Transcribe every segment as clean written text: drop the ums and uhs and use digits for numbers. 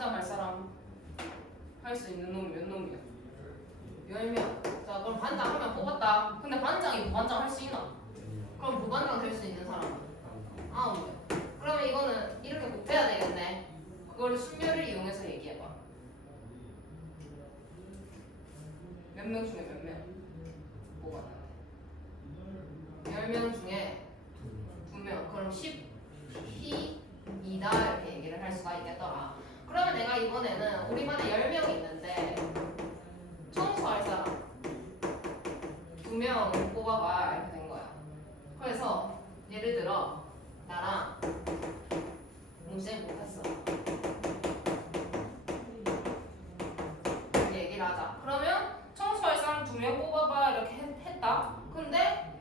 반장 할 사람 할 수 있는 놈이 몇 놈이야? 10명. 자 그럼 반장 하면 뽑았다. 근데 반장이 부반장 할 수 있나? 그럼 부반장 될 수 있는 사람은 9명. 그러면 이거는 이렇게 곱해야 되겠네. 그걸 순열을 이용해서 얘기해봐. 몇 명 중에 몇 명? 뭐가 나와? 10명 중에 2명. 그럼 10P 2다 이렇게 얘기를 할 수가 있겠더라. 그러면 내가 이번에는 우리 반에 10명이 있는데 청소할 사람 2명 뽑아봐 이렇게 된 거야. 그래서 예를 들어 나랑 문쌤 못했어. 얘기를 하자. 그러면 청소할 사람 2명 뽑아봐 이렇게 했다. 근데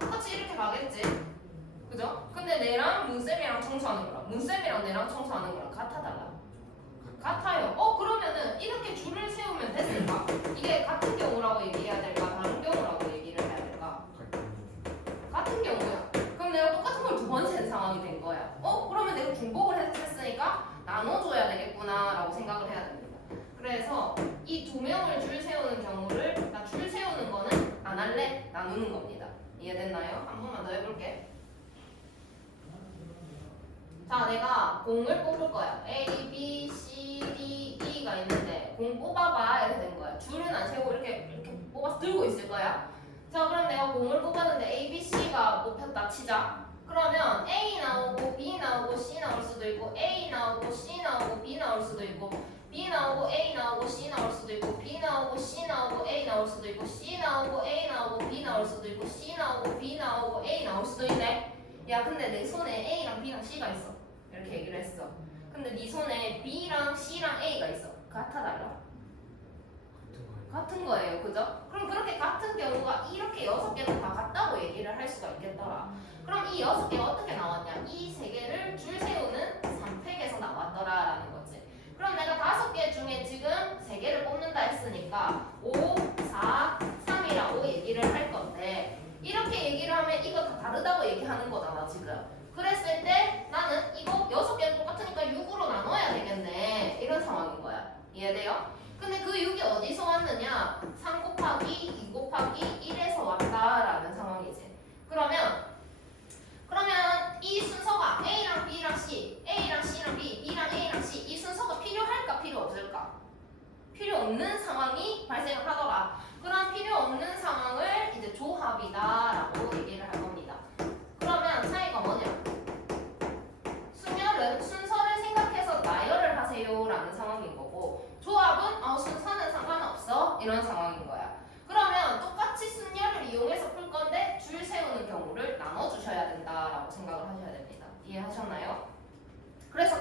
똑같이 이렇게 가겠지. 그죠? 근데 내랑 문쌤이랑 청소하는 거랑 문쌤이랑 내랑 청소하는 거랑 같아 달라? 같아요. 그러면은 이렇게 줄을 세우면 됐을까? 이게 같은 경우라고 얘기해야 될까? 다른 경우라고 얘기를 해야 될까? 같은 경우야. 그럼 내가 똑같은 걸 2번 센 상황이 된 거야. 그러면 내가 중복을 했으니까 나눠줘야 되겠구나 라고 생각을 해야 됩니다. 그래서 이 2명을 줄 세우는 경우를 나 줄 세우는 거는 안 할래? 나누는 겁니다. 이해됐나요? 한 번만 더 해볼게. 자, 내가 공을 뽑을 거야. A, B, C, D, E가 있는데 공 뽑아봐 이렇게 된 거야. 줄은 안 세우고 이렇게 뽑아서 들고 있을 거야. 자, 그럼 내가 공을 뽑았는데 A, B, C가 뽑혔다 치자. 그러면 A 나오고 B 나오고 C 나올 수도 있고 A 나오고 C 나오고 B 나올 수도 있고 B 나오고 A 나오고 C 나올 수도 있고 B 나오고 C 나오고 A 나올 수도 있고 C 나오고 A 나오고 B 나올 수도 있고 C 나오고 B 나오고 A 나올 수도 있네. 야, 근데 내 손에 A랑 B랑 C가 있어. 이렇게 얘기를 했어. 근데 네 손에 B랑 C랑 A가 있어. 같아 달라? 같은 거예요. 그죠? 그럼 그렇게 같은 경우가 이렇게 6개는 다 같다고 얘기를 할 수가 있겠더라. 그럼 이 6개가 어떻게 나왔냐? 이 3개를 줄 세우는 3팩에서 나왔더라라는 거지. 그럼 내가 5개 중에 지금 3개를 뽑는다 했으니까 5, 4, 3이라고 얘기를 할 건데 이렇게 얘기를 하면 이거 다 다르다고 얘기하는 거잖아 지금. 그랬을 때 나는 이거 6개는 똑같으니까 6으로 나눠야 되겠네 이런 상황인 거야. 이해돼요? 근데 그 6이 어디서 왔느냐? 3 곱하기 2 곱하기 1에서 왔다라는 상황이지. 그러면 이 순서가 A랑 B랑 C, A랑 C랑 B, B랑 A랑 C 이 순서가 필요할까 필요 없을까? 필요 없는 상황이 발생을 하더라. 그럼 필요 없는 상황을 이제 조합이다라고 얘기를 할 겁니다. 그러면 차이가 뭐냐? 순열은 순서를 생각해서 나열을 하세요라는 상황인 거고 조합은 순서는 상관없어 이런 상황인 거야. 그러면 똑같이 순열을 이용해서 풀 건데 줄 세우는 경우를 나눠주셔야 된다라고 생각을 하셔야 됩니다. 이해하셨나요? 그래서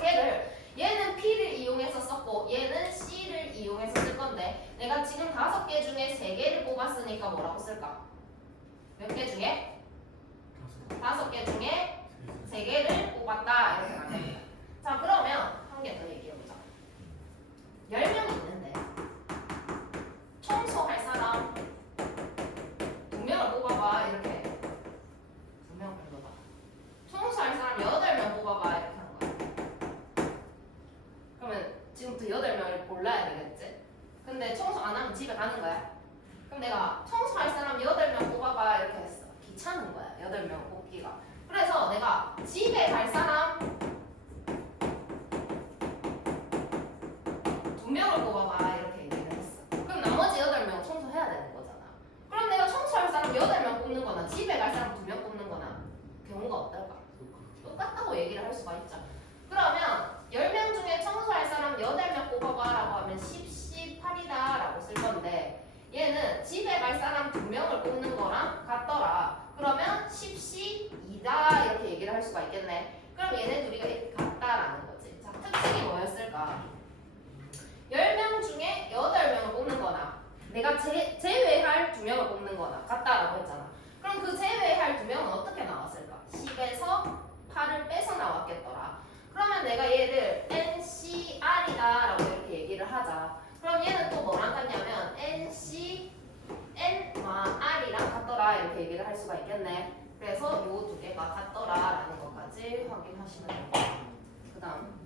얘는 P를 이용해서 썼고 얘는 C를 이용해서 쓸 건데 내가 지금 5개 중에 3개를 뽑았으니까 뭐라고 쓸까? 몇 개 중에? 5개 중에 3개를 뽑았다 이렇게 말합니다. 자 그러면 한 개 더 얘기해보자. 10명이 있는데 청소할 사람 2명을 뽑아봐 이렇게 2명 뽑아봐. 청소할 사람 8명 뽑아봐 이렇게 하는 거야. 그러면 지금부터 8명을 골라야 되겠지? 근데 청소 안 하면 집에 가는 거야. 그럼 내가 청소할 사람 8명 뽑아봐 이렇게 했어. 귀찮은 거야 8명 뽑기가. 그래서 내가 집에 갈 사람 2명을 뽑아봐 이렇게 얘기를 했어. 그럼 나머지 8명 청소해야 되는 거잖아. 그럼 내가 청소할 사람 8명 뽑는 거나 집에 갈 사람 2명 뽑는 거나 경우가 어떨까? 똑같다고 얘기를 할 수가 있죠. 그러면 10명 중에 청소할 사람 8명 뽑아봐 라고 하면 10, 18이다 라고 쓸 건데 얘는 집에 갈 사람 2명을 뽑는 거랑 같더라. 그러면 10시 2다 이렇게 얘기를 할 수가 있겠네. 그럼 얘네 둘이가 이렇게 같다라는 거지. 자, 특징이 뭐였을까? 10명 중에 8명을 뽑는 거나 내가 제외할 2명을 뽑는 거나 같다라고 했잖아. 그럼 그 제외할 2명은 어떻게 나왔을까? 10에서 8을 빼서 나왔겠더라. 그러면 내가 얘를 NCR이다 라고 이렇게 얘기를 하자. 그럼 얘는 또 뭐랑 같냐면 NC NR이랑 같더라 이렇게 얘기를 할 수가 있겠네. 그래서 요 2개가 같더라 라는 것까지 확인하시면 됩니다. 그 다음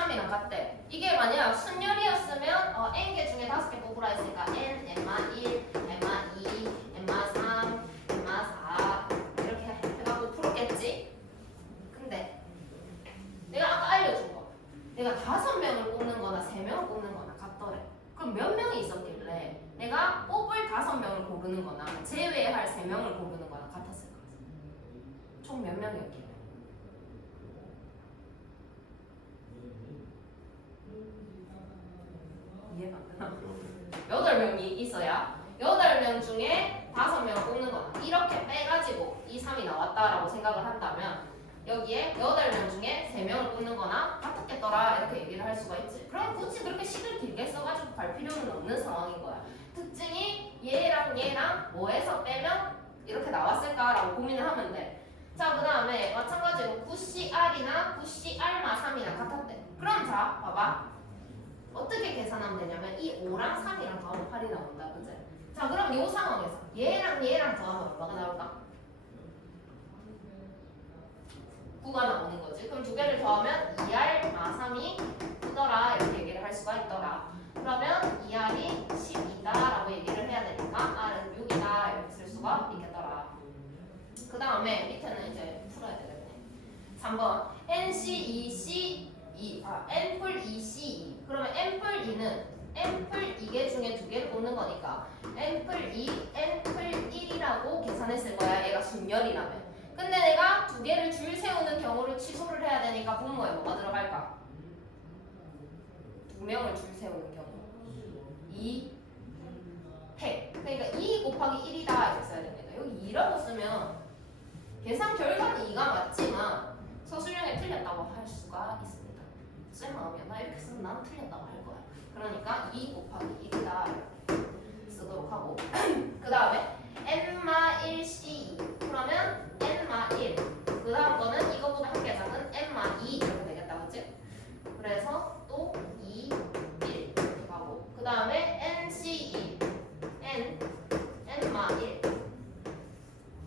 3이랑 같대. 이게 만약 순열이었으면 n개 중에 5개 뽑으라 했으니까 n, n마 1, n마 2, n마 3, n마 4 이렇게 해가지고 풀었겠지? 근데 내가 아까 알려준 거 내가 5명을 뽑는 거나 3명을 뽑는 거나 같더래. 그럼 몇 명이 있었길래 내가 뽑을 5명을 고르는 거나 제외할 3명을 고르는 거나 같았을까? 총 몇 명이었길래? 이해가 안 되나? 8명이 있어야 8명 중에 5명을 뽑는 거나 이렇게 빼가지고 이 3이 나왔다라고 생각을 한다면 여기에 8명 중에 3명을 뽑는 거나 같았겠더라 이렇게 얘기를 할 수가 있지. 그럼 굳이 그렇게 식을 길게 써가지고 갈 필요는 없는 상황인 거야. 특징이 얘랑 얘랑 뭐에서 빼면 이렇게 나왔을까라고 고민을 하면 돼. 자, 그 다음에 마찬가지로 9CR이나 9CR마 3이나 같았대. 그럼 자, 봐봐. 어떻게 계산하면 되냐면 이 5랑 3이랑 더하면 8이 나온다. 그치? 자, 그럼 이 상황에서 얘랑 얘랑 더하면 얼마가 나올까? 9가 나오는 거지. 그럼 두 개를 더하면 2R 마 3이 9더라 이렇게 얘기를 할 수가 있더라. 그러면 2R이 12다라고 얘기를 해야 되니까 R은 6이다 이렇게 쓸 수가 있겠더라. 그 다음에 밑에는 이제 풀어야 되겠네. 3번 NC2C2 N풀 2C2 그러면 N풀 2는 N풀 2개 중에 2개를 뽑는 거니까 N풀 2, N풀 1이라고 계산했을 거야. 얘가 순열이라면. 근데 내가 2개를 줄 세우는 경우를 취소를 해야 되니까 분모에 뭐가 들어갈까? 2명을 줄 세우는 경우 2 팩. 그러니까 2 곱하기 1이다 이렇게 써야 됩니다. 여기 2라고 쓰면 계산 결과는 2가 맞지만 서술형에 틀렸다고 할 수가 있습니다. 쌤 마음이야. 나 이렇게 쓰면 나는 틀렸다고 할 거야. 그러니까 2 곱하기 1이다 이렇게 쓰도록 하고 그 다음에 n마 1c2 그러면 n마 1 그 다음 거는 이거보다 한 개 작은 n마 2 이렇게 되겠다. 그치? 그래서 또 2, 1 이렇게 가고 그 다음에 nc2 n마 1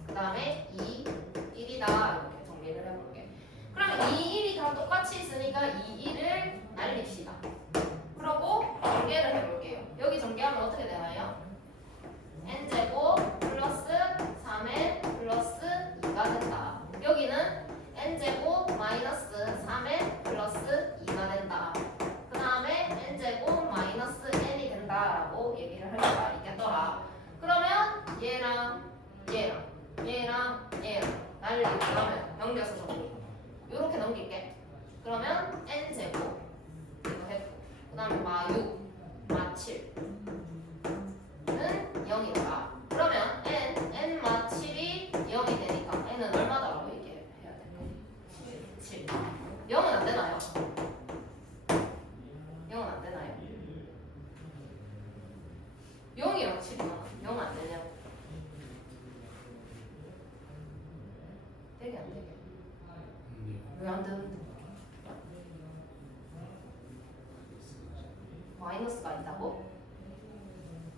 그 다음에 2, 1이다 이렇게 정리를 해볼게. 그러면 2, 1이 다 똑같이 있으니까 2, 1을 날립시다. 그러고 전개를 해볼게요. 여기 전개하면 어떻게 되나요? n제곱 플러스 3n 플러스 2가 된다. 여기는 n제곱 마이너스 3n 플러스 2가 된다. 그 다음에 n제곱 마이너스 n이 된다라고 얘기를 할 수가 있겠더라. 그러면 얘랑 얘랑 얘랑 얘랑 날리고 그러면 넘겨서 정리. 요렇게 넘길게. 그러면 n제곱 이거 했고 그 다음에 마 6, 마 7는 0이더라. 그러면 n마 7이 0이 되니까 n은 얼마다라고 얘기해야 될까? 7. 0은 안 되나요? 0은 안 되나요? 0이랑 7이잖아. 0은 안 되냐고. 되게 안 되게. 왜 안 되는데? 마이너스가 있다고?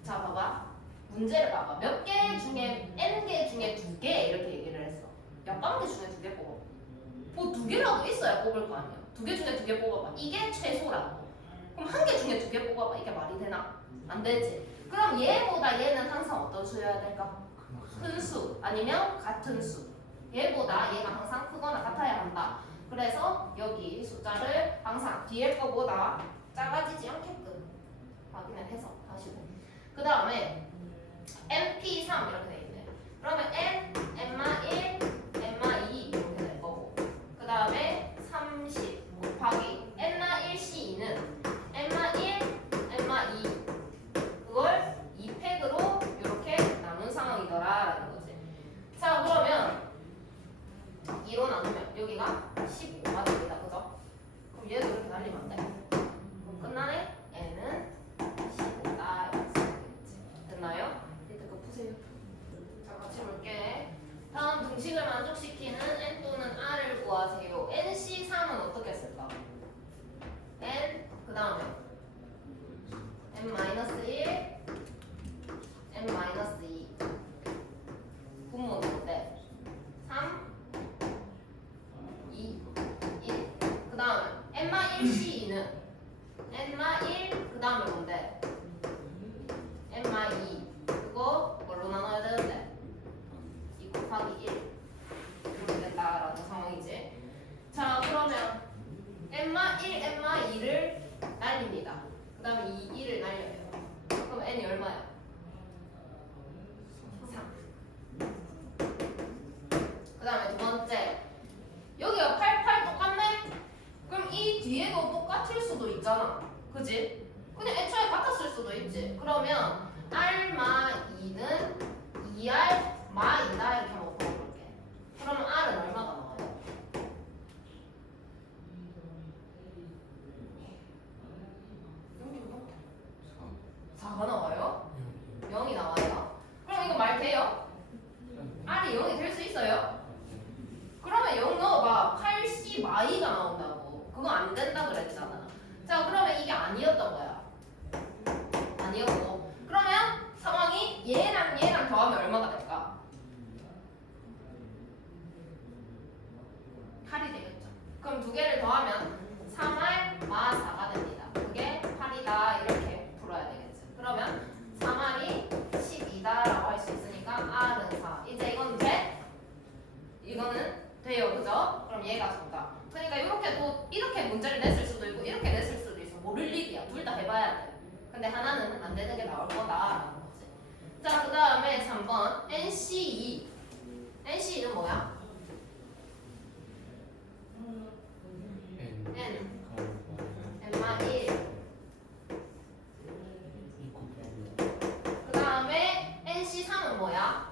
자, 봐봐. 문제를 봐봐. 몇 개 중에 n개 중에 2개 이렇게 얘기를 했어. 야, 빵개 중에 2개 뽑아. 뭐 2개라도 있어야 뽑을 거 아니야. 2개 중에 2개 뽑아봐. 이게 최소라고. 그럼 1개 중에 2개 뽑아봐. 이게 말이 되나? 안 되지. 그럼 얘보다 얘는 항상 어떤 수여야 될까? 큰 수 아니면 같은 수. 얘보다 얘가 항상 크거나 같아야 한다. 그래서 여기 숫자를 항상 뒤에 거보다 작아지지 않게끔 확인을 해서 다시 보고. 그 다음에 mp3 이렇게 돼 있네. 그러면 n마 1, n마 2 이렇게 될 거고. 그 다음에 30 곱하기 n마 1c2는 n마 1, n마 2 그걸 2팩으로 이렇게 나눈 상황이더라라는 거지. 자, 그러면 2로 나누면 여기가 15가 됩니다. 그죠? 그럼 얘도 이렇게 날리면 안 돼. 그럼 끝나네? n은 15다. 이렇게 쓰면 되겠지. 됐나요? 밑에 거 푸세요. 자, 같이 볼게. 그러면 R마 2는 2R 마 2다 이렇게 한번 풀어볼게. 그러면 R은 얼마가 나와요? 4가 나와요? 0이 나와요? 그럼 이거 말 돼요? R이 0이 될 수 있어요? 그러면 0 넣어봐. 8C 마이가 나온다고. 그거 안 된다 그랬잖아. 자, 그러면 이게 아니었던 거야. 아니었고. 그러면 상황이 얘랑 얘랑 더하면 얼마가 될까? 8이 되겠죠. 그럼 두 개를 더하면 3R 마 4가 됩니다. 그게 8이다 이렇게 풀어야 되겠죠. 그러면 3R이 12다라고 할 수 있으니까 R은 4. 이제 이건 돼? 이거는 돼요, 그죠? 그럼 얘가 정답. 그러니까 이렇게 문제를 냈을 수도 있고 이렇게 냈을 수도 있어. 모를 일이야. 둘 다 해봐야 돼. 근데 하나는 안 되는 게 나올 거다라는 거지. 자, 그 다음에 3번 NC2. NC2는 뭐야? N N마 1. 그 다음에 NC3은 뭐야?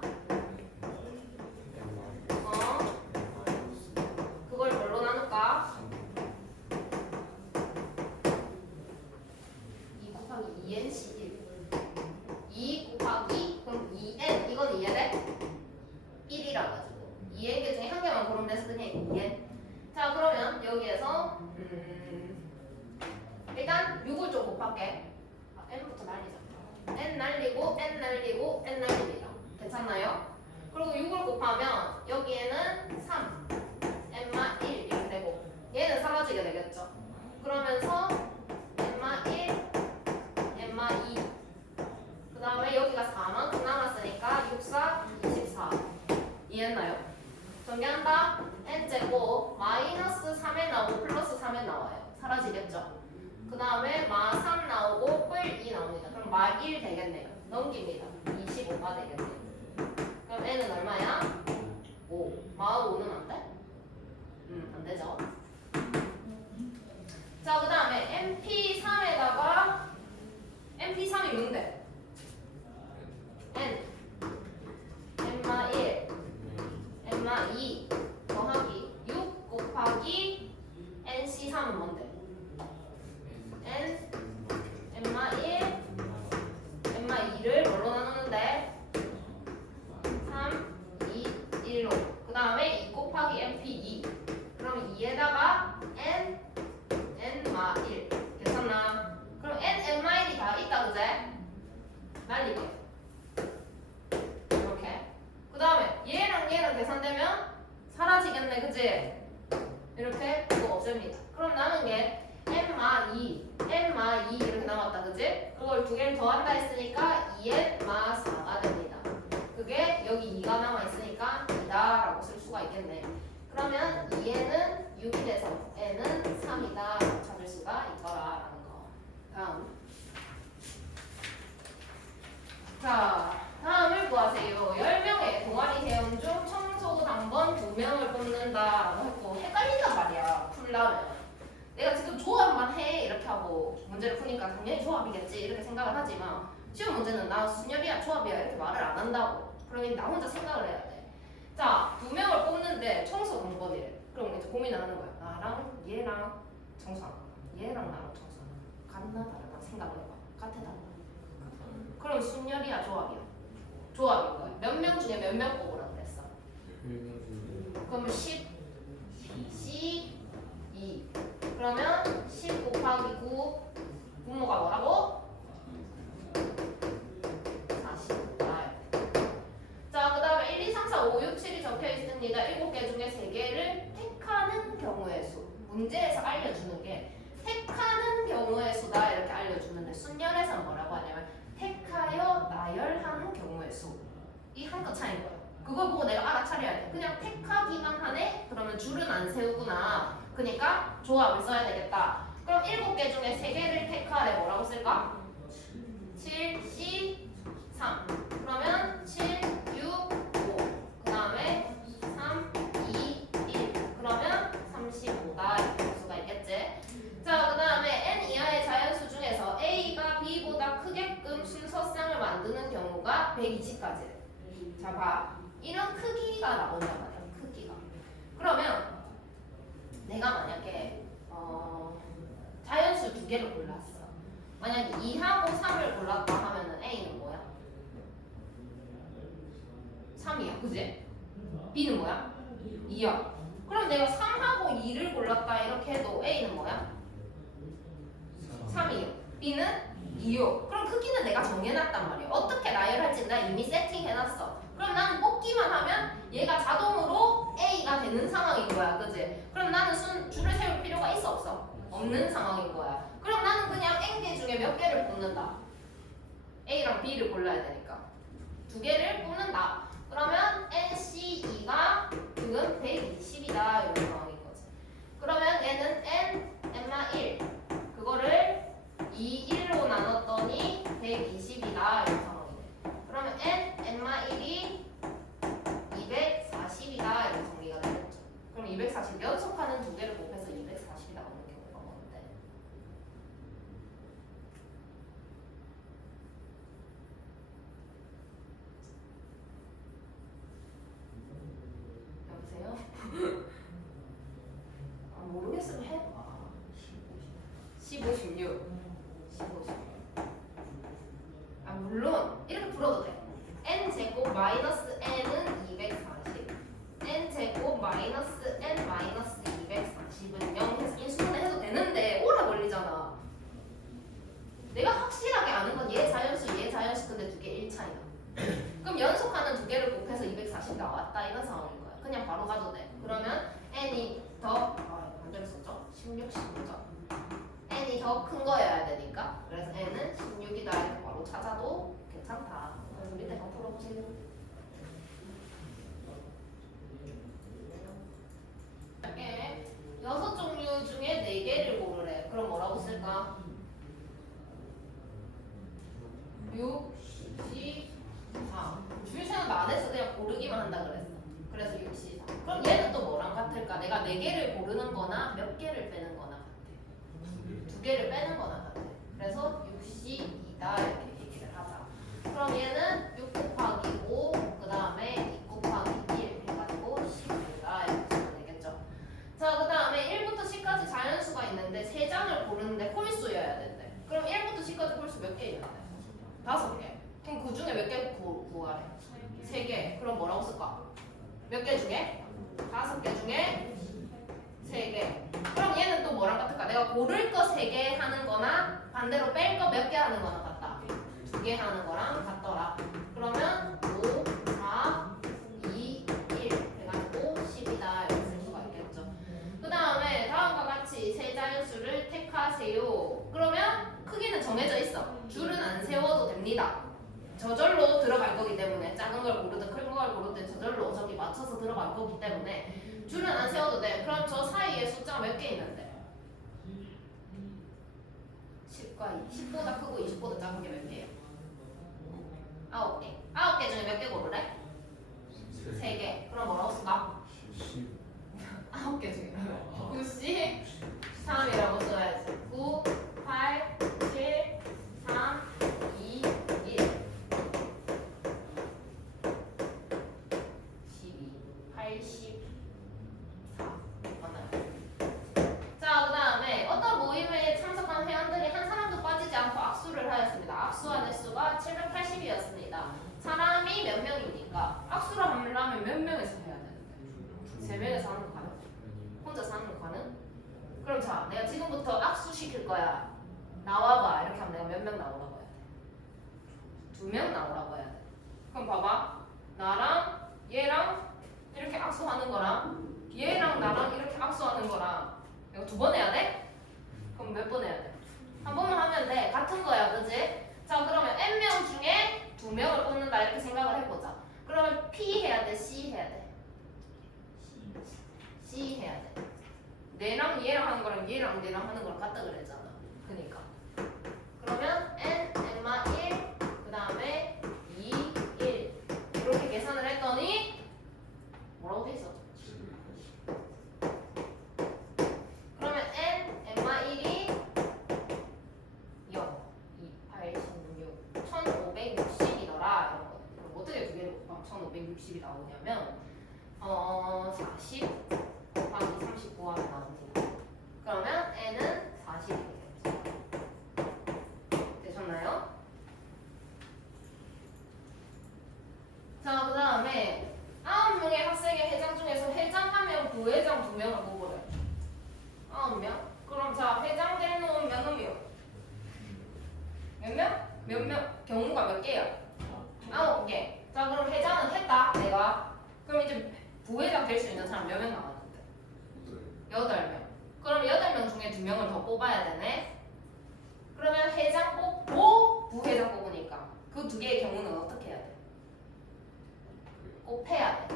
그걸 뭘로 나눌까? 2 곱하기 2NC1. 2 곱하기 그럼 2N 이건 이해돼? 1이라 가지고 2N 중에 한 개만 고르면 돼서 그냥 2N. 자, 그러면 여기에서 일단 6을 좀 곱할게. N부터 날리자. N 날리고 N 날리고 N 날립니다. 괜찮나요? 그리고 6을 곱하면 여기에는 3 N마 1 이렇게 되고 얘는 사라지게 되겠죠. 그러면서 N마 1 N마 2 그 다음에 여기가 4만큼 남았으니까 6, 4, 24 이해했나요? 전개한다. N제곱 마이너스 3에 나오고 플러스 3에 나와요. 사라지겠죠. 그 다음에 마 3 나오고 뿔 2 나옵니다. 그럼 마 1 되겠네요. 넘깁니다. 25가 되겠네요. 그럼 N은 얼마야? 5. 마 5는 안 돼? 안 되죠. 자, 그 다음에 MP3에다가 MP3이 뭔데? N N마 1 N마 2 더하기 6 곱하기 NC3은 뭔데? N N마 1 N마 2를 뭘로 나누는데? 3, 2, 1로. 그 다음에 2 곱하기 MP2. 그럼 2에다가 N, N마 1. 괜찮나? 그럼 N, N마 1이 다 있다, 그제? 날리게. 이렇게. 그 다음에 얘랑 얘랑 계산되면 사라지겠네, 그지? 이렇게 그거 없앱니다. 그럼 남은 게 N마 2, N마 2 이렇게 남았다, 그지? 그걸 두 개를 더한다 했으니까 2N마 4가 됩니다. 그게 여기 2가 남아있으니까 2다라고 쓸 수가 있겠네. 그러면 2N은 6이 돼서 N은 3이다 찾을 수가 있더라라는 거. 다음. 자, 다음을 구하세요. 10명의 동아리 회원 중 청소 당번 2명을 뽑는다라고 했고 헷갈린단 말이야. 풀라면. 내가 지금 조합만 해 이렇게 하고 문제를 푸니까 당연히 조합이겠지 이렇게 생각을 하지만 시험 문제는 나 순열이야 조합이야 이렇게 말을 안 한다고. 그러니 나 혼자 생각을 해야 돼. 자, 2명을 뽑는데 청소 당번이래. 그럼 이제 고민을 하는 거야. 나랑 얘랑 청소하는 거야. 얘랑 나랑 청소하는 거야. 같나 다르나 생각을 해봐. 같아 다르나? 그럼 순열이야 조합이야? 조합인 거야. 몇 명 중에 몇 명 뽑으라 그랬어? 그러면 10, 2 그러면 10 곱하기 9 분모가 뭐라고? 40. 자, 그 다음에 1, 2, 3, 4, 5, 6, 7이 적혀 있습니다. 7개 중에 3개를 택하는 경우의 수. 문제에서 알려주는 게 택하는 경우의 수다 이렇게 알려주는데 순열에서는 뭐라고 하냐면 택하여 나열하는 경우의 수. 이 한 끗 차이인 거예요. 그걸 보고 내가 알아차려야 돼. 그냥 택하기만 하네? 그러면 줄은 안 세우구나. 그러니까 조합을 써야 되겠다. 그럼 7개 중에 3개를 택하래. 뭐라고 쓸까? 7, C, 3. 그러면 7, 6, 5. 그 다음에 3, 2, 1. 그러면 35다. 이렇게 볼 수가 있겠지? 자, 그 다음에 n 이하의 자연수 중에서 a가 b보다 크게끔 순서 만드는 경우가 120까지래. 자, 봐. 이런 크기가 나온단 말이야. 크기가. 그러면 내가 만약에 자연수 두 개를 골랐어. 만약에 2하고 3을 골랐다 하면은 A는 뭐야? 3이야. 그지? B는 뭐야? 2야. 그럼 내가 3하고 2를 골랐다 이렇게 해도 A는 뭐야? 3이요. B는 2요. 그럼 크기는 내가 정해놨단 말이야. 어떻게 나열할지 나 이미 세팅해놨어. 그럼 나는 뽑기만 하면 얘가 자동으로 A가 되는 상황인 거야. 그지? 그럼 나는 줄을 세울 필요가 있어 없어? 없는 상황인 거야. 그럼 나는 그냥 N개 중에 몇 개를 뽑는다. A랑 B를 골라야 되니까. 두 개를 뽑는다. 그러면 NC2가 지금 120이다 이런 상황인 거지. 그러면 얘는 N-1 그거를 2, 1로 나눴더니 120이다 이런 상황이네. 그러면 N-1이 240이다 이런 정리가 되겠죠. 그럼 240 연속하는 두 개를 곱해서 240이 나오는 경우가 뭔데? 여보세요? 아, 모르겠으면 해. 15, 16. 15, 16. 아, 물론 이렇게 풀어도 돼. n제곱 마이너스 n은 240. n제곱 마이너스 n 마이너스 240은 0 해서 인수분해 해도 되는데 오래 걸리잖아. 내가 확실하게 아는 건 얘 자연수 근데 두 개 1차이나. 그럼 연속하는 두 개를 곱해서 240 나왔다 이런 상황인 거야. 그냥 바로 가도 돼. 그러면 n이 더 반대로 썼죠? 16, 16점. n이 더 큰 거여야 되니까. 그래서 n은 16이다 이렇게 바로 찾아도 괜찮다. 그래서 밑에 거 풀어보세요. 이렇게 6종류 중에 4개를 고르래. 그럼 뭐라고 쓸까? 6, 10, 4. 주유차는 안 했어. 그냥 고르기만 한다 그랬어. 그래서 6, 10, 4. 그럼 얘는 또 뭐랑 같을까? 내가 4개를 고르는 거나 몇 개를 빼는 거나 같아. 2개를 빼는 거나 같아. 그래서 6C2다 이렇게 얘기를 하자. 그럼 얘는 6 곱하기 5, 그 다음에 2 곱하기 1 해가지고 10이다 이렇게 쓰면 되겠죠. 자, 그 다음에 1부터 10까지 자연수가 있는데 3장을 고르는데 홀수여야 된대. 그럼 1부터 10까지 홀수 몇 개 있는데? 5개. 그럼 그 중에 몇 개 구하래? 3개. 그럼 뭐라고 쓸까? 몇 개 중에? 5개 중에 3개. 그럼 얘는 또 뭐랑 같을까? 내가 고를 거 3개 하는 거나 반대로 뺄 거 몇 개 하는 거나 같다. 2개 하는 거랑 같더라. 그러면 5, 4, 2, 1 해가지고 10이다 이렇게 쓸 수가 있겠죠. 그 다음에 다음과 같이 세 자연수를 택하세요. 그러면 크기는 정해져 있어. 줄은 안 세워도 됩니다. 저절로 들어갈 거기 때문에 작은 걸 고르든 큰 걸 고르든 저절로 저기 맞춰서 들어갈 거기 때문에 줄은 안 세워도 돼. 그럼 저 사이에 숫자가 몇 개 있는데? 10과 2. 10보다 크고 20보다 작은 게 몇 개예요? 9개. 9개 중에 몇 개 고르래? 3개. 그럼 뭐라고 쓸까? 9개 중에 93이라고 써야지. 9, 8, 7, 3, 2, 1 12, 84 맞나요? 자, 그 다음에 어떤 모임에 참석한 회원들이 한 사람도 빠지지 않고 악수를 하였습니다. 악수한 횟수가 780이었습니다. 사람이 몇 명입니까? 악수를 하려면 몇 명에서 해야 되는데? 3명에서 하는 거 가능? 혼자서 하는 거 가능? 그럼 자, 내가 지금부터 악수 시킬 거야. 나와봐. 이렇게 하면 내가 몇 명 나오라고 해야 돼? 2명 나오라고 해야 돼. 그럼 봐봐. 나랑 얘랑 이렇게 악수하는 거랑 얘랑 나랑 이렇게 악수하는 거랑 이거 2번 해야 돼? 그럼 몇 번 해야 돼? 한 번만 하면 돼. 같은 거야. 그치? 자, 그러면 n명 중에 2명을 뽑는다 이렇게 생각을 해보자. 그러면 P 해야 돼? C 해야 돼? C 해야 돼. 내랑 얘랑 하는 거랑 얘랑 내랑 하는 거랑 같다 그랬잖아. 그니까. 그러면 n, n마 1, 그 다음에 2, 1 이렇게 계산을 했더니 뭐라고 돼 있어? 그러면 n, n마 1이 0, 2, 8, 16, 1560 60이 나오냐면 40 곱하기 39 하면 나옵니다. 그러면 n은 40이 되겠죠. 되셨나요? 자, 그 다음에 9명의 학생의 회장 중에서 회장 1명, 부회장 2명을 뽑으래. 9명? 그럼 자, 회장 될 놈은 몇 놈이요? 몇 명? 몇 명? 경우가 몇 개야? 9개. 자, 그럼 회장은 했다, 내가. 그럼 이제 부회장 될 수 있는 사람 몇 명 남았는데? 8명. 그럼 8명 중에 2명을 더 뽑아야 되네? 그러면 회장 뽑고 부회장 뽑으니까 그 2개의 경우는 어떻게 해야 돼? 곱해야 돼.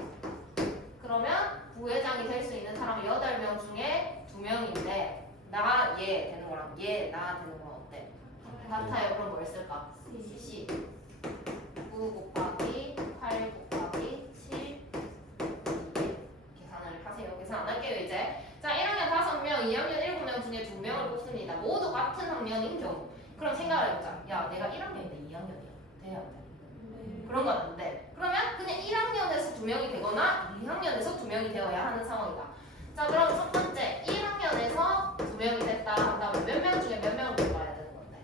그러면 부회장이 될 수 있는 사람이 8명 중에 2명인데 나 얘 되는 거랑 얘 나 되는 건 어때? 같아요. 그럼 뭘 쓸까? C 9 곱하기 8 곱하기 7 계산을 하세요. 계산 안 할게요 이제. 자, 1학년 5명, 2학년 7명 중에 2명을 뽑습니다. 모두 같은 학년인 경우. 그럼 생각을 해보자. 야, 내가 1학년인데 2학년이야. 돼야 안 돼? 그런 건 안 돼. 그러면 그냥 1학년에서 2명이 되거나 2학년에서 2명이 되어야 하는 상황이다. 자, 그럼 첫 번째 1학년에서 2명이 됐다 한다면 몇 명 중에 몇 명을 뽑아야 되는 건데?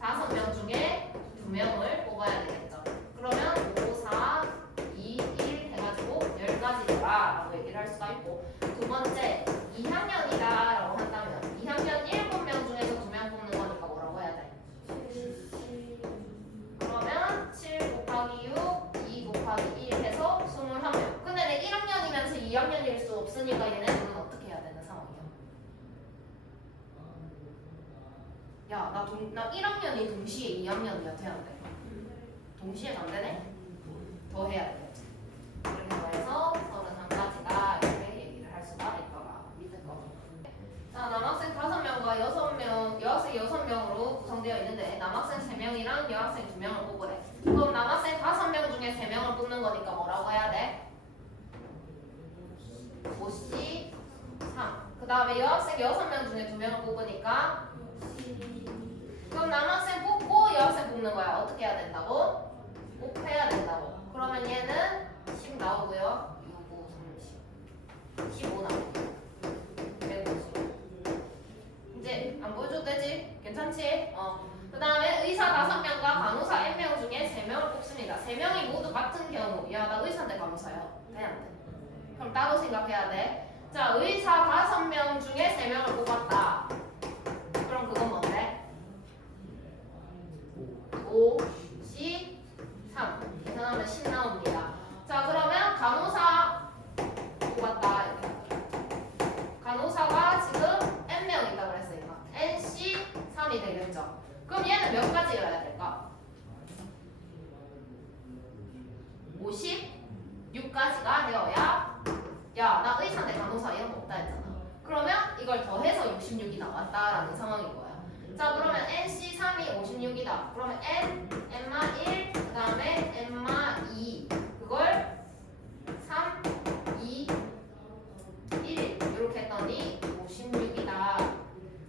5명 중에 2명을 뽑아야 되겠죠. 그러면 5, 4, 2, 1 해가지고 10가지더라 라고 얘기를 할 수가 있고, 두 번째 2학년이다 라고 한다면 2학년 7명 중에서 2명 뽑는 거니까 뭐라고 해야 돼? 그러면 7 곱하기 6, 2 곱하기 1 해서 21명. 근데 내 1학년이면서 2학년일 수 없으니까 얘네들은 어떻게 해야 되는 상황이야? 야, 나 1학년이 동시에 2학년이야. 돼야 안 돼? 동시에 안 되네? 더 해야 돼. 이렇게 더해서 31가지다 이렇게 얘기를 할 수가 있더라. 밑에 거. 자, 남학생 5명과 6명, 여학생 6명으로 구성되어 있는데 남학생 3명이랑 여학생 2명을 뽑으래. 그럼 남학생 5명 중에 3명을 뽑는 거니까 뭐라고 해야 돼? 53. 그 다음에 여학생 6명 중에 2명을 뽑으니까 그럼 남학생 뽑고 여학생 뽑는 거야. 어떻게 해야 된다고? 곱해야 된다고. 그러면 얘는 10 나오고요. 6, 5, 30. 15 나오고. 150. 이제 안 보여줘도 되지? 괜찮지? 그 다음에 의사 5명과 간호사 1명 중에 3명을 뽑습니다. 3명이 모두 같은 경우. 야, 나 의사인데 간호사야. 돼, 안 돼? 그럼 따로 생각해야 돼. 자, 의사 5명 중에 3명을 뽑았다. 그럼 그건 뭔데? 5, 10, 3. 계산하면 10 나옵니다. 자, 그러면 간호사 뽑았다. 이렇게 하자. 간호사가 지금 N명 있다고 그랬으니까 NC 3이 되겠죠. 그럼 얘는 몇 가지여야 될까? 56가지가 되어야, 야, 나 의사인데 간호사 이런 거 없다 했잖아. 그러면 이걸 더해서 66이 나왔다라는 상황인 거야. 자, 그러면 NC 3이 56이다. 그러면 N, N마 1, 그 다음에 N마 2. 그걸 3, 2, 1 이렇게 했더니 56이다.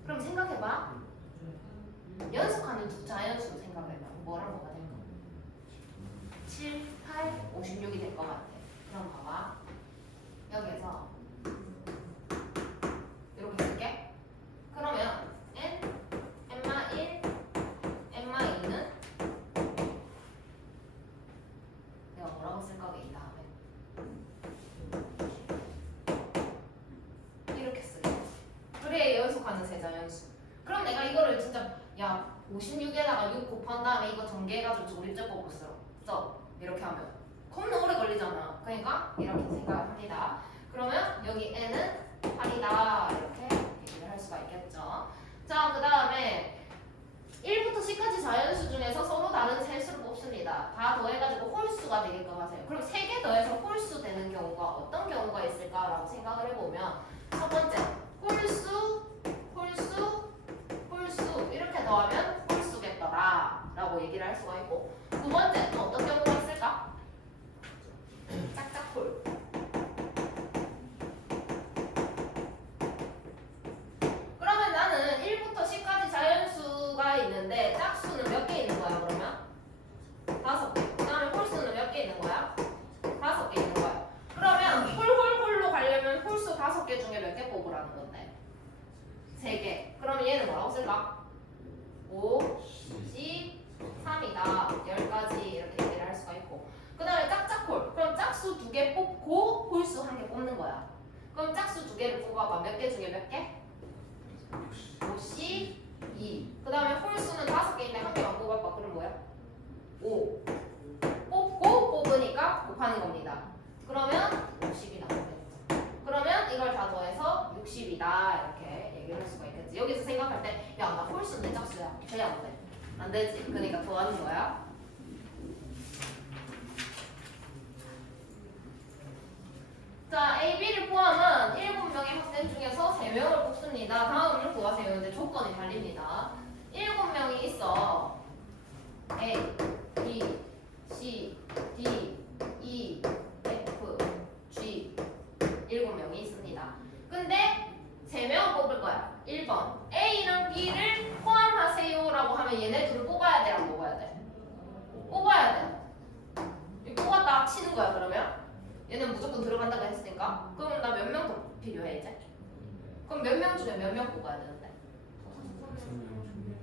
그럼 생각해봐. 연속하는 두 자연수 생각해봐. 뭐랑 뭐가 될까? 7, 8, 56이 될 것 같아. 그럼 봐봐. 여기에서 이렇게 쓸게. 그러면 N, N마 1, N마 2는 내가 뭐라고 쓸 거게 이 다음에 이렇게 쓰게. 그래, 연속하는 세자연수. 그럼 내가 이거를 진짜 야 56에다가 6 곱한 다음에 이거 전개해가지고 조립제법으로 써. 이렇게 하면 겁나 오래 걸리잖아. 그러니까 이렇게 생각합니다. 그러면 여기 N은 8이다 이렇게 얘기를 할 수가 있겠죠. 자, 그 다음에 1부터 10까지 자연수 중에서 서로 다른 셋수를 뽑습니다. 다 더해가지고 홀수가 되게끔 하세요. 그럼 3개 더해서 홀수 되는 경우가 어떤 경우가 있을까라고 생각을 해보면 첫 번째 홀수, 홀수, 홀수 이렇게 더하면 홀수겠더라 라고 얘기를 할 수가 있고, 두 번째는 어떤 경우가 있을까? 짝짝홀. 그러면 나는 1부터 10까지 자연수가 있는데 짝수는 몇 개 있는 거야 그러면? 5개. 두 개를 뽑아봐. 몇 개 중에 몇 개? 모씨 2. 그 다음에 홀수는 5개인데 한 개만 뽑아봐. 그럼 뭐야? 5. 뽑고 뽑으니까 곱하는 겁니다. 그러면 60이 나오겠죠. 그러면 이걸 다 더해서 60이다 이렇게 얘기를 할 수가 있겠지. 여기서 생각할 때 야 나 홀수 내 짝수야. 돼? 안 돼? 안 되지. 그러니까 더하는 거야. 자, A, B를 포함한 7명의 학생 중에서 3명을 뽑습니다. 다음을 구하세요. 근데 조건이 달립니다. 7명이 있어. A, B, C, D, E, F, G 7명이 있습니다. 근데 3명을 뽑을 거야. 1번 A랑 B를 포함하세요 라고 하면 얘네 둘을 뽑아야 돼? 안 뽑아야 돼? 뽑아야 돼. 뽑았다 치는 거야. 그러면 얘는 무조건 들어간다고 했으니까 그럼 나 몇 명 더 필요해 이제? 그럼 몇 명 중에 몇 명 뽑아야 되는데?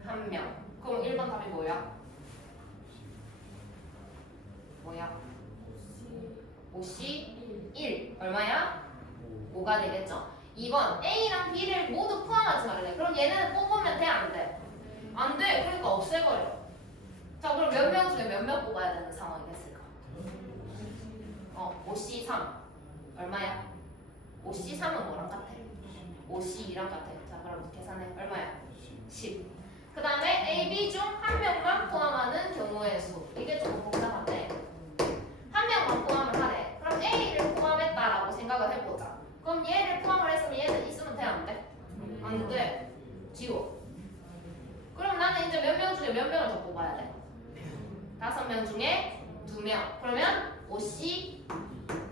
1명. 그럼 1번 답이 뭐야? 뭐야? 5C 1 얼마야? 5가 되겠죠? 2번 A랑 B를 모두 포함하지 말래. 그럼 얘네는 뽑으면 돼? 안 돼? 안 돼. 그러니까 없애버려. 자 그럼 몇 명 중에 몇 명 뽑아야 되는 상황이 됐을까? 5C 3 얼마야? 5C 3은 뭐랑 같아? 5C 2랑 같아. 자 그럼 계산해. 얼마야? 10. 그 다음에 A, B 중 한 명만 포함하는 경우의 수. 이게 좀 복잡한데 한 명만 포함을 하래. 그럼 A를 포함했다라고 생각을 해보자. 그럼 얘를 포함을 했으면 얘는 있으면 돼? 안 돼? 안 돼. 지워. 그럼 나는 이제 몇 명 중에 몇 명을 더 뽑아야 돼? 5명 중에 2명. 그러면 5C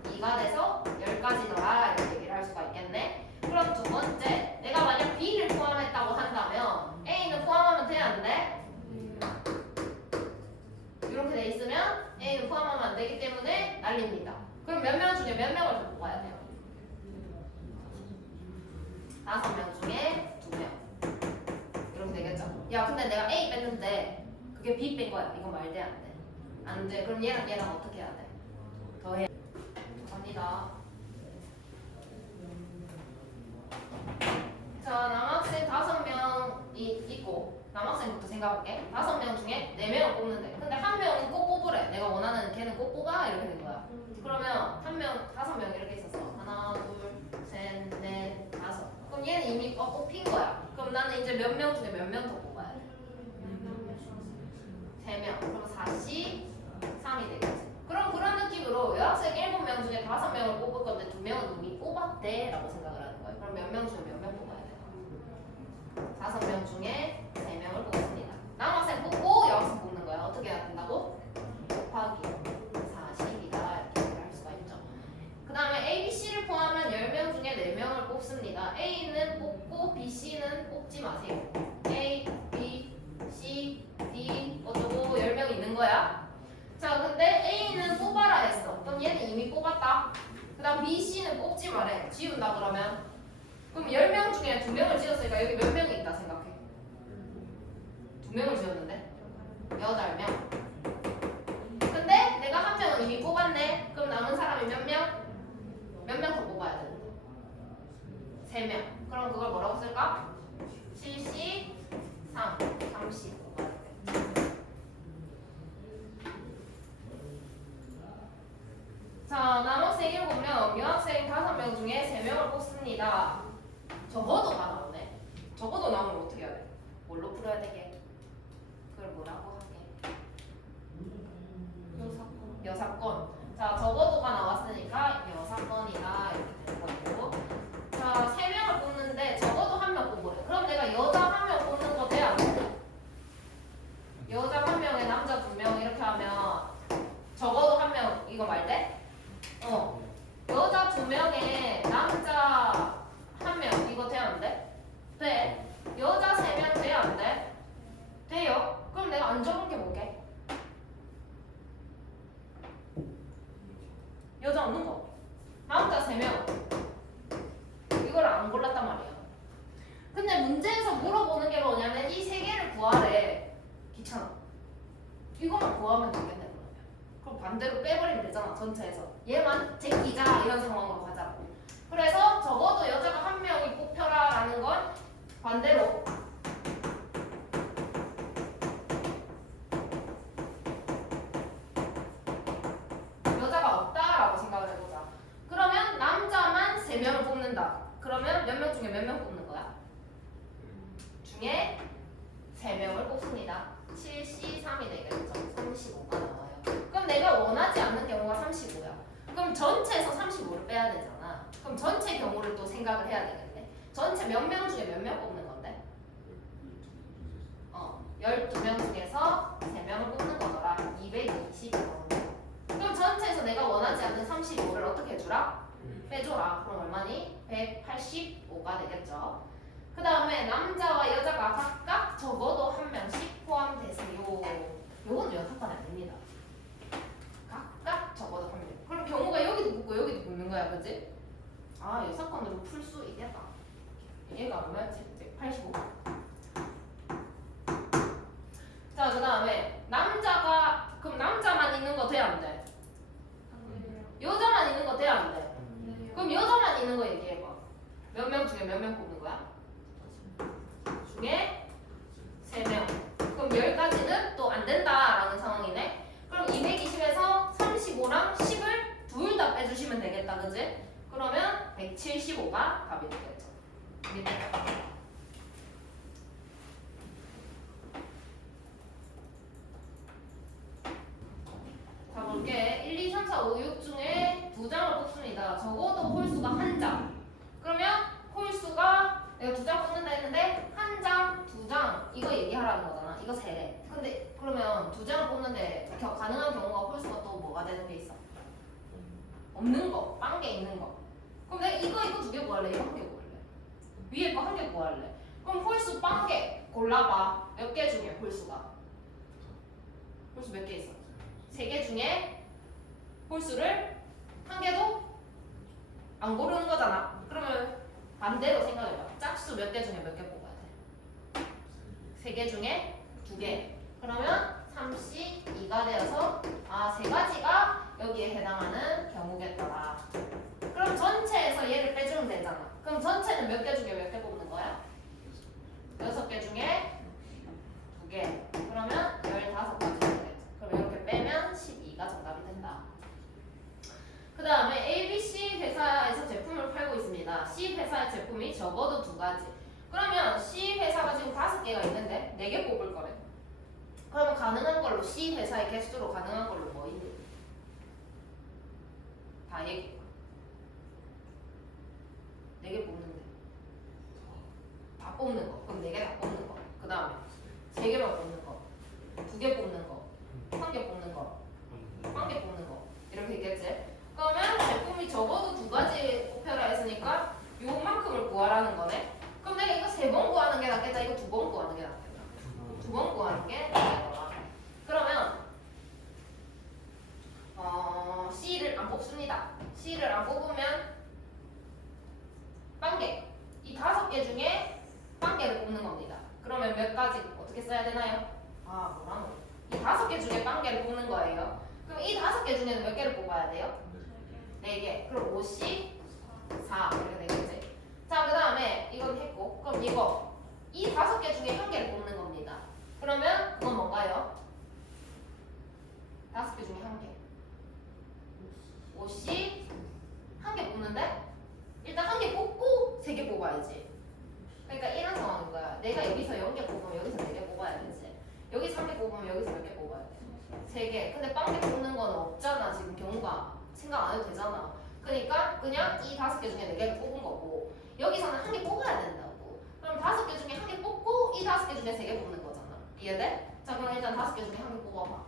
2가 돼서 10가지더라 이렇게 얘기를 할 수가 있겠네. 그럼 두 번째, 내가 만약 B를 포함했다고 한다면 A는 포함하면 돼? 안 돼? 이렇게 돼 있으면 A는 포함하면 안 되기 때문에 날립니다. 그럼 몇 명 중에 몇 명을 더 뽑아야 돼요? 5명 중에 2명. 이렇게 되겠죠? 야 근데 내가 A 뺐는데 그게 B 뺀 거야. 이거 말돼? 안 돼? 안 돼. 그럼 얘랑 얘랑 어떻게 해야 돼? 더해. 갑니다. 자, 남학생 5명이 있고 남학생부터 생각할게. 5명 중에 4명을 뽑는데 근데 한 명은 꼭 뽑으래. 내가 원하는 걔는 꼭 뽑아 이렇게 된 거야. 그러면 5명 이렇게 있었어. 하나, 둘, 셋, 넷, 5. 그럼 얘는 이미 뽑힌 거야. 그럼 나는 이제 몇 명 중에 몇 명 더 뽑아야 돼? 3명. 그럼 4C 3이 되겠지. 그럼 그런 느낌으로 여학생 7명 중에 5명을 뽑을 건데 2명은 이미 뽑았대 라고 생각을 하는 거예요. 그럼 몇 명 중에 몇 명 뽑아야 돼요? 5명 중에 3명을 뽑습니다. 남학생 뽑고 여학생 뽑는 거야. 어떻게 해야 된다고? 곱하기 40이다 이렇게 얘기를 할 수가 있죠. 그 다음에 A, B, C를 포함한 10명 중에 4명을 뽑습니다. A는 뽑고 B, C는 뽑지 마세요. A, B, C, D 어쩌고 10명 있는 거야. 자 근데 A는 뽑아라 했어. 그럼 얘는 이미 뽑았다. 그 다음 B, C는 뽑지 말해. 지운다 그러면 그럼 10명 중에 2명을 지었으니까 여기 몇 명이 있다 생각해. 2명을 지었는데 8명. 근데 내가 한 명은 이미 뽑았네. 그럼 남은 사람이 몇 명? 몇 명 더 뽑아야 되는데? 3명. 그럼 그걸 뭐라고 쓸까? 7C 3 30 뽑아야 돼. 자, 남학생 7명, 여학생 5명 중에 3명을 뽑습니다. 적어도가 나오네. 적어도 나오면 어떻게 해야 돼? 뭘로 풀어야 되게? 그걸 뭐라고 하게? 여사건. 자, 적어도가 나왔으니까 여사건이다 이렇게 되는 거고. 자, 3명을 뽑는데 적어도 1명 뽑으래. 그럼 내가 여자 1명 뽑는 거 돼? 안 돼? 여자 1명에 남자 2명 이렇게 하면 적어도 1명 이거 말 돼? 여자 2명에 남자 1명 이거 돼? 안 돼? 돼. 여자 3명 돼? 안 돼? 돼요. 그럼 내가 안 적은 게 뭐게? 여자 없는 거. 남자 3명. 이걸 안 골랐단 말이야. 근데 문제에서 물어보는 게 뭐냐면 이 3개를 구하래. 귀찮아. 이거만 구하면 되겠네 그러면. 그럼 반대로 빼버리면 되잖아 전체에서. 얘만 제끼자 이런 상황으로 가자. 그래서 적어도 여자가 한 명이 뽑혀라라는 건 반대로 여자가 없다라고 생각을 해보자. 그러면 남자만 3명을 뽑는다. 그러면 몇 명 중에 몇 명 뽑는 거야? 중에 3명을 뽑습니다. 7C3이 되겠죠. 35가 나와요. 그럼 내가 원하지 않는 경우가 35야. 그럼 전체에서 35를 빼야 되잖아. 그럼 전체 경우를 또 생각을 해야 되겠네. 전체 몇 명 중에 몇 명 뽑는 건데? 12명 중에서 3명을 뽑는 거더라. 220명. 그럼 전체에서 내가 원하지 않는 35를 어떻게 해주라? 빼줘라. 그럼 얼마니? 185가 되겠죠. 그 다음에 남자와 여자가 각각 적어도 한 명씩 포함되세요. 요건 여타판이 아닙니다. 각각 적어도 한 명. 그럼 경우가 여기도 붙고 여기도 붙는 거야, 그지? 아, 이 사건으로 풀 수 있겠다. 얘가 얼마였지? 185. 자, 그 다음에 남자가 그럼 남자만 있는 거 돼, 안 돼? 여자만 있는 거 돼, 안 돼? 그럼 여자만 있는 거 얘기해봐. 몇 명 중에 몇 명 뽑는 거야? 중에 3명. 그럼 10까지는 또 안 된다라는 상황이네. 그럼 220에서 35랑 10을 둘 다 빼주시면 되겠다, 그지? 그러면 175가 답이 되겠죠. 이게 되겠다. 자, 볼게. 1, 2, 3, 4, 5, 6 중에 2장을 뽑습니다. 적어도 홀수가 1장. 그러면 홀수가 내가 2장 뽑는다 했는데 1장, 2장 이거 얘기하라는 거잖아. 이거 세래. 근데 그러면 2장을 뽑는데 가능한 경우가 홀수가 또 뭐가 되는 게 있어? 없는 거, 빵개 있는 거. 그럼 내가 이거 2개 구할래? 이거 1개 구할래? 위에 거 1개 구할래? 그럼 홀수 빵개 골라봐. 몇 개 중에 홀수가? 홀수 몇 개 있어? 3개 중에 홀수를 1개도 안 고르는 거잖아. 그러면 반대로 생각해봐. 짝수 몇 개 중에 몇 개 뽑아야 돼? 3개 중에 2개. 그러면 32가 되어서 3가지가 여기에 해당하는 경우겠더라. 그럼 전체에서 얘를 빼주면 되잖아. 그럼 전체는 몇 개 중에 몇 개 뽑는 거야? 6개 중에 2개. 그러면 15가지 되겠죠. 그럼 이렇게 빼면 12가 정답이 된다. 그 다음에 ABC 회사에서 제품을 팔고 있습니다. C 회사의 제품이 적어도 2가지. 그러면 C 회사가 지금 5개가 있는데 4개 뽑을 거래. 그러면 가능한 걸로 C 회사의 개수로 가능한 걸로 뭐 있니? 다 얘기해. 4개 뽑는데 다 뽑는 거. 그럼 4개 다 뽑는 거. 그 다음에 3개만 뽑는 거, 2개 뽑는 거, 1개 뽑는 거, 1개 뽑는 거 이렇게 있겠지? 그러면 제품이 적어도 2가지 뽑혀라 했으니까 요만큼을 구하라는 거네. 그럼 내가 이거 3번 구하는 게 낫겠다, 이거 2번 구하는 게 낫겠다. 2번 구하는 게 낫겠다. 그러면 C를 안 뽑습니다. C를 안 뽑으면 빵개. 이 5개 중에 빵개를 뽑는 겁니다. 그러면 몇 가지 어떻게 써야 되나요? 뭐라노? 이 5개 중에 빵개를 뽑는 거예요. 그럼 이 5개 중에는 몇 개를 뽑아야 돼요? 4개. 그럼 5C 4 이렇게 되겠지. 자, 그 다음에 이건 했고, 그럼 이거 이 5개 중에 1개를 뽑는 겁니다. 그러면 그건 뭔가요? 5개 중에 1개. 5C 1개 뽑는데 일단 1개 뽑고 3개 뽑아야지. 그러니까 이런 상황인 거야. 내가 여기서 0개 뽑으면 여기서 4개 뽑아야 되지. 여기서 3개 뽑으면 여기서 몇 개 뽑아야 돼? 3개. 근데 빵개 뽑는 건 없잖아. 지금 경우가 생각 안 해도 되잖아. 그러니까 그냥 이 5개 중에 4개를 뽑은 거고, 여기서는 1개 뽑아야 된다고. 그럼 5개 중에 1개 뽑고 이 5개 중에 3개 뽑는 거잖아. 이해돼? 자, 그럼 일단 5개 중에 1개 뽑아봐.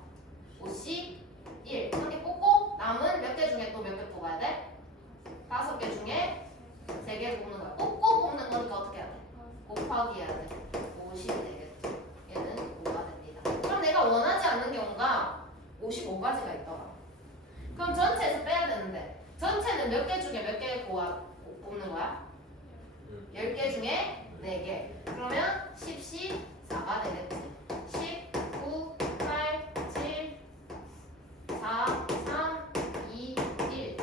5C 1 1개 뽑고 남은 몇 개 중에 또 몇 개 뽑아야 돼? 5개 중에 3개 뽑는 거야. 뽑고 뽑는 거니까 어떻게 해야 돼? 곱하기 해야 돼. 50이 되겠지. 얘는 5가 됩니다. 그럼 내가 원하지 않는 경우가 55가지가 있더라. 그럼 전체에서 빼야 되는데 전체는 몇 개 중에 몇 개 뽑는 거야? 10개 중에 4개. 그러면 10C 4가 되겠지. 10, 9, 8, 7, 4, 3, 2, 1.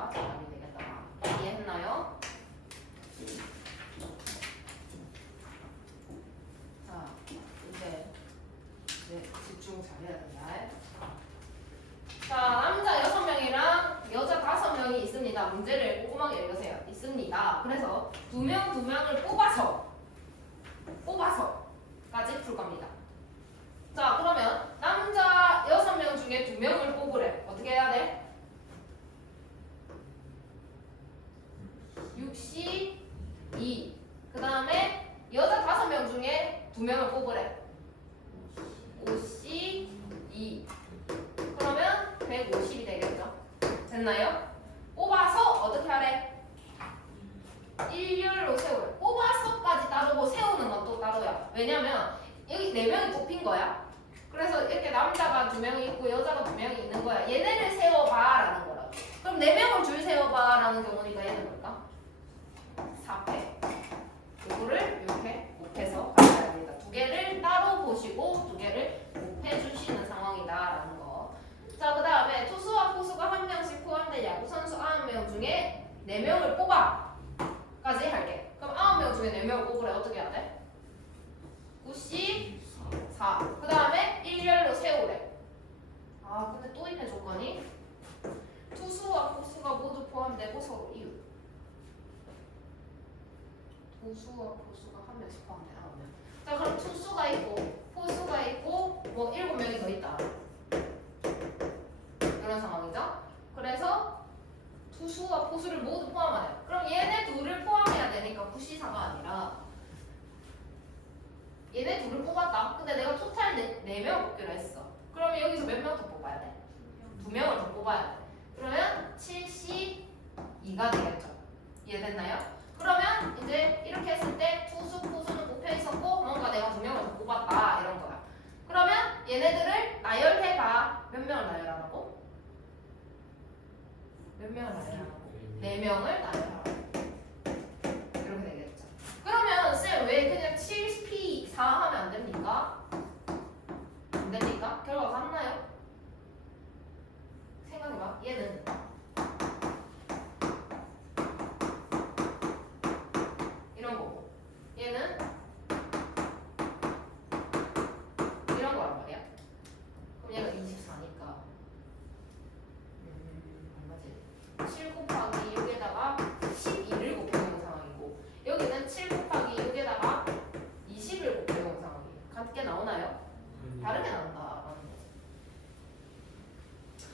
2가 정답이 되겠다. 이해했나요? 자, 이제 집중 잘해야 된다. 자, 남자 6명이랑 여자 5명이 있습니다. 문제를 꼼꼼하게 읽으세요. 있습니다. 그래서 2명을 뽑아서까지 풀 겁니다. 자, 그러면 남자 6명 중에 2명을 뽑으래. 어떻게 해야 돼? 62. 그 다음에 여자 5명 중에 2명을 뽑으래. 52. 그러면 150이 되겠죠. 됐나요? 뽑아서 어떻게 하래? 일렬로 세우래. 뽑아서까지 따르고 세우는 건 또 따로야. 왜냐면 여기 4명이 뽑힌 거야. 그래서 이렇게 남자가 2명이 있고 여자가 2명이 있는 거야. 얘네를 세워봐 라는 거라고. 그럼 4명을 줄 세워봐 라는 경우니까 얘는 뭘까? 4패. 이거를 이렇게 곱해서 가셔야 됩니다. 2개를 따로 보시고 2개를 곱해 주시는 상황이다 라는 거. 자, 그 다음에 투수와 포수가 1명씩 포함된 야구 선수 9명 중에 4명을 뽑아 까지 할게. 그럼 9명 중에 4명을 뽑으래. 어떻게 해야 돼? 94. 그 다음에 일렬로 세우래. 아, 근데 또 있네 조건이. 투수와 포수가 모두 포함되고 서로 이유. 투수와 포수가 1명씩 포함된 9명. 자, 그럼 투수가 있고 포수가 있고 뭐 7명이 더 있다. 이런 상황이죠. 그래서 투수와 포수를 모두 포함하래. 그럼 얘네 둘을 포함해야 되니까 94가 아니라 얘네 둘을 뽑았다. 근데 내가 토탈 4명을 뽑기로 했어. 그러면 여기서 몇 명 더 뽑아야 돼? 2명을 더 뽑아야 돼. 그러면 72가 되겠죠. 이해됐나요? 그러면 이제 이렇게 했을 때 투수, 포수는 뽑혀 있었고 뭔가 내가 2명을 더 뽑았다 이런 거야. 그러면 얘네들을 나열해봐. 몇 명을 나열하라고? 몇 명을 나열하라고? 4명을 나열하라고. 이렇게 되겠죠. 그러면 쌤 왜 그냥 7P4 하면 안 됩니까? 안 됩니까? 결과가 같나요? 생각해봐. 얘는 이런 거고 얘는 이런 거란 말이야. 그럼 얘가 24니까 얼마지? 7 곱하기 6에다가 12를 곱해놓은 상황이고 여기는 7 곱하기 6에다가 20을 곱해놓은 상황이에요. 같게 나오나요? 다르게 나온다라는 거지.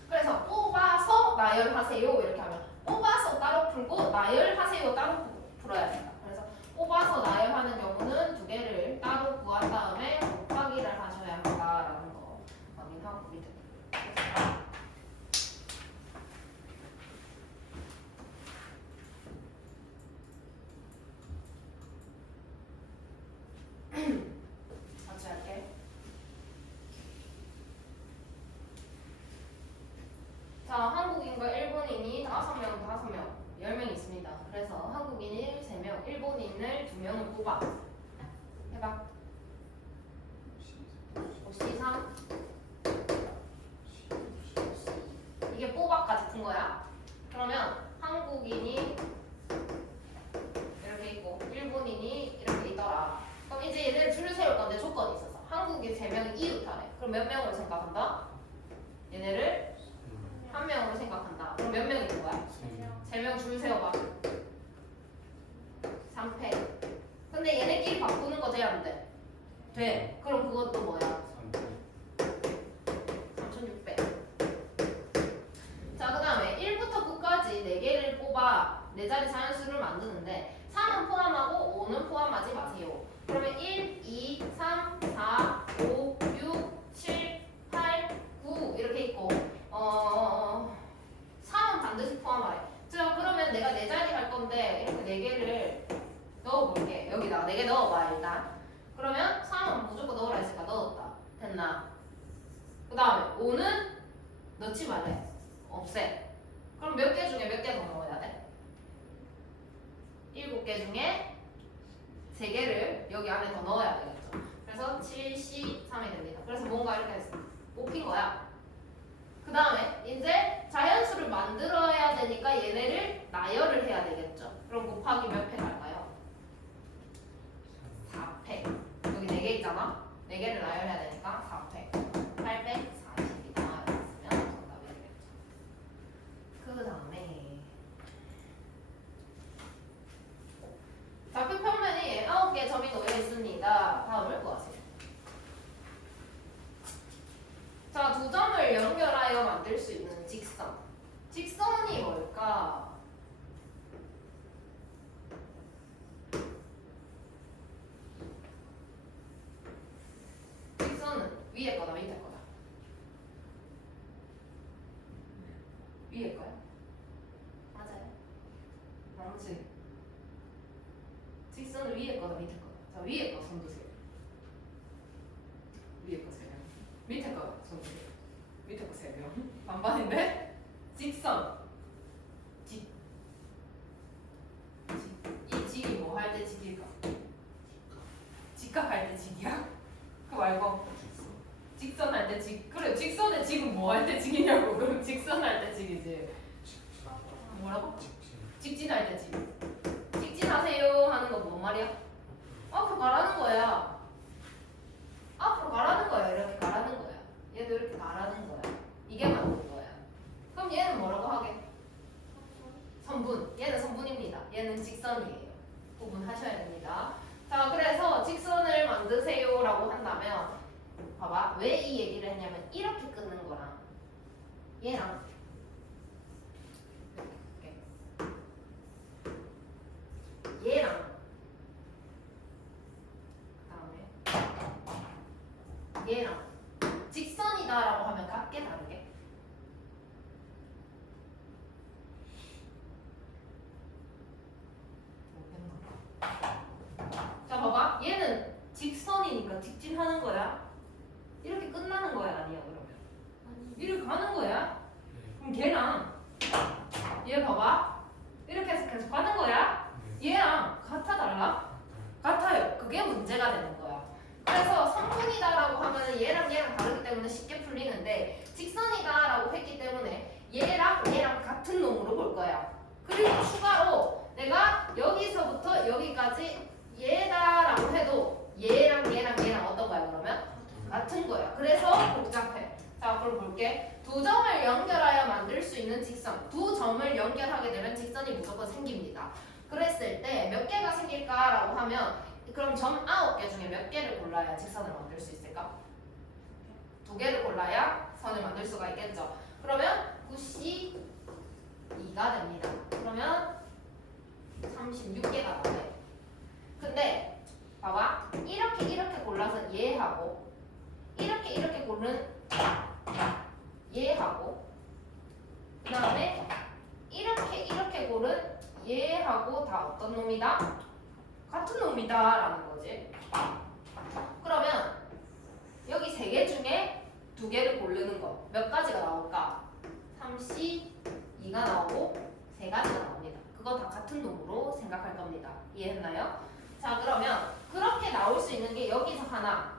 그래서 뽑아서 나열하세요 이렇게 하면 뽑아서 따로 풀고 나열하세요 따로 풀어야 된다. 그래서 뽑아서 나열하는 경우는 2개를 따로 구한 다음에 곱하기를 하셔야 한다라는 거 확인하고 밑에. 같이 할게. 자, 한국인과 일본인이 5명, 10명 있습니다. 그래서 한국인이 3명, 일본인을 2명을 뽑아. 해봐. C3. 이게 뽑아까지 푼 거야. 그러면 한국인이 이렇게 있고 일본인이 이렇게 있더라. 그럼 이제 얘네를 줄을 세울 건데 조건이 있어서 한국인 3명이 이웃하래. 그럼 몇 명으로 생각한다? 얘네를 1명으로 생각한다. 그럼 몇 명 있는 거야? 3명 줄 세워봐. 3패. 근데 얘네끼리 바꾸는 거 돼야 안 돼? 돼. 그럼 그것도 뭐야? 3600. 자, 그 다음에 1부터 9까지 4개를 뽑아 4자리 자연수를 만드는데 3은 포함하고 5는 포함하지 마세요. 그러면 1, 2, 3, 4, 5, 6, 7, 8, 9 이렇게 있고 3은 반드시 포함하래. 자, 그러면 내가 4자리 할 건데 이렇게 4개를 넣어볼게. 여기다가 4개 넣어봐 일단. 그러면 3은 무조건 넣으라 했으니까 넣었다. 됐나? 그 다음에 5는 넣지 말래. 없애. 그럼 몇 개 중에 몇 개 더 넣어야 돼? 7개 중에 3개를 여기 안에 더 넣어야 되겠죠. 그래서 73이 됩니다. 그래서 뭔가 이렇게 뽑힌 거야. 그 다음에 이제 자연수를 만들어야 되니까 얘네를 나열을 해야 되겠죠. 그럼 곱하기 몇 팩 할까요? 4팩. 여기 4개 있잖아. 4개를 나열해야 되니까 4팩. 840이다. 이랬으면 정답이 되겠죠. 그 다음에 좌표 평면이 9개 점이 놓여 있습니다. 다음을 구하세요. 자, 두 점을 연결하여 만들 수 있는 직선. 직선이 뭘까? 직선은 위에 거다, 밑에 거다? 위에 거야? 맞아요. 당신. 직선은 위에 거다, 밑에 거다? 자, 위에 거 손 드세요. 위에 거 3명. 밑에 거 손 드세요. 밑에 거 3명. 반반인데? 직선. 직. 이 직이 뭐 할 때 직일까? 직각 할 때 직이야? 그거 말고 직선 할 때 직. 그래, 직선의 직은 뭐 할 때 직이냐고. 그럼 직선 할 때 직이지. 뭐라고? 직진할 때 직. 직진하세요 하는 건 뭔 말이야? 앞으로 가라는 거야. 앞으로 가라는 거야. 이렇게 가라는 거야. 얘도 이렇게 가라는 거야. 이게 맞는 거야. 그럼 얘는 뭐라고 하게? 선분. 얘는 선분입니다. 얘는 직선이에요. 구분하셔야 됩니다. 자, 그래서 직선을 만드세요 라고 한다면 봐봐. 왜 이 얘기를 했냐면 이렇게 끊는 거랑 얘랑 이렇게 얘랑 그다음에 얘랑 직선이다라고 하면 같게 다르게? 자, 봐봐. 얘는 직선이니까 직진하는 거야. 이렇게 끝나는 거야, 아니야? 그러면 이렇게 가는 거야. 그럼 걔랑 얘 봐봐. 이렇게 해서 계속 가는 거야. 얘랑 같아, 달라? 같아요. 그게 문제가 되는 거야. 그래서 선분이다라고 하면 얘랑 다르기 때문에 쉽게 풀리는데 직선이다라고 했기 때문에 얘랑 같은 놈으로 볼 거야. 그리고 추가로 내가 여기서부터 여기까지 얘다라고 해도 얘랑 어떤 거야 그러면? 같은 거야. 그래서 복잡해. 자, 그럼 볼게. 두 점을 연결하여 만들 수 있는 직선. 두 점을 연결하게 되면 직선이 무조건 생깁니다. 그랬을 때 몇 개가 생길까라고 하면 그럼 점 9개 중에 몇 개를 골라야 직선을 만들 수 있을까? 2개를 골라야 선을 만들 수가 있겠죠. 그러면 92가 됩니다. 그러면 36개가 나와요. 근데 봐봐. 이렇게 골라서 얘하고 이렇게 고른 얘하고 그 다음에 이렇게 고른 얘하고 다 어떤 놈이다? 같은 놈이다 라는 거지. 그러면 여기 3개 중에 2개를 고르는 거 몇 가지가 나올까? 32가 나오고 3가지가 나옵니다. 그거 다 같은 놈으로 생각할 겁니다. 이해했나요? 자, 그러면 그렇게 나올 수 있는 게 여기서 하나,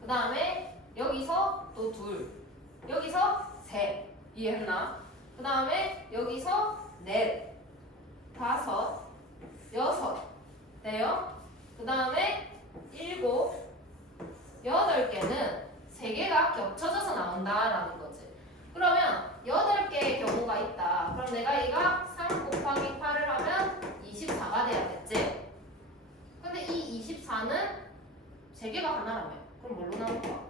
그 다음에 여기서 또 2, 여기서 3. 이해했나? 그 다음에 여기서 4, 5, 6 돼요? 그 다음에 7, 8개는 3개가 겹쳐져서 나온다라는 거지. 그러면 8개의 경우가 있다. 그럼 내가 이가 3 곱하기 8을 하면 24가 돼야겠지? 근데 이 24는 3개가 하나라며. 그럼 뭘로 나올까?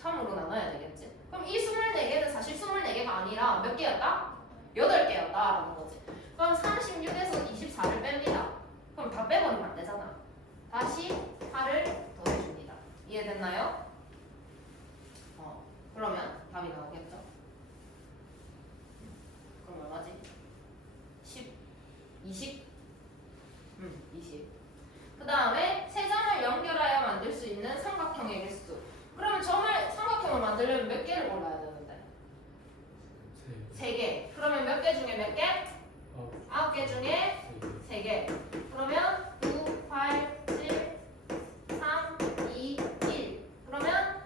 3으로 나눠야 되겠지? 그럼 이 24개는 사실 24개가 아니라 몇 개였다? 8개였다라는 거지. 그럼 36에서 24를 뺍니다. 그럼 다 빼버리면 안 되잖아. 다시 8을 더해줍니다. 이해됐나요? 그러면 답이 나오겠죠? 그럼 얼마지? 10, 20? 20. 그 다음에 세 점을 연결하여 만들 수 있는 삼각형의 개수. 그러면 삼각형을 만들려면 몇 개를 골라야 되는데? 3개. 그러면 몇 개 중에 몇 개? 9개 중에 3개. 그러면 9, 8, 7, 3, 2, 1. 그러면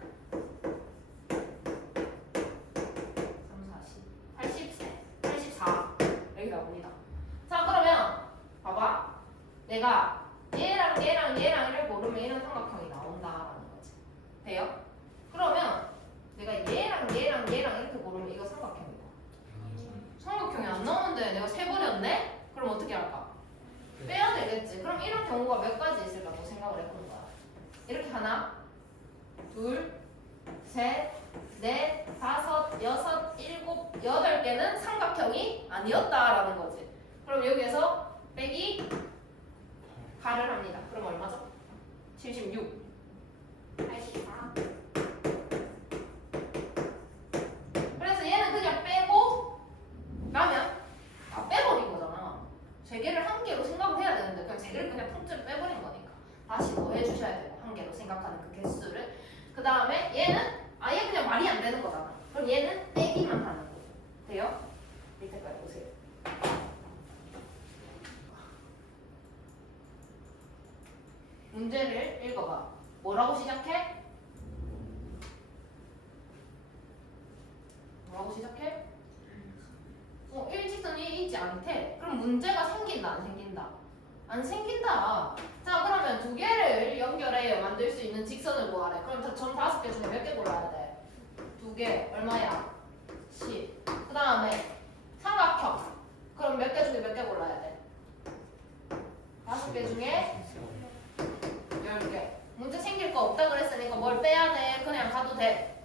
내가 얘랑 얘랑 얘랑 이를 고르면 이런 삼각형이 나온다라는 거지. 돼요? 그러면 내가 얘랑 얘랑 얘랑 이렇게 고르면 이거 삼각형이다. 삼각형이 안 나오는데 내가 세버렸네? 그럼 어떻게 할까? 빼야 되겠지. 그럼 이런 경우가 몇 가지 있을까? 또 생각을 해보는 거야. 이렇게 하나, 둘, 셋, 넷, 다섯, 여섯, 일곱, 여덟 개는 삼각형이 아니었다라는 거지. 그럼 여기에서 빼기 8을 합니다. 그럼 얼마죠? 76, 84. 그래서 얘는 그냥 빼고 나면 다 빼버린 거잖아. 세 개를 한 개로 생각을 해야 되는데 그냥 세 개를 그냥 통째로 빼버린 거니까 다시 더해 주셔야 되고 한 개로 생각하는 그 개수를. 그 다음에 얘는 아예 그냥 말이 안 되는 거잖아. 그럼 얘는 빼기만 하는 거죠. 돼요? 밑에까지 보세요. 문제를 읽어봐. 뭐라고 시작해? 뭐라고 시작해? 일직선이 있지 않대. 그럼 문제가 생긴다, 안 생긴다? 안 생긴다. 자, 그러면 두 개를 연결해 만들 수 있는 직선을 구하래. 그럼 점 5개 중에 몇 개 골라야 돼? 2개. 얼마야? 10. 그 다음에 삼각형. 그럼 몇 개 중에 몇 개 골라야 돼? 5개 중에 10개. 문제 생길 거 없다 그랬으니까 뭘 빼야 돼? 그냥 가도 돼.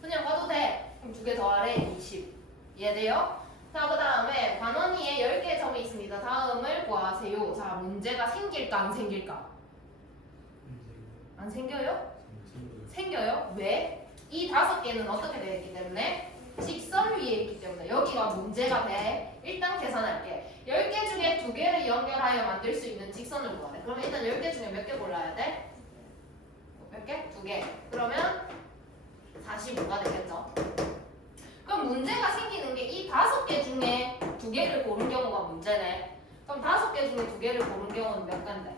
그냥 가도 돼. 그럼 2개 더하래 20. 이해돼요? 자, 그 다음에 반원이에 10개의 점이 있습니다. 다음을 구하세요. 자, 문제가 생길까 안 생길까? 안 생겨요? 생겨요? 왜? 이 5개는 어떻게 되어 있기 때문에? 직선 위에 있기 때문에 여기가 문제가 돼. 일단 계산할게. 10개 중에 2개를 연결하여 만들 수 있는 직선을 구하래. 그러면 일단 10개 중에 몇 개 골라야 돼? 몇 개? 2개. 그러면 45가 되겠죠? 그럼 문제가 생기는 게 이 5개 중에 2개를 고른 경우가 문제네. 그럼 5개 중에 2개를 고른 경우는 몇 개인데?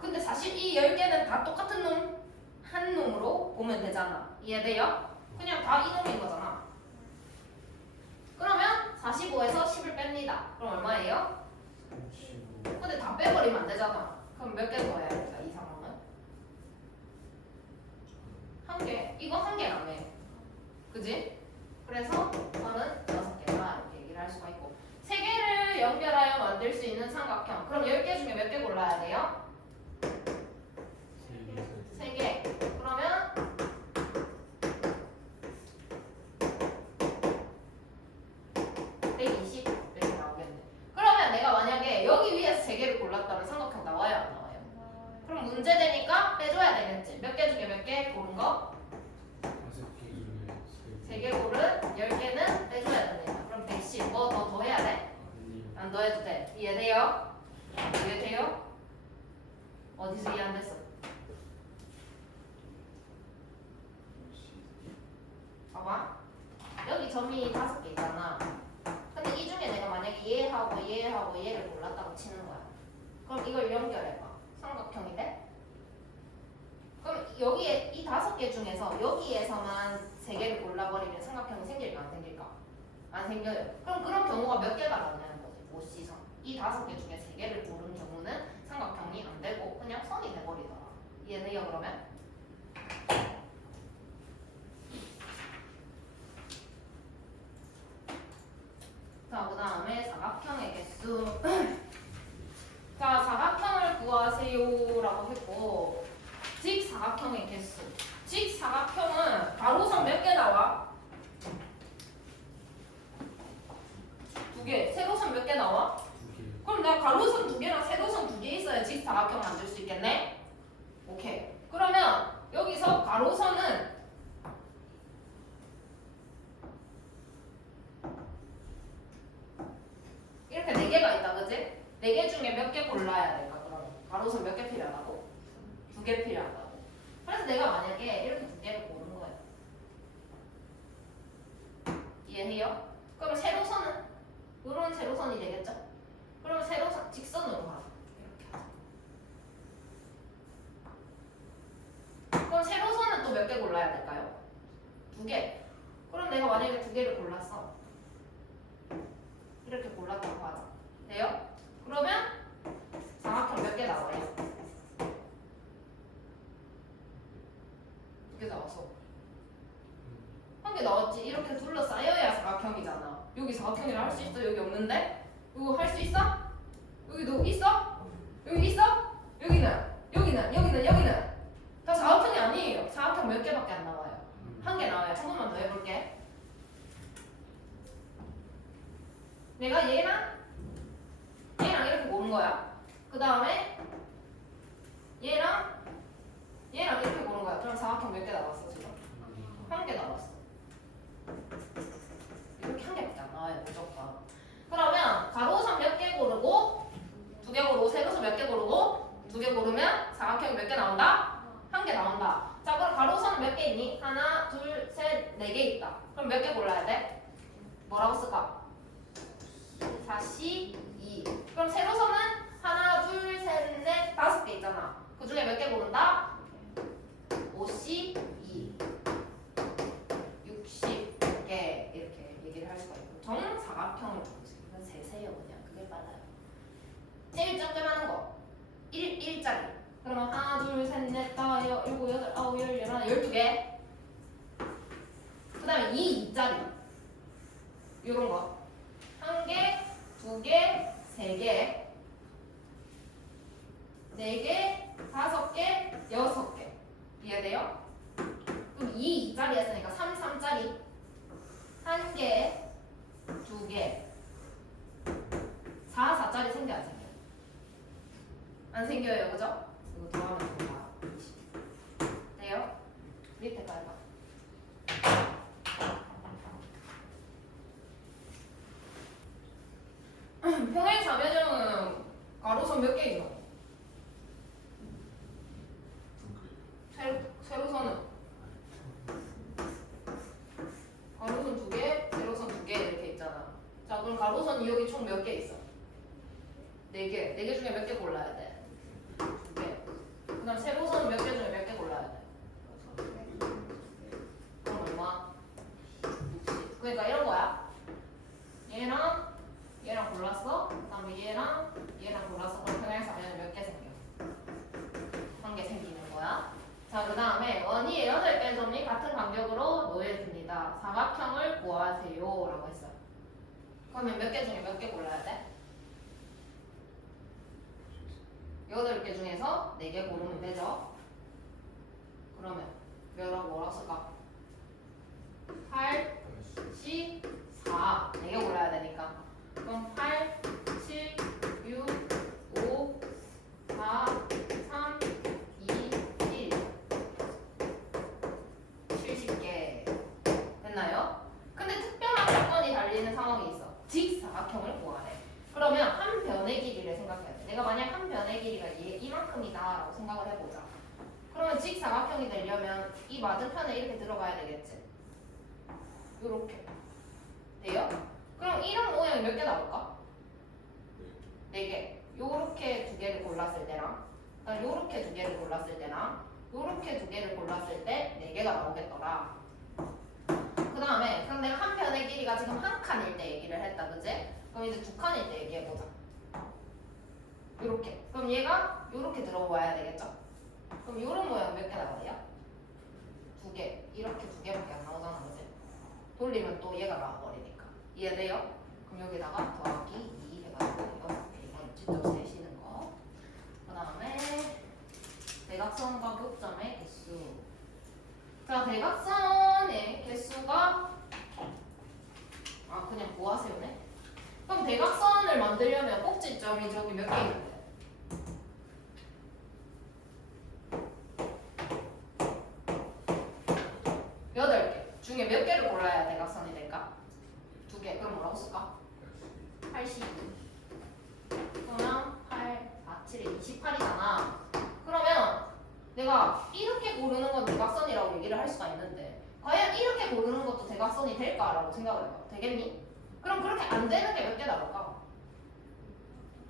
근데 사실 이 10개는 다 똑같은 놈, 한 놈으로 보면 되잖아. 이해돼요? 그냥 다 이놈인 거잖아. 그러면 45에서 10을 뺍니다. 그럼 얼마예요? 35. 근데 다 빼버리면 안 되잖아. 그럼 몇 개 더 해야 될까, 이 상황은? 한 개. 이거 한 개라며. 그지? 그래서 36개다 이렇게 얘기를 할 수가 있고 3개를 연결하여 만들 수 있는 삼각형. 그럼 10개 중에 몇 개 골라야 돼요? 3개. 그러면 120 이렇게 나오겠네. 그러면 내가 만약에 여기 위에서 3개를 골랐다면 삼각형 나와요 안 나와요? 그럼 문제 되니까 빼줘야 되겠지. 몇 개 중에 몇 개 고른 거? 3개 고른 10개는 빼줘야 됩니다. 그럼 110. 뭐 더 더해야 돼? 안 더해도 돼. 이해돼요? 이해돼요? 어디서 이해 안 됐어? 봐봐. 여기 점이 5개 있잖아. 근데 이 중에 내가 만약에 얘하고 얘하고 얘를 골랐다고 치는 거야. 그럼 이걸 연결해봐. 삼각형이 돼? 그럼 여기에 이 5개 중에서 여기에서만 3개를 골라버리면 삼각형이 생길까 안 생길까? 안 생겨요. 그럼 그런 경우가 몇 개가 나오냐는 거지. 모씨선. 이 5개 중에 3개를 고른 경우는 삼각형이 안 되고 그냥 선이 돼버리더라. 이해돼요 그러면? 자, 그 다음에 사각형의 개수. 자, 사각형을 구하세요라고 했고 직사각형의 개수. 직사각형은 가로선 몇 개 나와? 2개. 세로선 몇 개 나와? 2개. 그럼 내가 가로선 2개랑 세로선 2개 있어야 직사각형 만들 수 있겠네? 오케이. 그러면 여기서 가로선은 이렇게 4개가 있다, 그지? 4개 중에 몇 개 골라야 될까, 그러면? 가로선 몇 개 필요하다고? 2개 필요하다고. 그래서 내가 만약에 이렇게 2개를 고른 거예요. 이해해요? 그럼 세로선은? 이런 세로선이 되겠죠? 그럼 세로선 직선으로 가. 이렇게 하자. 그럼 세로선은 또 몇 개 골라야 될까요? 2개. 그럼 내가 만약에 2개를 골랐어. 이렇게 골랐다고 하자. 돼요? 그러면 할 수 있어? 여기도 있어? 여기 있어? 여기는 다 사각형이 아니에요. 사각형 몇 개밖에 안 나와요. 한 개 나와요. 한 번만 더 해볼게. 내가 얘랑 이렇게 보는 거야. 그 다음에 얘랑 이렇게 보는 거야. 그럼 사각형 몇 개 나왔어 지금? 한 개 나왔어. 이렇게 한 개밖에 안 나와요 무조건. 그러면 가로선 몇 개 고르고 2개 고르고 세로선 몇 개 고르고 2개 고르면 사각형이 몇 개 나온다? 한 개 나온다. 자 그럼 가로선은 몇 개 있니? 하나, 둘, 셋, 4개 있다. 그럼 몇 개 골라야 돼? 뭐라고 쓸까? 4, 2. 그럼 세로선은 하나, 둘, 셋, 넷, 5개 있잖아. 그 중에 몇 개 고른다? 52, 60개 이렇게 얘기를 할 수가 있고 정사각형을 보세요. 세세요 그냥 그게 빨라요. 제일 적게 많은 거 1짜리. 그러면 하나, 둘, 셋, 넷, 다, 여, 일곱, 여덟, 아홉, 열, 열하나, 12개. 그 다음에 2짜리 요런 거 1개, 2개, 3개, 4개, 5개, 6개. 이해돼요? 그럼 2짜리 했으니까 3짜리 1개, 2개, 4짜리 생겨 안 생겨? 안 생겨요, 그죠? 이거 더하면 된다. 돼요? 밑에 깔봐. 평행 자매점은 가로선 몇 개 있노? 세로선은? 가로선 2개, 세로선 2개 이렇게 있잖아. 자 그럼 가로선이 여기 총 몇 개 있어? 4개. 4개 중에 몇 개 골라야 돼? 2개. 그 다음 세로선은 몇 개 중에 몇 개 골라야 돼? 그럼 얼마? 60. 그러니까 이런 거야. 얘랑 골랐어. 그 다음에 얘랑 골랐어. 그럼 평행에서 하면 몇 개 생겨? 한 개 생기는 거야. 자, 그 다음에 원이 8개 점이 같은 간격으로 놓여집니다. 사각형을 구하세요. 라고 했어요. 그러면 몇 개 중에 몇 개 골라야 돼? 8개 중에서 4개 고르면 되죠? 그러면 뭐라고 쓸까? 8, 10, 4. 4개 골라야 되니까. 그럼 8, 7, 6, 5, 4, 3, 2, 1. 70개. 됐나요? 근데 특별한 조건이 달리는 상황이 있어. 직사각형을 구하래. 그러면 한 변의 길이를 생각해야 돼. 내가 만약 한 변의 길이가 이만큼이다 라고 생각을 해보자. 그러면 직사각형이 되려면 이 맞은편에 이렇게 들어가야 되겠지. 요렇게. 돼요? 그럼 이런 모양이 몇 개 나올까? 4개. 요렇게 2개를 골랐을 때랑 요렇게 2개를 골랐을 때랑 요렇게 2개를 골랐을 때 4개가 나오겠더라. 그 다음에 그럼 내가 한 편의 길이가 지금 한 칸일 때 얘기를 했다. 그지? 그럼 이제 2칸일 때 얘기해보자. 요렇게. 그럼 얘가 요렇게 들어와야 되겠죠? 그럼 요런 모양 몇 개 나와요? 2개. 이렇게 2개밖에 안 나오잖아. 그지? 돌리면 또 얘가 나와버리니까. 이해돼요? 그럼 여기다가 더하기 2 해가지고 6개. 이건 직접 세시는 거. 그 다음에 대각선과 교점의 개수. 자, 대각선의 개수가 그냥 구하세요네. 그럼 대각선을 만들려면 꼭지점이 저기 몇 개 있는데? 8개 중에 몇 개를 골라야 대각선이 될까? 2개. 그럼 뭐라고 쓸까? 82. 그러면 8, 4, 7에 28이잖아. 그러면 내가 이렇게 고르는 건 대각선이라고 얘기를 할 수가 있는데 과연 이렇게 고르는 것도 대각선이 될까라고 생각을 해봐. 되겠니? 그럼 그렇게 안 되는 게 몇 개 나올까?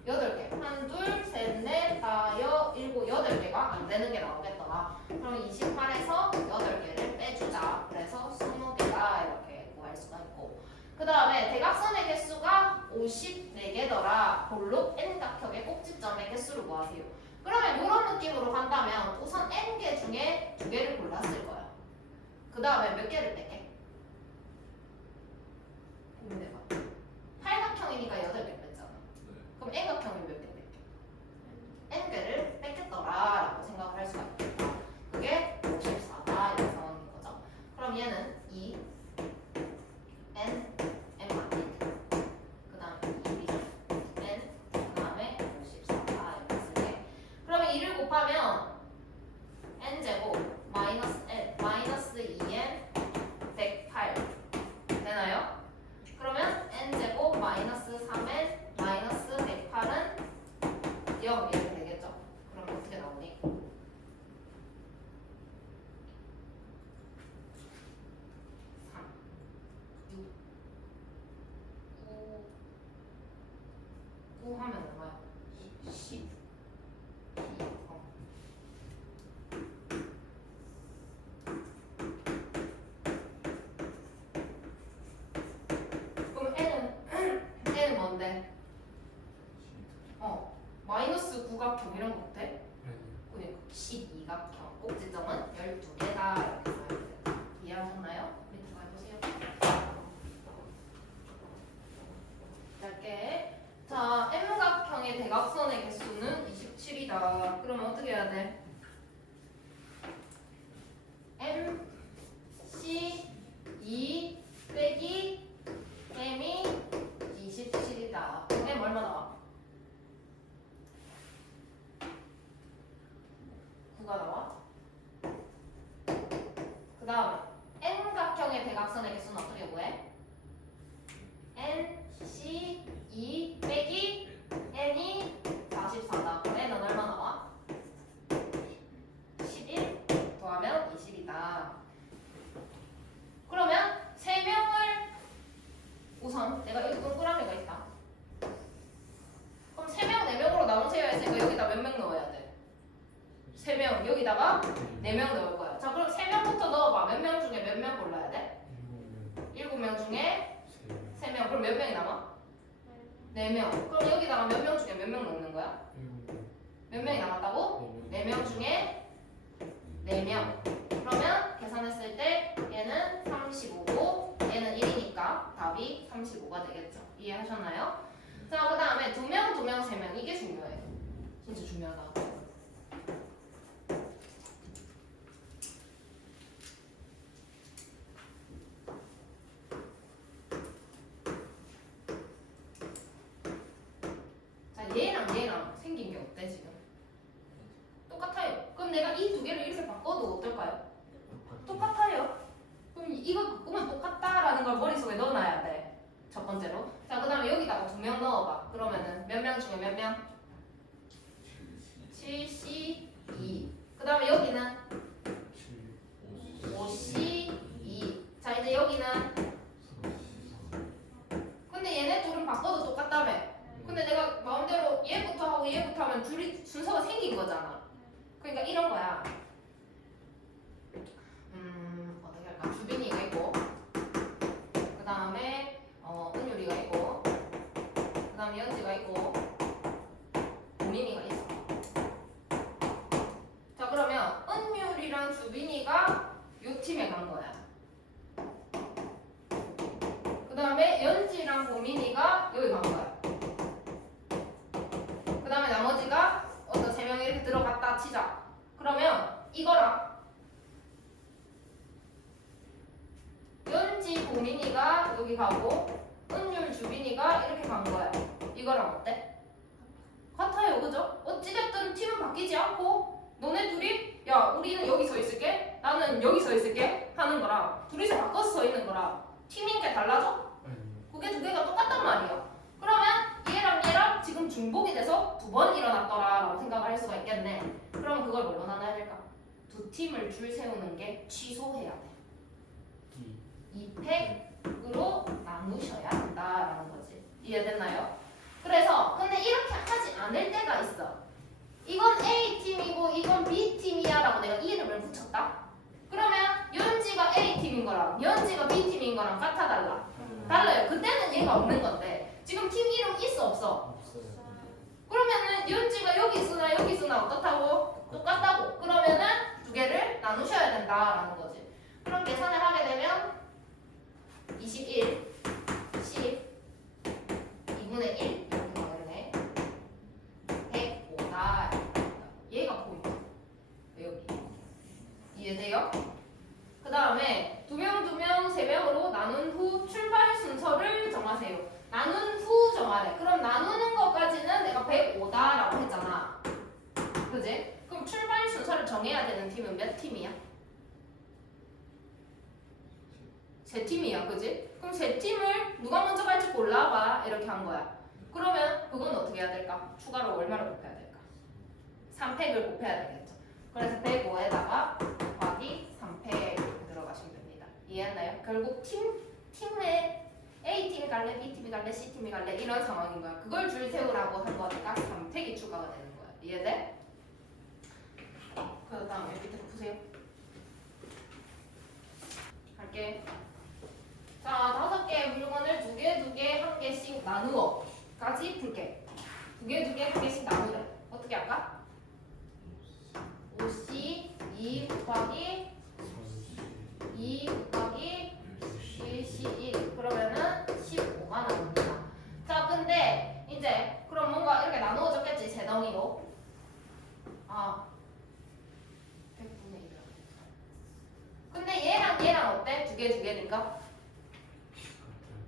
8개. 1, 2, 3, 4, 5, 6, 7, 8개가 안 되는 게 나오겠더라. 그럼 28에서 8개를 빼주자. 그래서 20개다 이렇게 구할 수가 있고. 그 다음에 대각선의 개수가 54개더라. 볼록 N각형의 꼭지점의 개수를 구하세요. 그러면 이런 느낌으로 간다면 우선 N개 중에 2개를 골랐을 거야. 그 다음에 몇 개를 뺄게? 고민해봐. 팔각형이니까 8개 뺐잖아. 9 하면 얼마야? 10. 그럼 n은 뭔데? 마이너스 구각형 이런 거 어때? 그러니까 12각형 꼭지점은 12개다 이렇게 써야 돼요. 이해하셨나요? 밑에 봐보세요. 짧게. 자, M각형의 대각선의 개수는 27이다. 그러면 어떻게 해야 돼? M, C, 2 빼기 M이 27이다. M 얼마 나와? 9가 나와? 그 다음에 N각형의 대각선의 개수는 어떻게 구해? N, C, 2 빼기 N이 44다. 그럼 N은 얼마 나와? 11 더하면 20이다. 그러면 3명을 우선 내가 여기 동그라미가 있다. 그럼 3명, 4명으로 나누세요 했으니까 여기다 몇 명 넣어야 돼? 3명, 여기다가 4명 넣을 거야. 자, 그럼 3명부터 넣어봐. 몇 명 중에 몇 명 골라야 돼? 7명 중에 3명. 그럼 몇 명이 남아? 4명. 그럼 여기다가 몇 명 중에 몇 명 넣는 거야? 몇 명이 남았다고? 4명 중에 4명. 그러면 계산했을 때 얘는 35고 얘는 1이니까 답이 35가 되겠죠. 이해하셨나요? 자, 그 다음에 2명, 2명, 3명. 이게 중요해요. 진짜 중요하다. 얘랑 생긴 게 어때 지금? 똑같아요. 그럼 내가 이 두 개를 이렇게 바꿔도 어떨까요? 똑같아요. 그럼 이거 바꾸면 똑같다라는 걸 머릿속에 넣어놔야 돼. 첫 번째로. 자, 그 다음에 여기다가 2명 넣어봐. 그러면은 몇 명 중에 몇 명? 72. 그 다음에 여기는 52. 자, 이제 여기는 근데 얘네 둘은 바꿔도 똑같다며. 근데 내가 마음대로 얘부터 하고 얘부터 하면 둘이 순서가 생긴 거잖아. 그러니까 이런 거야. 어떻게 할까? 주빈이가 있고, 그 다음에 은율이가 있고, 그 다음에 연지가 있고, 보민이가 있어. 자, 그러면 은율이랑 주빈이가 요 팀에 간 거야. 그 다음에 연지랑 보민이가 여기 간 거야. 그 다음에 나머지가 어떤 3명이 이렇게 들어갔다 치자. 그러면 이거랑 연지 보민이가 여기 가고 은율 주빈이가 이렇게 간 거야. 이거랑 어때? 같아요, 그죠? 어찌됐든 팀은 바뀌지 않고 너네 둘이 야 우리는 여기 서 있을게 나는 여기 서 있을게 하는 거랑 둘이서 바꿔서 서 있는 거랑 팀인 게 달라져? 그게 두 개가 똑같단 말이야. 그러면 얘랑 지금 중복이 돼서 2번 일어났더라 라고 생각을 할 수가 있겠네. 그럼 그걸 뭘로 나눠야 될까? 두 팀을 줄 세우는 게 취소해야 돼. 2팩으로 나누셔야 한다라는 거지. 이해됐나요? 그래서 근데 이렇게 하지 않을 때가 있어. 이건 A팀이고 이건 B팀이야 라고 내가 이름을 붙였다. 그러면 연지가 A팀인 거랑 연지가 B팀인 거랑 같아 달라? 달라요. 그때는 얘가 없는 건데 지금 팀 이름 있어 없어? 그러면은 연지가 여기 있으나 여기 있으나 어떻다고? 똑같다고. 그러면은 두 개를 나누셔야 된다라는 거지. 그럼 계산을 하게 되면 21, 10, 2분의 1 이렇게 나오네. 105다. 얘가 보인다. 여기. 이해돼요? 그 다음에 2명, 3명으로 나눈 후 출발 순서를 정하세요. 나눈 후 정하래. 그럼 나누는 것까지는 내가 105다라고 했잖아. 그지? 그럼 출발 순서를 정해야 되는 팀은 몇 팀이야? 3팀이야. 그지? 그럼 3팀을 누가 먼저 갈지 골라봐. 이렇게 한 거야. 그러면 그건 어떻게 해야 될까? 추가로 얼마를 곱해야 될까? 3팩을 곱해야 되겠죠. 그래서 105에다가 곱하기 3팩 이렇게 들어가시면 됩니다. 이해했나요? 결국 팀에 A팀이 갈래, B팀이 갈래, C팀이 갈래 이런 상황인 거야. 그걸 줄 세우라고 개까지 풀게. 두 개씩 나누래. 어떻게 할까? 5C 2 곱하기 2 곱하기 1C1 그러면은 15가 나옵니다. 자, 근데 이제 그럼 뭔가 이렇게 나누어졌겠지, 세 덩이로. 아, 100분의 1. 근데 얘랑 어때? 두 개니까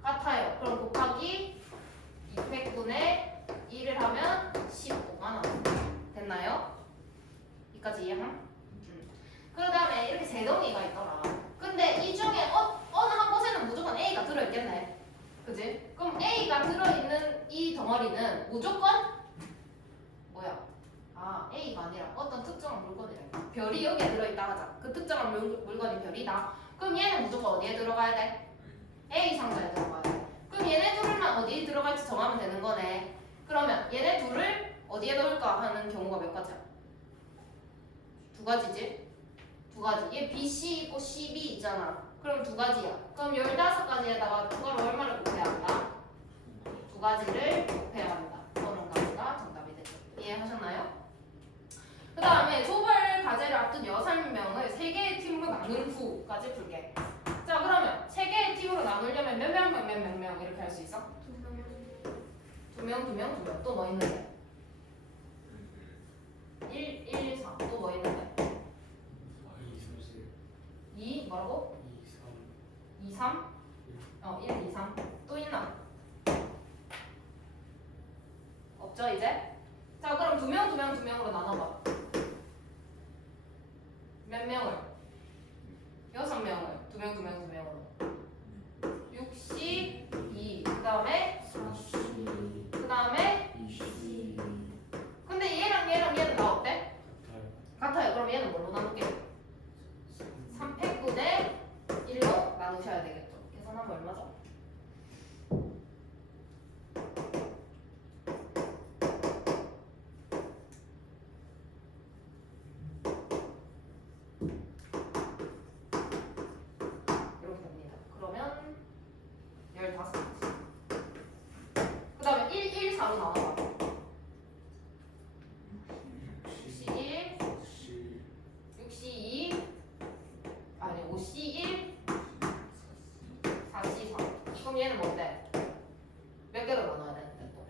같아요. 그럼 곱하기 200분의 1을 하면 15가 나옵니다. 됐나요? 여기까지 이해함? 그 다음에 이렇게 세 덩이가 있더라. 근데 이 중에 어느 한 곳에는 무조건 A가 들어있겠네. 그지? 그럼 A가 들어있는 이 덩어리는 무조건 뭐야? 아, A가 아니라 어떤 특정한 물건이랄까? 별이 여기에 들어있다 하자. 그 특정한 물건이 별이다. 그럼 얘는 무조건 어디에 들어가야 돼? A 상자에 들어가야 돼. 그럼 얘네 둘만 어디에 들어갈지 정하면 되는 거네. 그러면 얘네 둘을 어디에 넣을까 하는 경우가 몇 가지야? 두 가지지? 두 가지. 얘 BC 있고 CB 있잖아. 그럼 두 가지야. 그럼 15가지에다가 추가로 얼마를 곱해야 한다? 두 가지를 곱해야 한다. 어느 가지가 정답이 되죠. 이해하셨나요? 그 다음에 소벌 과제를 앞둔 6명을 3개의 팀으로 나눈 후까지 풀게. 자, 그러면 3개의 팀으로 나누려면 몇 명 이렇게 할 수 있어? 2명. 또 뭐 있는데? 1, 1, 4. 또 뭐 있는데? 2, 뭐라고? 2, 3? 1, 2, 3. 또 있나? 없죠, 이제? 자, 그럼 2명으로 나눠봐. 몇 명을? 6명을. 2명으로. 62. 그 다음에? 그 다음에? 근데 얘는 다 어때? 같아요. 그럼 얘는 뭘로 나눌게? 3팩분의 1로 나누셔야 되겠죠. 계산하면 얼마죠? 이렇게 됩니다. 그러면 15가지. 그 다음에 1, 1, 4로 나눠봐. 61, 62, 아니 51, 44. 그럼 얘는 뭔데? 몇 개로 나눠야 되는데 또?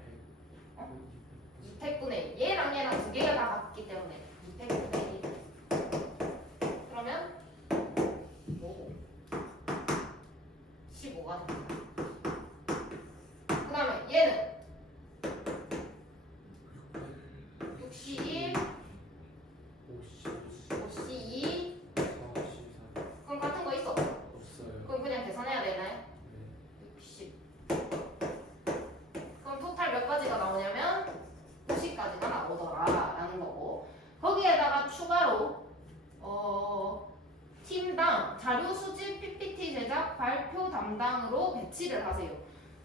2팩분의 1. 얘랑 두 개가 다 같기 때문에 2팩분의 1. 그러면 15가 됩니다. 그 다음에 얘는 61, 52. 그럼 같은 거 있어? 그럼 그냥 계산해야 되나요? 60. 그럼 토탈 몇 가지가 나오냐면 90가지가 나오더라라는 거고, 거기에다가 추가로 팀당 자료 수집, PPT 제작, 발표 담당으로 배치를 하세요.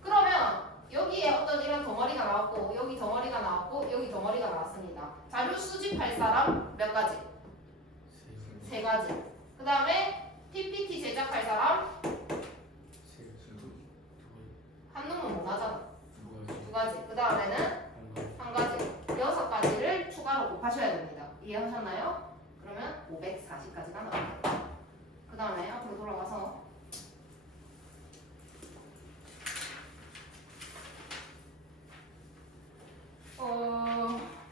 그러면 여기에 어떤 이런 덩어리가 나왔고, 여기 덩어리가 나왔고, 여기 덩어리가 나왔습니다. 자료 수집할 사람 몇 가지? 3가지. 그 다음에 PPT 제작할 사람 한 놈은 못 하잖아. 2가지. 그 다음에는 1가지. 6가지를 추가로 곱하셔야 됩니다. 이해하셨나요? 그러면 540까지가 나옵니다. 그 다음에 앞으로 돌아가서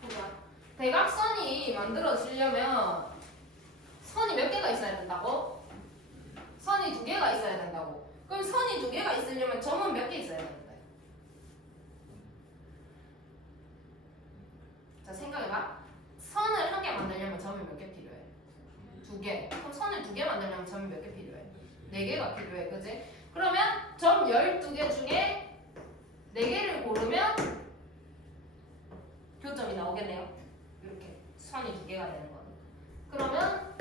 보자. 대각선이 만들어지려면 선이 몇 개가 있어야 된다고? 선이 2개가 있어야 된다고. 그럼 선이 2개가 있으려면 점은 몇 개 있어야 되는데? 자, 생각해봐. 선을 1개 만들려면 점이 몇 개 필요해? 2개. 그럼 선을 2개 만들려면 점이 몇 개 필요해? 4개가 필요해. 그지? 그러면 점 12개 중에 4개를 고르면 교점이 나오겠네요. 이렇게 선이 2개가 되는 거니까. 그러면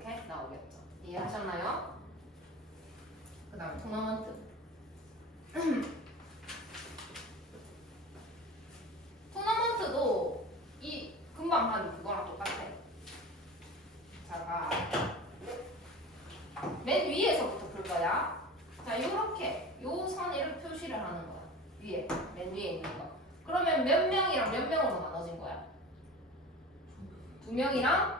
이렇게 나오겠죠. 이해하셨나요? 그 다음 토너먼트. 그러면 몇 명이랑 몇 명으로 나눠진 거야? 2명이랑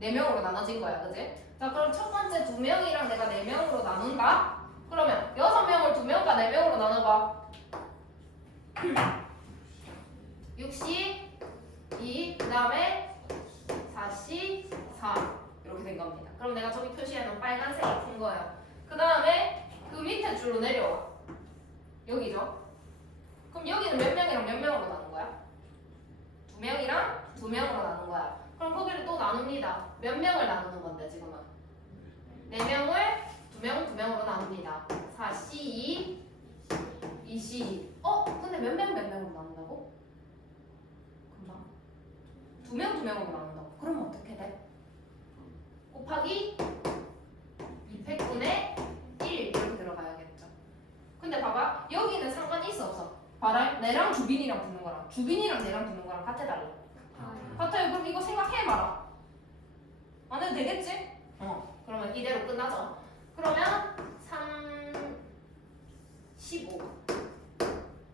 4명으로 나눠진 거야, 그지? 자, 그럼 첫 번째 2명이랑 내가 4명으로 나눈다? 그러면 6명을 2명과 4명으로 나눠봐. 62, 그 다음에 44 이렇게 된 겁니다. 그럼 내가 저기 표시해놓은 빨간색이 큰 거예요. 그 다음에 그 밑에 줄로 내려와. 여기죠? 그럼 여기는 몇 명이랑 몇 명으로 나눈 거야? 2명이랑 2명으로 나눈 거야. 그럼 거기를 또 나눕니다. 몇 명을 나누는 건데 지금은? 4명을 2명, 2명으로 나눕니다. 4C2, 2C2. 근데 몇 명, 몇 명으로 나눈다고? 금방. 2명, 2명으로 나눈다고. 그러면 어떻게 돼? 곱하기 200분의 1 이렇게 들어가야겠죠. 근데 봐봐. 여기는 상관이 있어 없어? 봐라. 내랑 주빈이랑 붙는 거랑 주빈이랑 내랑 붙는 거랑 같아달라. 같아요. 그럼 이거 생각해봐라. 안 해도 되겠지? 그러면 이대로 끝나죠. 그러면 15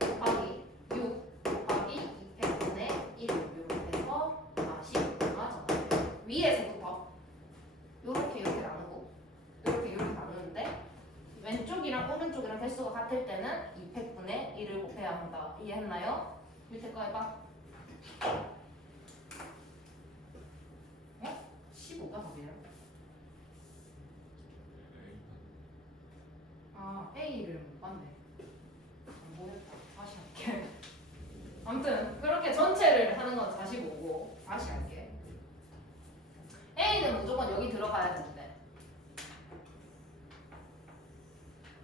곱하기 6 곱하기 200분의 1 이렇게 해서 40 나죠. 위에서부터 요렇게 나누고 요렇게 나누는데 왼쪽이랑 오른쪽이랑 개수가 같을 때는 200분의 1을 곱해야 한다. 이해했나요? 밑에 거 해봐. 15가 답이에요? A를 못 봤네. 안 보였다. 다시 할게. 아무튼 그렇게 전체를 하는 건 45고 다시 할게. A는 무조건 여기 들어가야 되는데.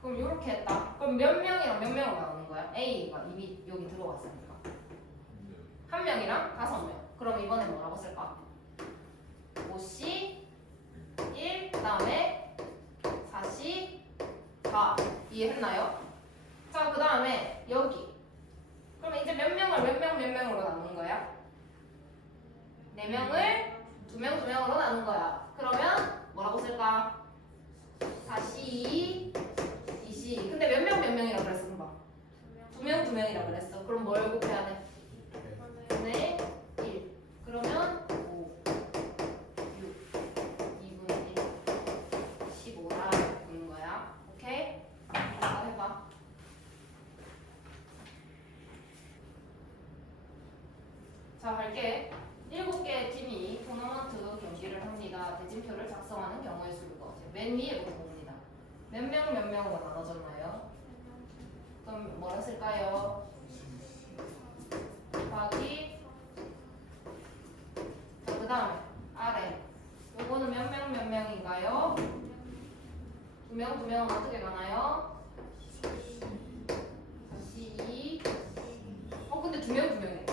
그럼 이렇게 했다. 그럼 몇 명이랑 몇 명으로 나오는 거야? A가 이미 여기 들어갔으니까. 한 명이랑 5명. 그럼 이번에 뭐라고 쓸까? 5C 1, 그 다음에 4C 4. 이해했나요? 자, 그 다음에 여기. 그럼 이제 몇 명을 몇 명으로 나눈 거야? 4명을 2명, 2명으로 나눈 거야. 그러면 뭐라고 쓸까? 4C 2C. 근데 몇 명이라고 그랬어, 금방? 2명, 2명이라고 그랬어. 그럼 뭘 곱해야 돼? 2분의 1. 그러면 5, 6, 2분의 1, 15라 보는 거야. 오케이? 이거 해봐. 자, 할게. 7개의 팀이 토너먼트 경기를 합니다. 대진표를 작성하는 경우의 수를 구하세요. 맨 위에부터 봅니다. 몇 명으로 나눠졌나요? 그럼 뭐라 쓸까요? 곱하기. 자, 그 다음에 아래. 요거는 몇 명인가요? 2명은 어떻게 가나요? 4C2. 근데 2명이네.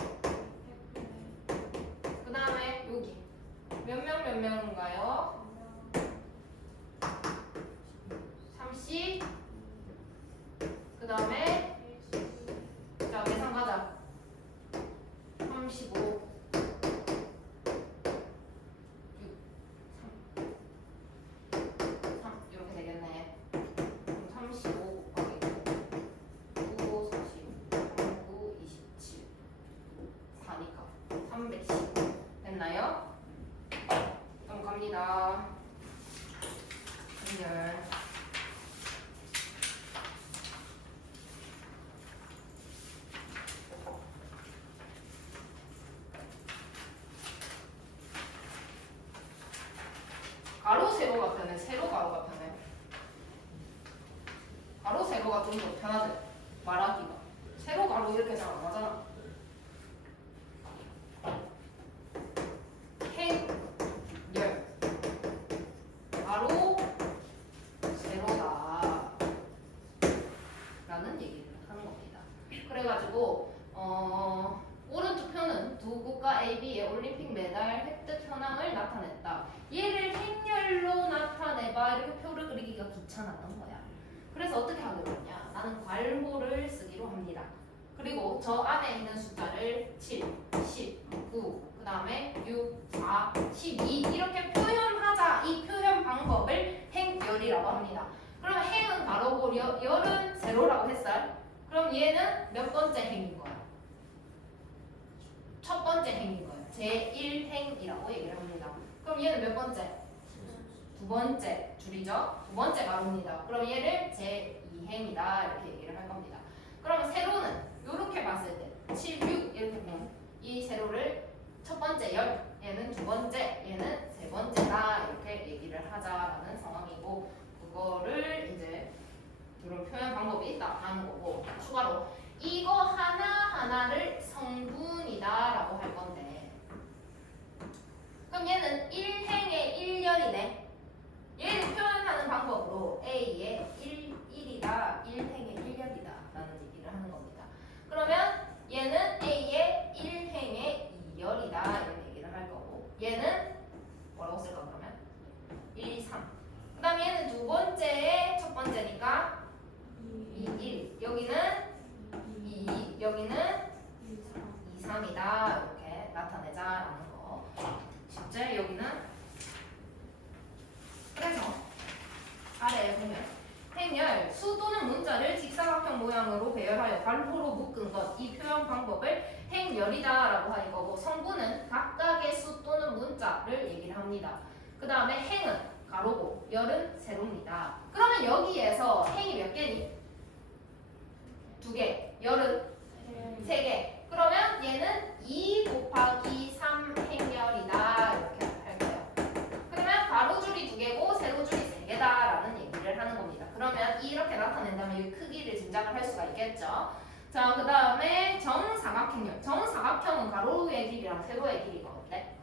그 다음에 여기 몇 명인가요? 3C. 그 다음에 자, 계산 가자. 35 6 3 이렇게 되겠네. 그럼 35 곱하기 9 40 9 27 4니까 310 됐나요? 그럼 갑니다. 연결. 가로 세로가 편해? 세로 가로가 편해? 가로 세로가 좀 더 편하지? 말하기가. 세로 가로 이렇게 잘 안 하잖아. 행열 가로 세로다 라는 얘기를 하는 겁니다. 그래가지고 오른쪽 표는 두 국가 AB의 올림픽 메달 획득 현황을 나타냈다. 얘를 행렬로 나타내봐. 이렇게 표를 그리기가 귀찮았던 거야. 그래서 어떻게 하기로 했냐? 나는 괄호를 쓰기로 합니다. 그리고 저 안에 있는 숫자를 7, 10, 9, 그 다음에 6, 4, 12 이렇게 표현하자. 이 표현 방법을 행열이라고 합니다. 그러면 행은 가로고 열은 세로라고 했어요. 그럼 얘는 몇 번째 행인 거야? 제1행이라고 얘기를 합니다. 그럼 얘는 몇 번째? 두 번째 줄이죠. 두 번째 가로입니다. 그럼 얘를 제2행이다 이렇게 얘기를 할 겁니다. 그러면 세로는 이렇게 봤을 때 7, 6 이렇게 보면 이 세로를 첫 번째 열, 얘는 두 번째, 얘는 세 번째다 이렇게 얘기를 하자라는 상황이고 그거를 이제 이런 표현 방법이 있다 하는 거고 추가로 이거 하나하나를 성분이다라고 할 건데 그럼 얘는 1행의 1열이네. 얘를 표현하는 방법으로 A의 1이다, 1행의 1열이다 라는 얘기를 하는 겁니다. 그러면 얘는 A의 1행의 2열이다 이런 얘기를 할 거고 얘는 뭐라고 쓸까 그러면? 1, 3. 그 다음에 얘는 두 번째의 첫 번째니까 2, 1. 여기는 2, 여기는 2, 3이다 이렇게 나타내자라는 거. 실제 여기는 그래서 아래에 보면 행열 수 또는 문자를 직사각형 모양으로 배열하여 가로로 묶은 것 이 표현 방법을 행열이다라고 하는 거고 성분은 각각의 수 또는 문자를 얘기를 합니다. 그 다음에 행은 가로고 열은 세로입니다. 그러면 여기에서 행이 몇 개니? 두 개, 열은 세 개. 그러면 얘는 2 곱하기 3 행열이다 이렇게 할 거예요. 그러면 가로줄이 두 개고 세로줄이 세 개다라는 얘기를 하는 겁니다. 그러면 이렇게 나타낸다면 이 크기를 짐작을 할 수가 있겠죠. 자, 그 다음에 정사각형열. 정사각형은 가로의 길이랑 세로의 길이가 어때?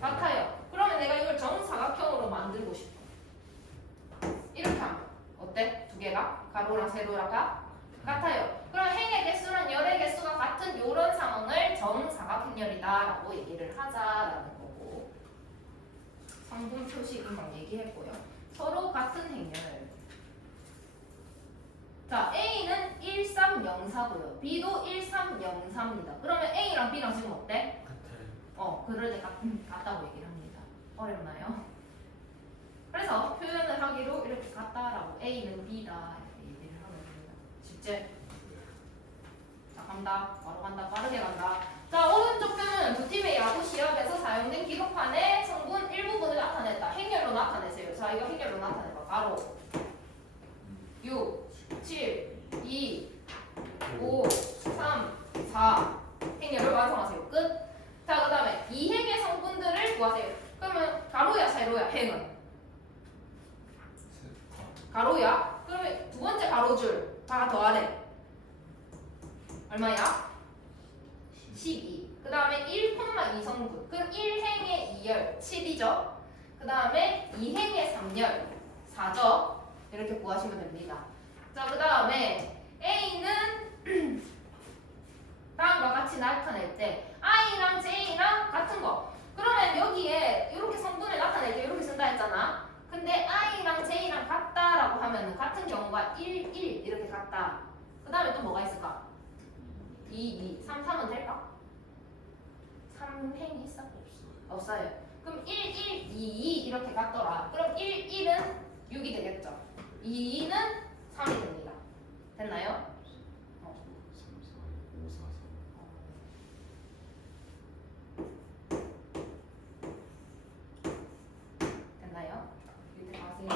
같아요. 그러면 내가 이걸 정사각형으로 만들고 싶어. 이렇게 하면 어때? 두 개가 가로랑 세로랑 같아요. 그럼 행의 개수랑 열의 개수가 같은 이런 상황을 정사각형열이다라고 얘기를 하자라는 거고 성분 표시 금방 얘기했고요. 서로 같은 행열. 자, A는 1304고요. B도 1304입니다. 그러면 A랑 B랑 지금 어때? 같아요. 그럴 때 같다고 얘기를 합니다. 어렵나요? 그래서 표현을 하기로 이렇게 같다라고 A는 B다 이렇게 얘기를 하면 됩니다. 쉽지? 자, 간다. 바로 간다. 빠르게 간다. 자, 오른쪽 표는 두 팀의 야구 시합에서 사용된 기록판의 성분 일부분을 나타냈다. 행렬로 나타내세요. 자, 이거 행렬로 나타내봐. 바로 6, 7, 2, 5, 3, 4 행렬을 완성하세요. 끝. 자, 그 다음에 이 행의 성분들을 구하세요. 그러면 가로야 세로야 행은? 가로야? 그러면 두 번째 가로줄 다 더하래. 얼마야? 12. 그 다음에 1,2 성분. 그럼 1행의 2열 7이죠. 그 다음에 2행의 3열 4죠. 이렇게 구하시면 됩니다. 자, 그 다음에 A는 다음과 같이 나타낼 때 I랑 J랑 같은 거. 그러면 여기에 이렇게 성분을 나타낼 때 이렇게 쓴다 했잖아. 근데 I랑 J랑 같다라고 하면 같은 경우가 1, 1 이렇게 같다. 그 다음에 또 뭐가 있을까? 2, 2, 3, 3은 될까? 3행이 있어? 없어요. 그럼 1, 1, 2, 2 이렇게 같더라. 그럼 1, 1은 6이 되겠죠. 2, 2는 3이 됩니다. 됐나요? 3, 4, 5, 4, 3. 됐나요? 밑에 가세요.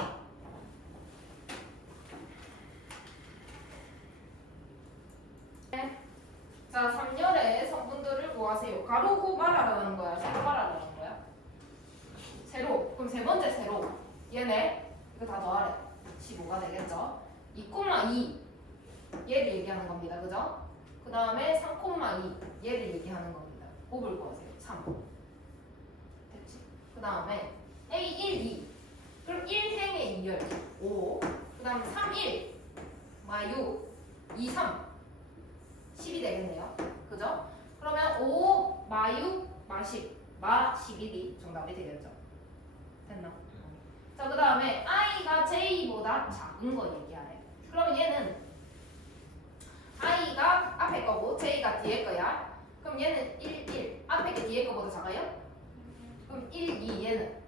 자, 3열의 성분들을 구하세요. 가로고 말하라는 거야? 세로 말하라는 거야? 세로. 그럼 세 번째 세로. 얘네 이거 다 더하래. 15가 되겠죠? 2,2 얘를 얘기하는 겁니다. 그죠? 그 다음에 3,2 얘를 얘기하는 겁니다. 곱을 구하세요. 3. 됐지? 그 다음에 A 1, 2 그럼 1행의 2열 5. 그 다음에 3, 1 마 6 2, 3 10이 되겠네요. 그죠? 그러면 5 마 6 마 10 마 11이 정답이 되겠죠. 됐나? 자, 그 다음에 I가 J보다 작은 거 얘기하래. 그러면 얘는 I가 앞에 거고 J가 뒤에 거야. 그럼 얘는 1, 1 앞에 게 뒤에 거보다 작아요? 그럼 1, 2 얘는?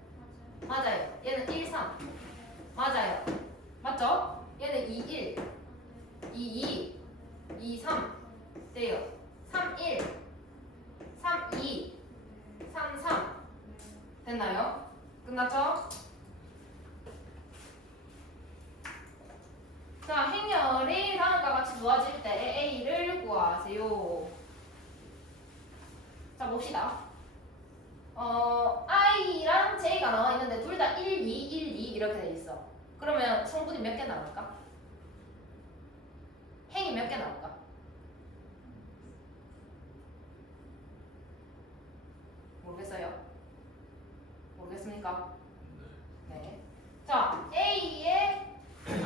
맞아요. 얘는 1, 3 맞아요. 맞죠? 얘는 2, 1 2, 2 2, 3 돼요. 3, 1 3, 2 3, 됐나요? 끝났죠? 자, 행렬이 다음과 같이 주어질 때 A를 구하세요. 자, 봅시다. I랑 J가 나와 있는데 둘 다 1, 2, 1, 2 이렇게 돼 있어. 그러면 성분이 몇 개 나올까? 행이 몇 개 나올까? 모르겠어요? 모르겠습니까? 네. 자, A에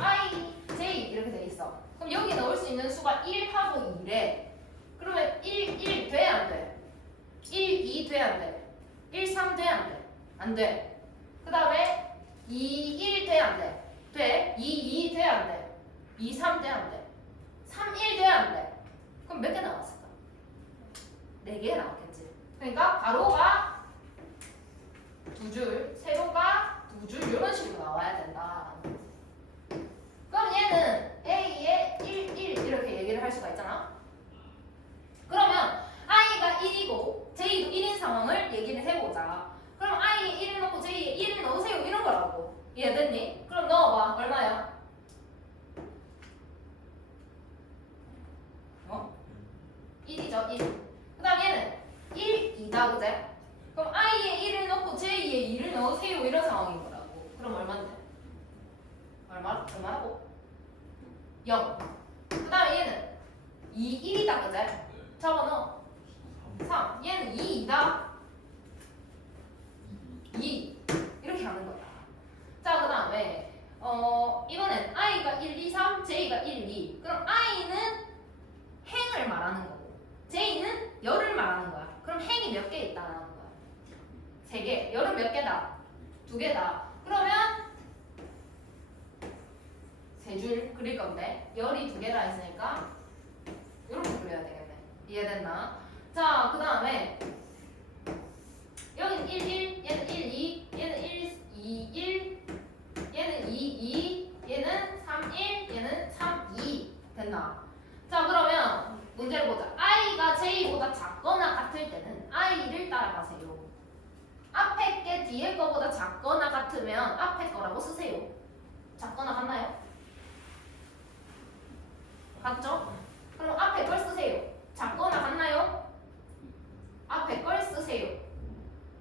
I, J 이렇게 돼 있어. 그럼 여기 넣을 수 있는 수가 1하고 2래. 그러면 1 돼? 안 돼? 1, 2 돼? 안 돼? 1, 3 돼? 안 돼? 안 돼. 그 다음에 2, 1 돼? 안 돼? 돼? 2, 2 돼? 안 돼? 2, 3 돼? 안 돼? 3, 1 돼? 안 돼? 그럼 몇 개 나왔을까? 4개 나왔겠지. 그러니까 가로가 2줄, 세로가 2줄 이런 식으로 나와야 된다. 그럼 얘는 A에 1, 1 이렇게 얘기를 할 수가 있잖아. 그러면 I가 1이고 J도 1인 상황을 얘기를 해보자. 그럼 I에 1을 넣고 J에 1을 넣으세요 이런 거라고. 이해됐니? 그럼 넣어봐. 얼마야? 1이죠 1. 그 다음 얘는 1, 2다 그제? 그럼 I에 1을 넣고 J에 2를 넣으세요 이런 상황인 거라고. 그럼 얼마인데? 얼마라고? 0. 그 다음에 얘는 2, 1이다 그제? 적어넣어. 3. 얘는 2, 2다. 2. 이렇게 하는 거야. 자, 그 다음에 이번엔 I가 1, 2, 3, J가 1, 2. 그럼 I는 행을 말하는 거고 J는 열을 말하는 거야. 그럼 행이 몇 개 있다라는 거야? 3개. 열은 몇 개다? 2개다. 그러면 3줄 그릴 건데 열이 2개라 했으니까 이렇게 그려야 되겠네. 이해됐나? 자, 그 다음에 여기는 1, 1, 얘는 1, 2, 얘는 1, 2, 1, 얘는 2, 2, 얘는 3, 1, 얘는 3, 2 됐나? 자, 그러면 문제를 보자. I가 J보다 작거나 같을 때는 I를 따라가세요. 앞에 게 뒤에 거보다 작거나 같으면 앞에 거라고 쓰세요. 작거나 같나요? 같죠? 그럼 앞에 걸 쓰세요. 작거나 같나요? 앞에 걸 쓰세요.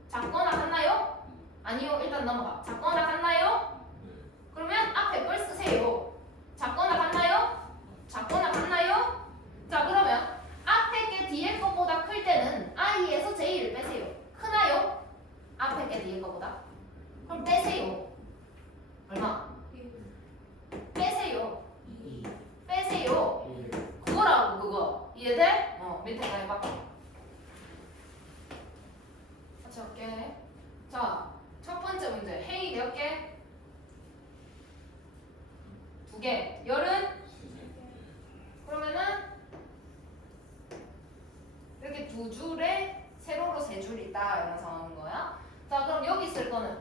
작거나 같나요? 아니요. 일단 넘어가. 작거나 같나요? 그러면 앞에 걸 쓰세요. 작거나 같나요? 작거나 같나요? 자, 그러면 앞에 게 뒤에 거보다 클 때는 I에서 J를 빼세요. 크나요? 앞에 게 뒤에 거보다? 그럼 빼세요. 얼마? 빼세요. 빼세요. 그거라고 그거. 이해돼? 밑에 거 해봐. 같이 할게. 자, 첫 번째 문제. 행이 몇 개? 2개. 열은? 그러면은 이렇게 2줄에 세로로 3줄 있다 이런 상황인 거야. 자, 그럼 여기 쓸 거는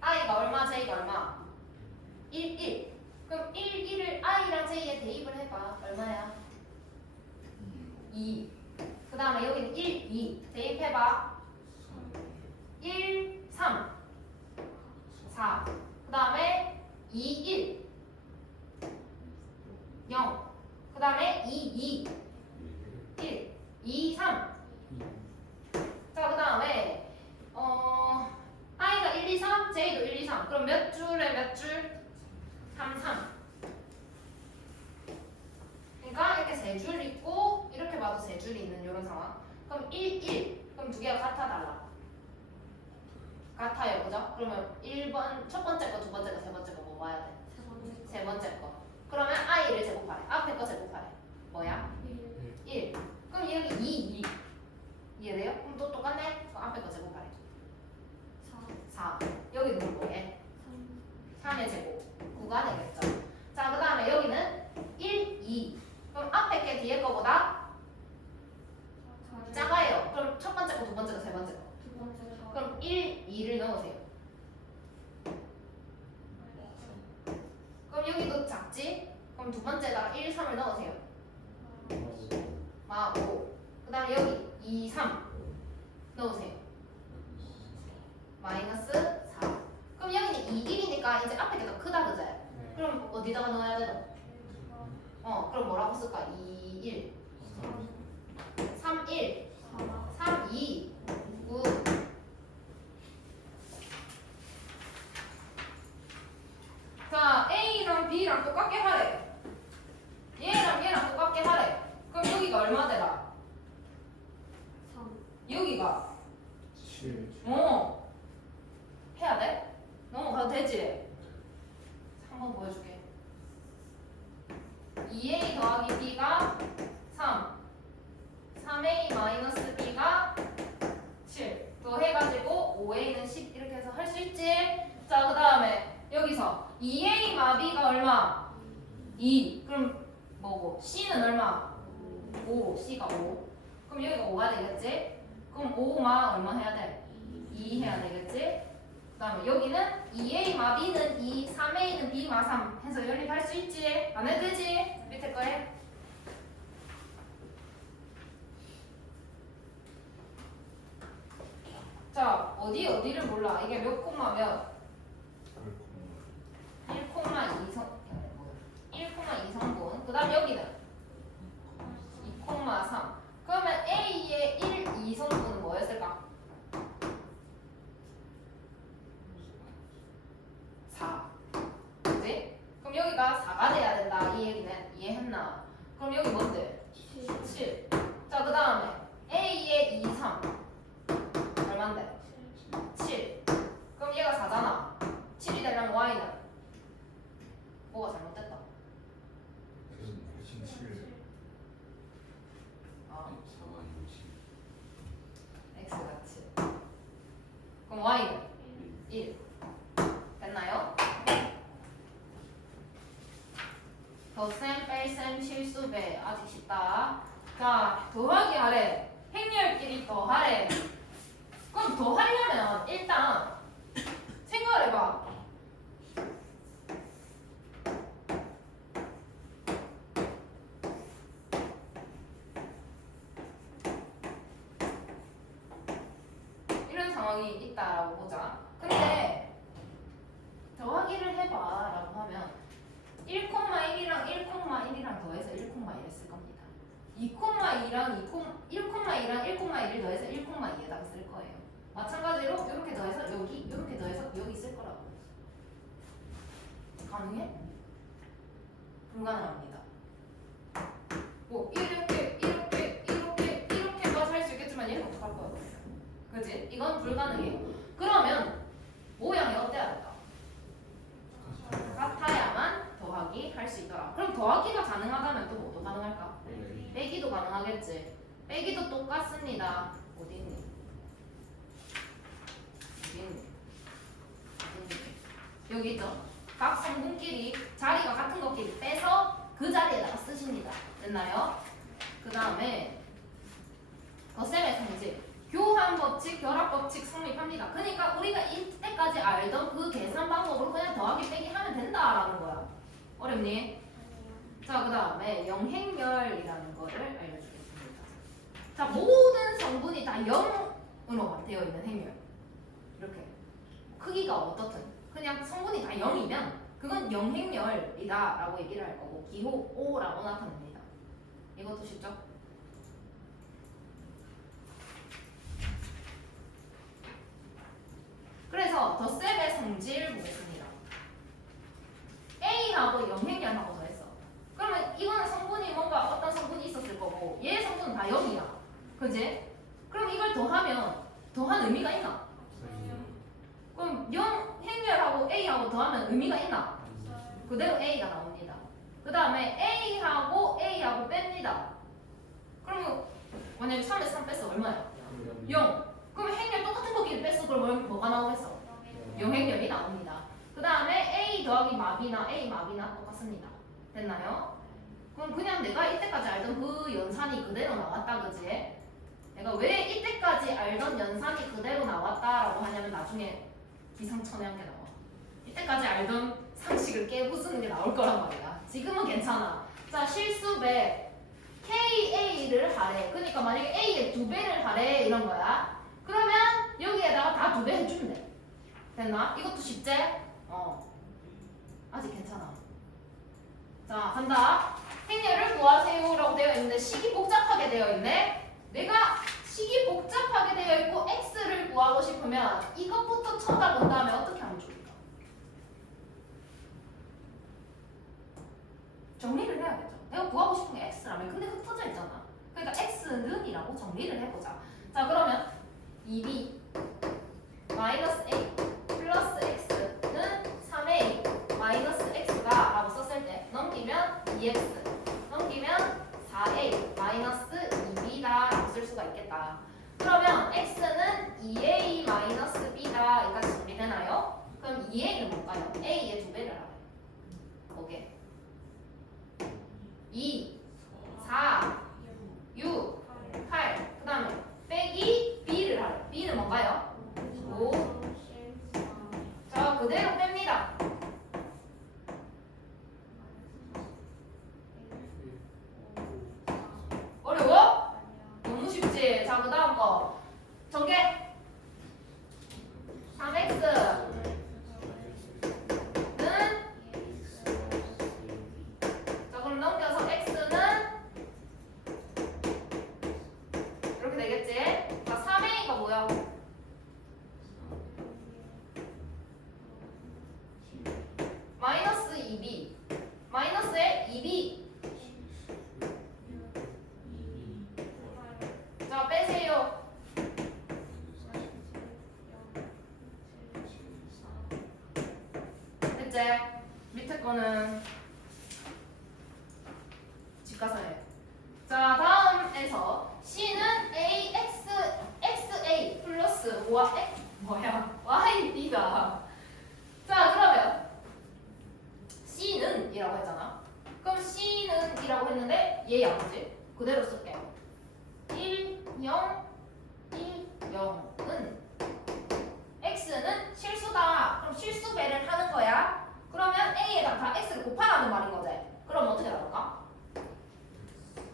I가 얼마, J가 얼마? 1, 1. 그럼 1, 1을 I랑 J에 대입을 해봐. 얼마야? 2. 그 다음에 여기는 1, 2. 대입해봐. 1, 3. 4. 그 다음에 2, 1. 0. 그 다음에 2, 2. 1, 2, 3. 자, 그 다음에 I가 1, 2, 3, J도 1, 2, 3. 그럼 몇 줄에 몇 줄? 3, 3. 그러니까 이렇게 3줄 있고 이렇게 봐도 3줄이 있는 이런 상황. 그럼 1, 1. 그럼 2개가 같아 달라? 같아요. 그죠? 그러면 1번 첫 번째 거, 두 번째 거, 세 번째 거 뭐 봐야 돼? 세 번째 거. 그러면 I를 제곱하래. 앞에 거 제곱하래. 뭐야? 1. 그럼 여기 2, 2. 이해돼요? 그럼 또 똑같네? 그럼 앞에 거 제곱하래. 4. 여기는 뭐해? 3의 제곱. 9가 되겠죠. 자, 그 다음에 여기는 1, 2. 그럼 앞에 게 뒤에 거보다 작아요. 그럼 첫 번째 거, 두 번째 거, 세 번째 거. 그럼 1, 2를 넣으세요. 그럼 여기도 작지? 그럼 두 번째가 1, 3을 넣으세요. 마 5. 그 다음에 여기 2, 3 넣으세요. 마이너스 4. 그럼 여기는 2일이니까 이제 앞에 게 더 크다 그제? 그럼 어디다가 넣어야 돼? 그럼 뭐라고 쓸까? 2, 1, 3, 1, 3, 2, 9. 자, A랑 B랑 똑같게 하래. 얘랑 얘랑 똑같게 하래. 그럼 여기가 얼마 되라? 여기가 7. 해야 돼? 넘어가도 되지? 한번 보여줄게. 2A 더하기 B가 3, 3A 마이너스 B가 7. 또 해가지고 5A는 10 이렇게 해서 할 수 있지? 자, 그 다음에 여기서 2A 마 B가 얼마? 2. 그럼 뭐고? C는 얼마? 5. C가 5. 그럼 여기가 5가 되겠지? 그럼 5마 얼마 해야 돼? 2 해야 되겠지? 그 다음에 여기는 2A 마 B는 2, 3A는 B 마 3 해서 연립할 수 있지? 안 해도 되지? 밑에 거 해. 자, 어디를 몰라? 이게 몇 콤마 몇? 1,2성분. 그 다음 여기는 2,3. 그러면 A의 1, 2성분은 뭐였을까? 4. 그치? 그럼 여기가 4가 돼야 된다. 이 얘기는 이해했나? 그럼 여기 뭔데? 7. 자, 그 다음에 A의 2, 3. 얼만데? 7. 그럼 얘가 4잖아. 7이 되려면 Y는? 뭐가 잘못됐다? 훨씬 7. 아, 4가 60. X가 7. 그럼 Y는? 1. 됐나요? 덧셈, 뺄셈, 실수배. 아직 쉽다. 자, 더하기 하래. 행렬끼리 더하래. 그럼 더하려면 일단 생각을 해봐. 이런 상황이 있다라고 보자. 근데 더하기를 해봐 라고 하면 1,1이랑 1,1이랑 더해서 1,1 쓸 겁니다. 2,2랑 1,2랑 1,1을 더해서 1,2에다가 쓸 거예요. 마찬가지로 이렇게 더해서 여기, 이렇게 더해서 여기 쓸 거라고. 가능해? 불가능합니다. 뭐 이렇게까지 할 수 있겠지만 얘는 어떡할 거야? 그지? 이건 불가능해요. 그러면 모양이 어때야 될까? 같아야만 더하기 할 수 있더라. 그럼 더하기가 가능하다면 또 뭐도 가능할까? 빼기도 가능하겠지. 빼기도 똑같습니다. 어디 있니? 어디 있니? 어디 있니? 여기 있죠? 각 성분끼리 자리가 같은 것끼리 빼서 그 자리에다가 쓰십니다. 됐나요? 그 다음에 덧셈의 성질, 교환 법칙, 결합 법칙 성립합니다. 그러니까 우리가 이때까지 알던 그 계산 방법으로 그냥 더하기 빼기 하면 된다라는 거야. 어렵니? 자, 그 다음에 영행렬이라는 거를 알려주겠습니다. 자, 모든 성분이 다 0으로 되어 있는 행렬. 이렇게 크기가 어떻든 그냥 성분이 다 0이면 그건 영행렬이다 라고 얘기를 할 거고 기호 O라고 나타냅니다. 이것도 쉽죠? 그래서 덧셈의 성질 보겠습니다. A하고 영행렬하고 더했어. 그러면 이거는 성분이 뭔가 어떤 성분이 있었을 거고 얘 성분은 다 0이야. 그지? 그럼 이걸 더하면 더한 의미가 있나? 그럼 영행렬하고 A하고 더하면 의미가 있나? 그대로 A가 나옵니다. 그 다음에 A하고 뺍니다. 그러면 만약에 3에서 3 뺐어 얼마야? 0. 그럼 행렬 똑같은 거끼리 뺐어. 그럼 뭐가 나오겠어? 영행렬이 나옵니다. 그 다음에 A 더하기 마비나 A 마비나 똑같습니다. 됐나요? 그럼 그냥 내가 이때까지 알던 그 연산이 그대로 나왔다. 그지? 내가 왜 이때까지 알던 연산이 그대로 나왔다라고 하냐면 나중에 기상천외한 게 나와. 이때까지 알던 상식을 깨부수는 게 나올 거란 말이야. 지금은 괜찮아. 자, 실수배 KA를 하래. 그러니까 만약에 A의 2배를 하래 이런 거야. 그러면 여기에다가 다 2배 해주면 돼. 됐나? 이것도 쉽지? 아직 괜찮아. 자, 간다. 행렬을 구하세요라고 되어 있는데 식이 복잡하게 되어 있네. 내가 식이 복잡하게 되어 있고 x를 구하고 싶으면 이것부터 쳐다본 다음에 어떻게 하면 좋을까? 정리를 해야겠죠. 내가 구하고 싶은 게 x라면 근데 흩어져 있잖아. 그러니까 x는 이라고 정리를 해보자. 자, 그러면 2b 마이너스 a 플러스 x는 3a 마이너스 x가 라고 썼을 때 넘기면 2x 넘기면 4a 마이너스 2b다 라고 쓸 수가 있겠다. 그러면 x는 2a 마이너스 b다 여기까지 정리되나요? 그럼 2a는 뭘까요? a의 2배를 하래. 오케이. 2 4 6 8 그 다음에 빼기 b를 하래. b는 뭔가요? 5 자, 그대로 뺍니다. 어려워? 너무 쉽지? 자, 그 다음 거 전개 3x는 자, 그럼 넘겨서 x는 이렇게 되겠지? 자, 3a가 뭐야? 마이너스 2b 마이너스에 2b 자, 빼세요. 됐지? 밑에 거는 집 가서 해. 자, 다음에서 c는 xa 플러스 yb다. 자, 그러면 c는 이라고 했잖아. 그럼 c는 이라고 했는데 얘야, 그지? 그대로 쓸게요. 1, 0, 1, 0은 x는 실수다. 그럼 실수 배를 하는 거야. 그러면 a에다가 x를 곱하라는 말인 거지. 그럼 어떻게 나올까?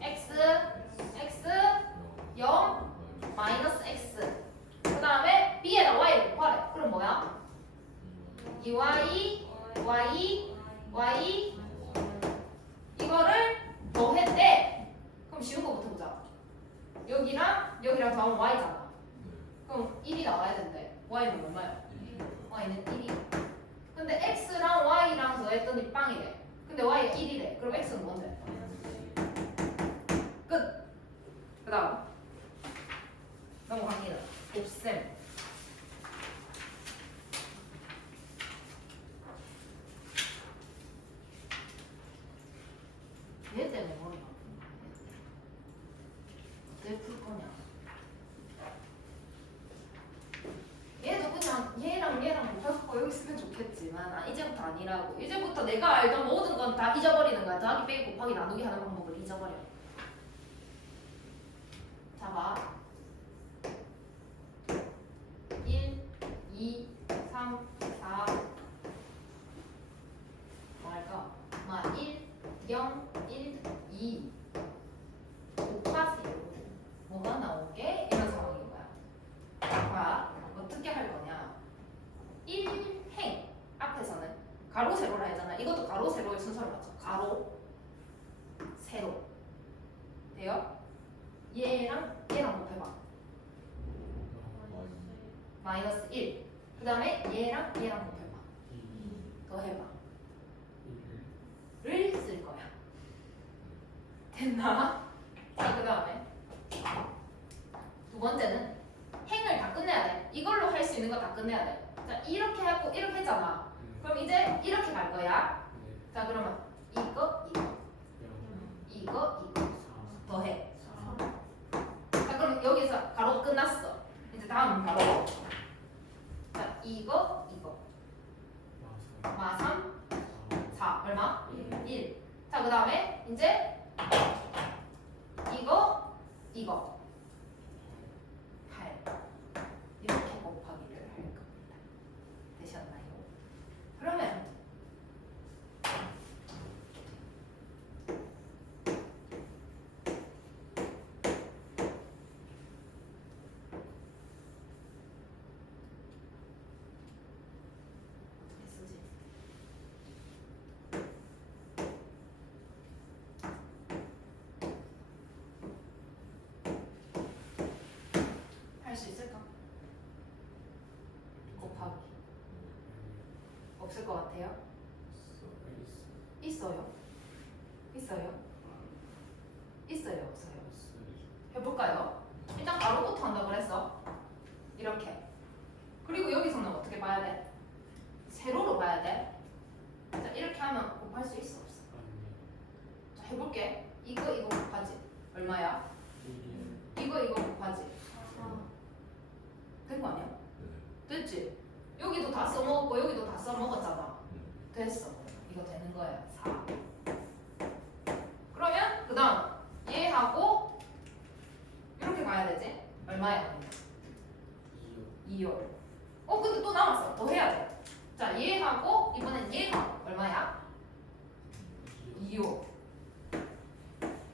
x 0 마이너스 x 그 다음에 b에다 y를 곱하래. 그럼 뭐야? 2y y 이거를 더했대. 그럼 쉬운 거부터 보자. 여기랑 더하면 y잖아. 그럼 1이 나와야 된대. y는 얼마야? y는 1이. 근데 x랑 y랑 더했더니 빵이래. 근데 y가 1이래. 그럼 x는 뭔데? 끝. 그 다음 넘어갑니다. 곱셈. 얘 때문에 머리가 아픈가? 어떻게 풀 거냐? 얘도 그냥 얘랑 곱해서 여기 쓰면 좋겠지만 이제부터 아니라고. 이제부터 내가 알던 모든 건 다 잊어버리는 거야. 더하기 빼기 곱하기 나누기 하는 방법을 잊어버려. 잡아. 1, 2, 3, 4 뭐할까? 1, 0, 1, 2 곱하세요. 뭐가 나오게? 이런 상황인 거야. 자, 어떻게 할 거냐? 1행 앞에서는 가로 세로라 했잖아. 이것도 가로 세로의 순서를 맞춰. 가로 세로 돼요? 얘랑 곱해봐. 마이너스 1. 그 다음에 얘랑 곱해봐. 더해봐. 를 쓸 거야. 됐나? 자, 그 다음에 두 번째는 행을 다 끝내야 돼. 이걸로 할 수 있는 거 다 끝내야 돼. 자, 이렇게 하고 이렇게 했잖아. 그럼 이제 이렇게 갈 거야. 자, 그러면 이거 더해. 자, 그럼 여기서 가로 끝났어. 이제 다음 가로. 자, 이거 마 3, 4 얼마? 1. 자, 그 다음에 이제 이거 8. 이렇게 곱하기를 할 겁니다. 되셨나요? 그러면 없을 것 같아요? 있어요. 있어요? 있어요? 없어요? 해볼까요? 일단 가로부터 한다고 그랬어. 이렇게. 그리고 여기서는 어떻게 봐야 돼? 세로로 봐야 돼. 자, 이렇게 하면 곱할 수 있어 없어? 자, 해볼게. 이거 곱하지. 얼마야? 이거 곱하지. 된 거 아니야? 됐지? 여기도 다 써먹었고 여기도 다 써먹었잖아. 됐어. 이거 되는 거야. 4. 그러면 그 다음 얘하고 이렇게 가야 되지? 얼마야? 2요. 근데 또 남았어. 더 해야 돼. 자, 얘하고 이번엔 얘가 얼마야? 2요.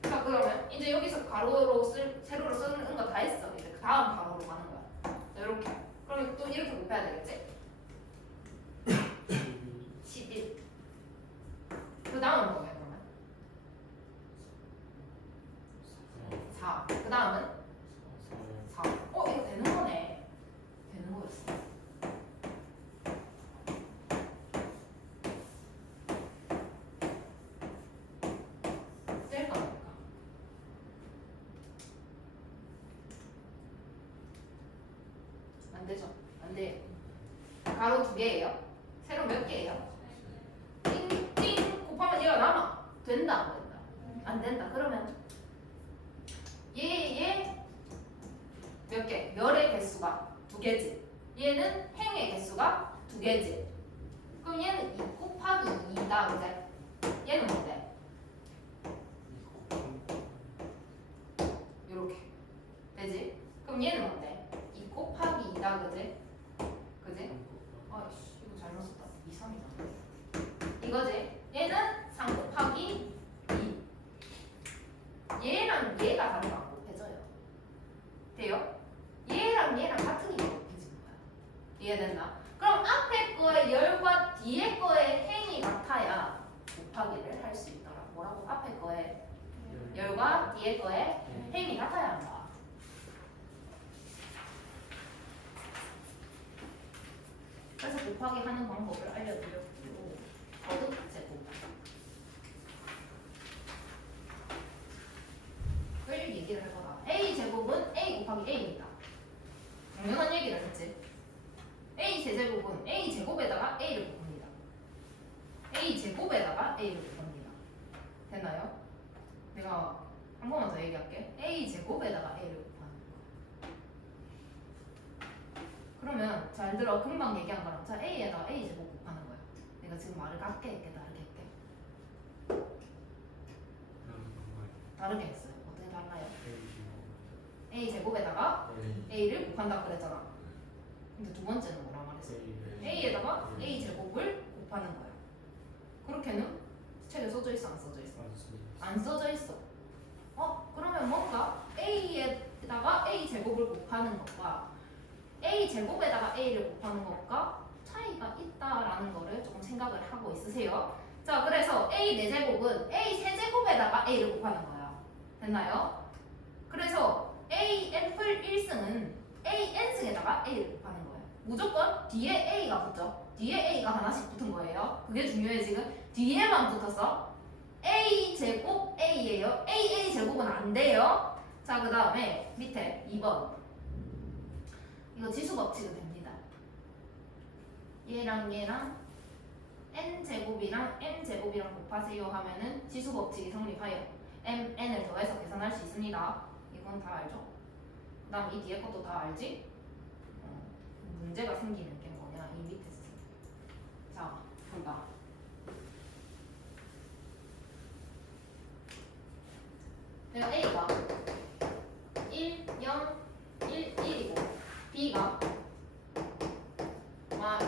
자, 그러면 이제 여기서 가로로 세로로 쓰는 거 다 했어. 이제 그 다음 가로로 가는 거야. 자, 이렇게. 그러면 또 이렇게 곱해야 되겠지? 11. 그 다음은 뭐야 그러면? 4. 그 다음은? 4. 이거 되는 거네. 되는 거였어. 뗄까 말까? 안 되죠? 안 돼. 가로 2개예요. 세로 몇 개예요? 띵띵 곱하면 얘가 남아. 된다 안 된다? 안 된다. 그러면 얘 몇 개? 열의 개수가 2개지. 얘는 행의 개수가 2개지. 그럼 얘는 2 곱하기 2다. 그제? 얘는 뭔데? 요렇게. 되지? 그럼 얘는 뭔데? 2 곱하기 2다. 그지? 그지? 아이씨 이거 잘못 썼다. 2, 3이다. 이거지? 얘는 3 곱하기 2. 얘랑 얘가 다르면 안 곱해져요. 돼요? 얘랑 얘랑 같은 게 곱해지는 거야. 이해됐나? 그럼 앞에 거의 열과 뒤에 거의 행이 같아야 곱하기를 할 수 있더라. 뭐라고? 앞에 거의 열과 뒤에 거의 행이 같아야 한다. 그래서 곱하기 하는 방법을 알려드렸고 거듭 제곱 을 얘기를 할 거다. A 제곱은 A 곱하기 A입니다. 당연한 얘기를 했지. A 제곱은 A 제곱에다가 A를 곱합니다. A 제곱에다가 A를 곱합니다. 됐나요? 내가 한 번만 더 얘기할게. A 제곱에다가 A를 곱하는 거야. 그러면 잘 들어. 금방 얘기한 거랑 자 A에다가 A 제곱 곱하는 거야. 내가 지금 말을 같게 했게 다르게 했게. 다르게 했어요. 어떻게 달라요? A 제곱에다가 A를 곱한다 그랬잖아. 근데 두 번째는 뭐라 말했어? A에다가 A 제곱을 곱하는 거야. 그렇게는 책에 써져 있어 안 써져 있어? 안 써져 있어. 그러면 뭔가 A에다가 A 제곱을 곱하는 것과 A 제곱에다가 A를 곱하는 것과 차이가 있다라는 거를 조금 생각을 하고 있으세요. 자, 그래서 A 4제곱은 A 세제곱에다가 A를 곱하는 거야. 됐나요? 그래서 A 애플 1승은 A n승에다가 A를 곱하는 거예요. 무조건 뒤에 A가 붙죠. 뒤에 A가 하나씩 붙은 거예요. 그게 중요해. 지금 뒤에만 붙었어. A 제곱 A예요. A 제곱은 안 돼요. 자, 그 다음에 밑에 2번 이거 지수 법칙은 됩니다. 얘랑 n 제곱이랑 m 제곱이랑 곱하세요 하면은 지수 법칙이 성립하여 m n을 더해서 계산할 수 있습니다. 이건 다 알죠? 그 다음 이 뒤에 것도 다 알지? 문제가 생기는 게 뭐냐 이 밑에 쓰. 자, 볼까? 내가 A가 1, 0, 1, 1이고 B가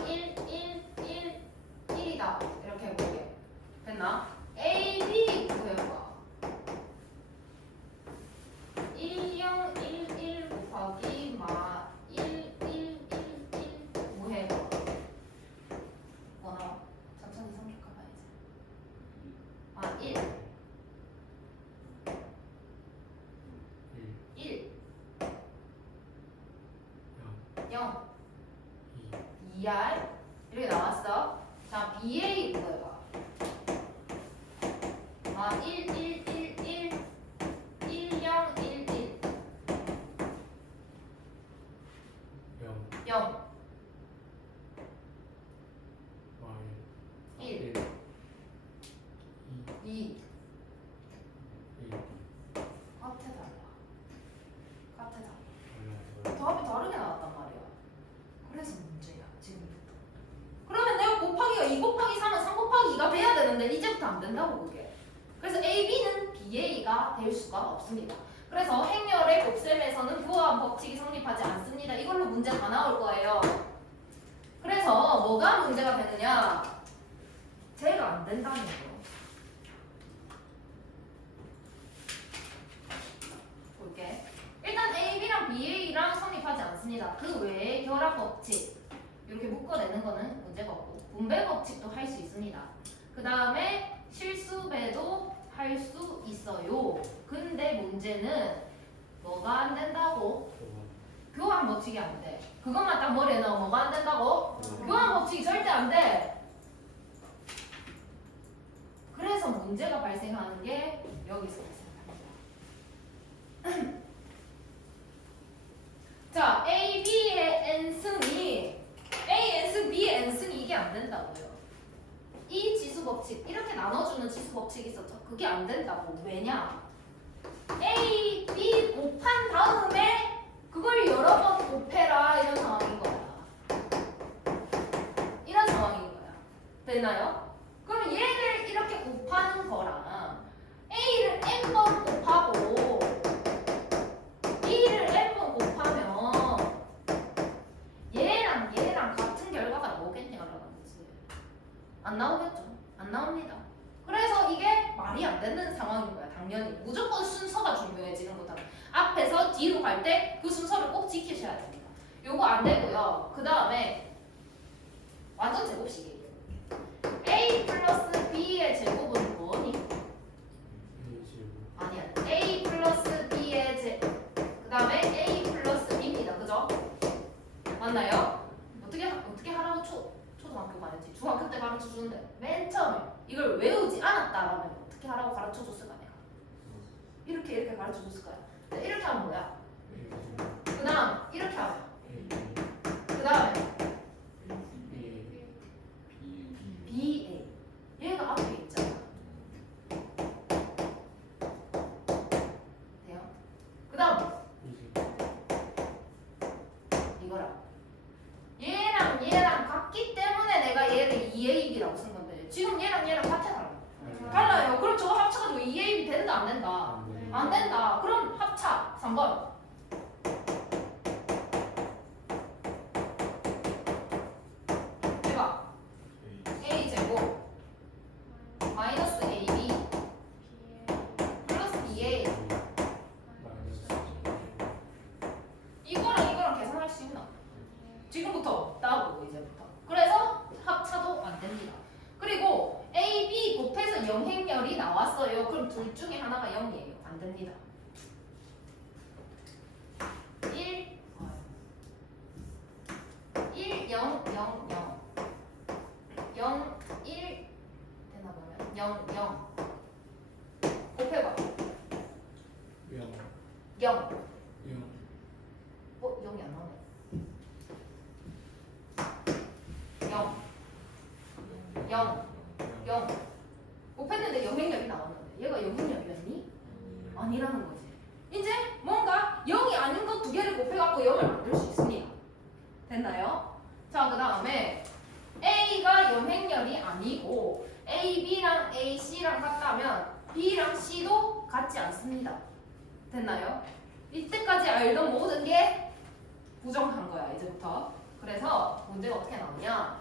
1, 1, 1, 1이다 이렇게 해볼게. 됐나? A, B 구해봐. 1, 0, 1, 1 곱하기 1, 1, 1, 1 뭐 해봐. 뭐 나와? 천천히 생각해봐야지. 1 0 2R 이렇게 나왔어. 자, BA 구해봐. 아, 1, 1, 1, 1, 1, 0, 1, 1, 0 0, 1 1, 2. 1 같아 달라. 같아 달라. 1 답이 다르게 나왔단 말이야. 그래서 문제야, 지금부터. 그러면 내가 곱하기가 2 곱하기 3은 3 곱하기 2가 돼야 되는데 이제부터 안 된다고 그게. 그래서 AB는 BA가 될 수가 없습니다. 그래서 행렬의 곱셈에서는 부호한 법칙이 성립하지 않습니다. 이걸로 문제 다 나올 거예요. 그래서 뭐가 문제가 되느냐? 제가 안 된다는 거. 볼게. 일단 AB랑 BA랑 성립하지 않습니다. 그 외에 결합 법칙 이렇게 묶어내는 거는 문제가 없고 분배 법칙도 할 수 있습니다. 그 다음에 실수배도 할 수 있어요. 근데 문제는 뭐가 안 된다고? 교환 법칙이 안 돼. 그것만 딱 머리에 넣어. 뭐가 안 된다고? 교환 법칙이 절대 안 돼. 그래서 문제가 발생하는 게 여기서 발생합니다. 자, A, B의 n승이 A, n승, B의 n승이 이게 안 된다고요. 이 지수 법칙, 이렇게 나눠주는 지수 법칙이 있었죠. 그게 안 된다고. 왜냐? A, B 곱한 다음에 그걸 여러 번 곱해라 이런 상황인 거야. 이런 상황인 거야. 됐나요? 그럼 얘를 이렇게 곱하는 거랑 A를 n번 곱하고 B를 n번 곱하면 얘랑 같은 결과가 나오겠냐라는 거지. 안 나오겠죠? 안 나옵니다. 그래서 이게 말이 안 되는 상황인 거야. 당연히 무조건 순서가 중요해. 지금부터는 앞에서 뒤로 갈 때 그 순서를 꼭 지키셔야 됩니다. 요거 안 되고요. 그 다음에 완전 제곱식이에요. A 플러스 B의 제곱은 뭐니? 아니야. A 플러스 B의 제곱. 그 다음에 A 플러스 B입니다. 그죠? 맞나요? 어떻게 하라고 초등학교 가는지 중학교 때 가르쳐 주는데 맨 처음에 이걸 외우지 않았다라면 어떻게 하라고 가르쳐 줬을까 내가? 이렇게 가르쳐 줬을 거야. 근데 이렇게 하면 뭐야? 그 다음 이렇게 하면 그 다음에 BA 얘가 앞에 있잖아. 돼요? 그 다음 이거랑 얘랑 같기 때문에 내가 얘를 2AB라고 쓴 건데 지금 얘랑 같아 달라요. 그럼 저거 합쳐가지고 2AB 된다 안 된다? 안 된다. 그럼 합차 3번. 해봐. A 제곱 마이너스 AB 플러스 BA 이거랑 계산할 수 있나? 지금부터 따보고 이제부터. 그래서 합차도 안 됩니다. 그리고 A, B 곱해서 영행렬이 나왔어요. 그럼 둘 중에 하나가 0이에요. 안 됩니다. 1, 1, 0, 0, 0 0, 1 되나 보면 0, 0 곱해봐. 0 0이 안 나오네. 0 0 0 곱했는데 영행렬이 나왔는데 얘가 영행렬이었니? 아니라는 거지. 이제 뭔가 0이 아닌 것 두 개를 곱해갖고 0을 만들 수 있습니다. 됐나요? 자, 그 다음에 A가 영행렬이 아니고 AB랑 AC랑 같다면 B랑 C도 같지 않습니다. 됐나요? 이때까지 알던 모든 게 부정한 거야 이제부터. 그래서 문제가 어떻게 나오냐?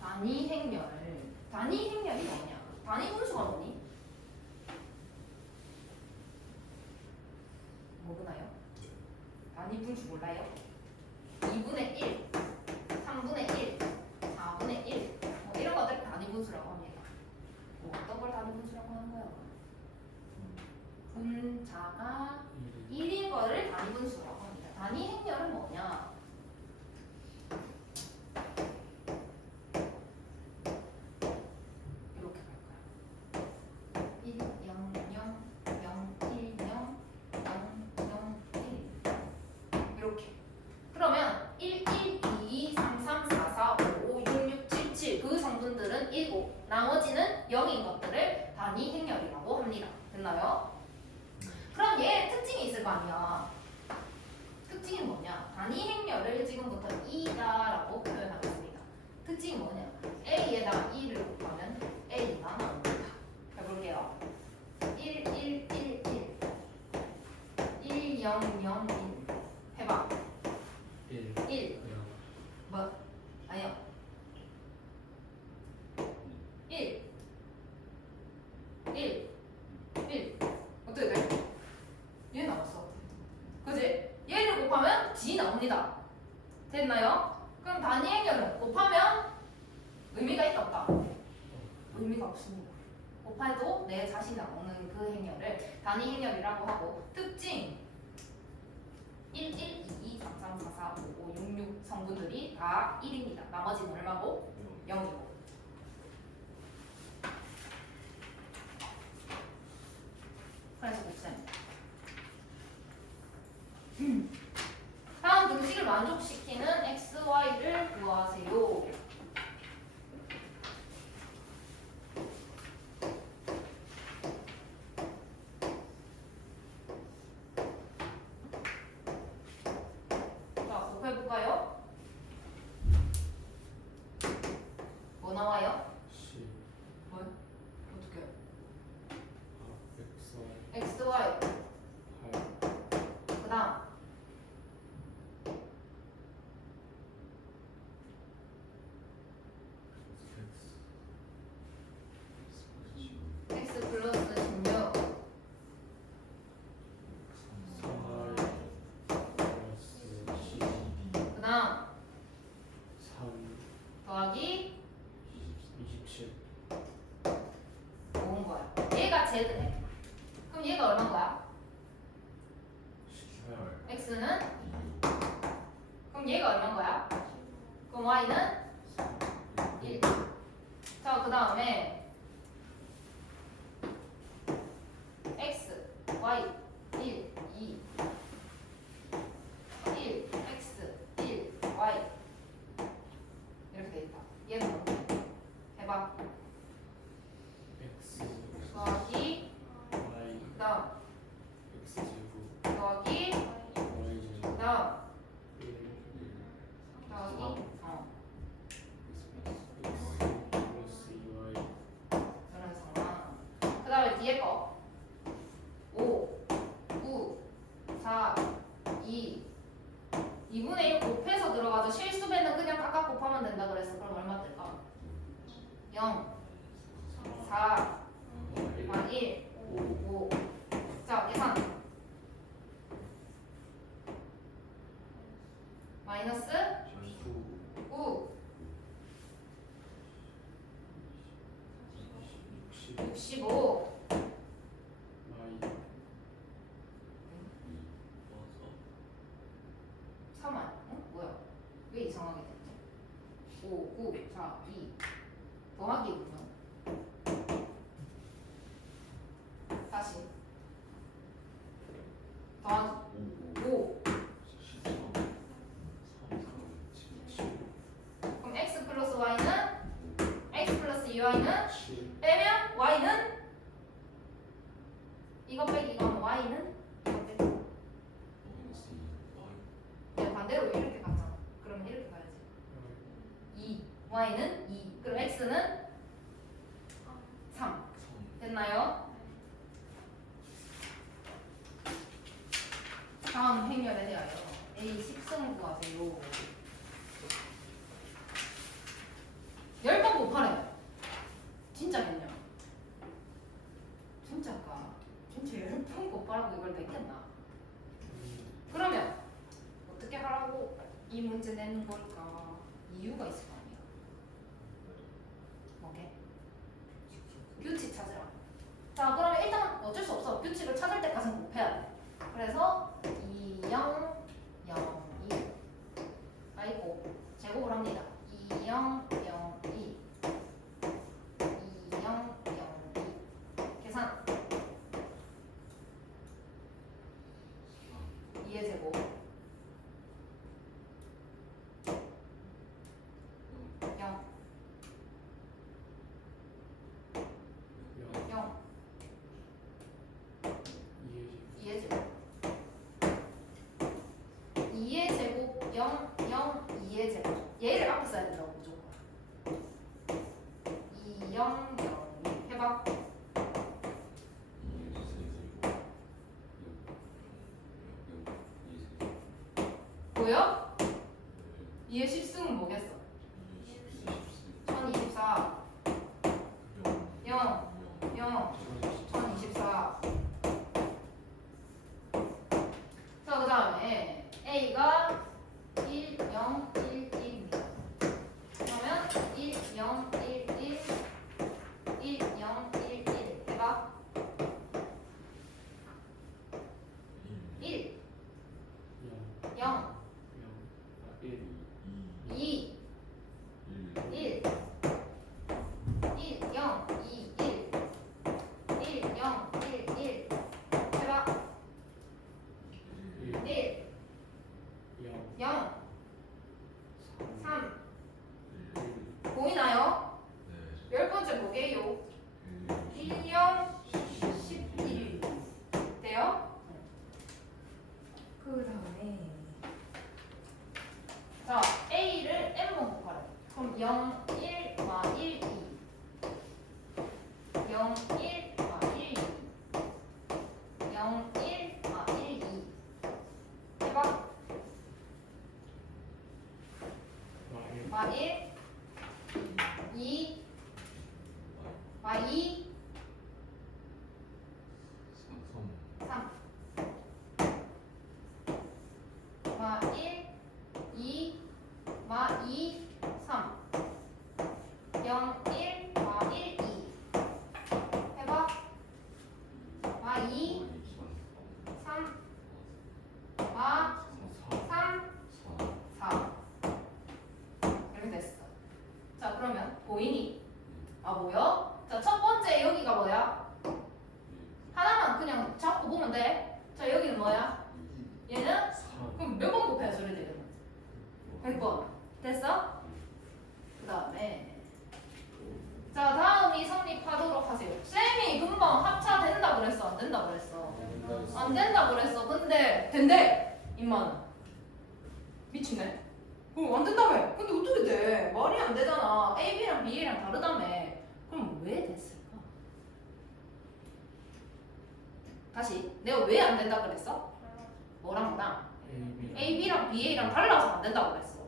단위 행렬까지. 단위 행렬이 뭐냐? 단위 분수가 뭐니? 모르나요? 단위 분수 몰라요? 2분의 1, 3분의 1, 4분의 1 뭐 이런 것들 단위 분수라고 합니다. 뭐 어떤 걸 단위 분수라고 하는 거야? 4가 1인 거를 단위 분수라고 합니다. 단위 행렬은 뭐냐? 이렇게 갈까요? 1, 0, 0, 0, 1, 0, 0, 0, 1 이렇게. 그러면 1, 1, 2, 2, 3, 3, 4, 4, 5, 5, 6, 6, 7, 7 그 성분들은 1고 나머지는 0인 것들을 단위 행렬이라고 합니다. 됐나요? 그럼 얘 특징이 있을 거 아니야. 특징이 뭐냐? 단위 행렬을 지금부터 2다라고 표현하겠습니다. 특징이 뭐냐? A에다가 2를 곱하면 A가 나옵니다. 해볼게요. 1, 1, 1, 1 1, 0, 0, 1 해봐. 1 1 뭐? 아니요. 1 1 1 어떻게 돼? 얘 나왔어. 그지? 얘를 곱하면 G 나옵니다. 됐나요? 그럼 단위 행렬은 곱하면 의미가 있다 없다? 의미가 없습니다. 곱해도 내 자신이 나오는 그 행렬을 단위 행렬이라고 하고 특징 1, 1, 2, 2, 3, 3, 4, 4, 5, 5, 6, 6 성분들이 다 1입니다. 나머지는 얼마고? 0이고. 그래서 곱셈. 다음 등식을 만족시키는 x, y를 구하세요. 자, 곱해볼까요? 뭐 나와요? 10 뭐요? 어떻게? X x, y. 8 그 다음 x 플러스 16. 4 플러스 12 그 다음 3 더하기 27 모은 거야. 얘가 z네. 그럼 얘가 얼마인 거야? 18 x는? 그럼 얘가 얼마인 거야? 그럼 y는? 1. 자, 그 다음에 x, y, 1, 2 1, x, 1, y 이렇게 돼 있다. 얘는 뭐? 해봐. X 더하기 Y 그 다음 X 제곱 더하기 Y 그 제곱 다음 1 더하기 X 플러스 2Y 이런 상황. 그 다음에 뒤에 거 5, 9, 4, 2 2분의 1 곱해서 들어가죠. 실수배는 그냥 각각 곱하면 된다 그랬어. 그럼 얼마 될까? 0, 4, 1, 5 자, 계산 마이너스 9, 65 Y 3만 응? 뭐야? 왜 이상하게 됐지? 5, 9, 4, 2 더하기군요. 다시 더하기 5 그럼 x 플러스 y는 x 플러스 2y는 7 빼면 y는 이거 빼기 이거 하면 y는 이거 빼기 그냥 반대로 이렇게 가잖아. 그러면 이렇게 가야지. 2 y는 2 그럼 x는 3 됐나요? 다음 행렬에 대하여 A 10승 구하세요. 10번 곱하래. 진짜겠냐? 진짜까? 진짜 10번 곱하라고 이걸 냈겠나? 그러면 어떻게 하라고 이 문제 내는 걸까? 이유가 있을 거 아니야. 뭐게? 규칙 찾으라. 자, 그러면 일단 어쩔 수 없어. 규칙을 찾을 때까지는 곱해야 돼. 뭐야? 2의 10승은 뭐겠어? 1024 0 0 1024. 자, 그 다음에 A가 1 0 1 1입니다. 그러면 1 0 1 1 1 0 1 1 해봐. 1 0 2 1 1 0 2 1 1 0 1 1 해봐. 1 0 3 보이나요? 열 번째 뭐게요? 1 0 11 돼요? 그 다음에 자 A를 M번 곱하래. 그럼 0 1 마 1 2 0 1 마 1 2 0 1 마 1 2 해봐. 마 1 2 마 2 3 마 1 2 마 2 3 0 1 마 1 2 해봐. 마 2 3 마 3 4 이렇게 됐어. 자 그러면 보이니? 아 보여? 자 첫 번째 여기가 뭐야? 하나만 그냥 잡고 보면 돼. 자 여기는 뭐야? 얘는 그럼 몇 번 곱해야 저래 되는 거지? 100번. 됐어? 그 다음에 자 다음이 성립하도록 하세요. 쌤이 금방 합차된다 그랬어? 안 된다 그랬어? 안 된다 그랬어. 근데 된대. 임마는 미치네. 안 된다며. 근데 어떻게 돼? 말이 안 되잖아. AB랑 BA랑 다르다며. 그럼 왜 됐을까? 다시 내가 왜 안 된다 그랬어? 뭐랑 뭐랑? AB랑 BA랑 달라서 안 된다고 그랬어.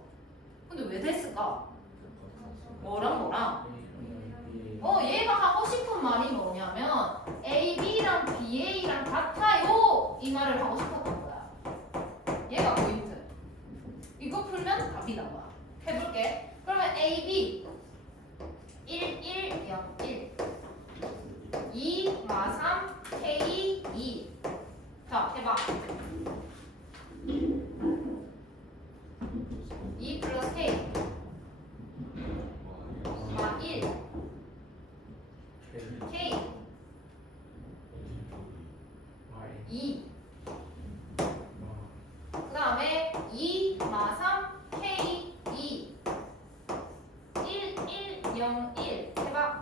근데 왜 됐을까? 뭐랑 뭐랑? 얘가 하고 싶은 말이 뭐냐면 AB랑 BA랑 같아요 이 말을 하고 싶었던 거야. 얘가 포인트. 이거 풀면 답이 나와. 해볼게. 그러면 AB 1 1 0 1 2 마 3 K 2 자 해봐. 2 플러스 K 마 1 K 2 그 다음에 2 마 3 K 2 1 1 0 1 해봐.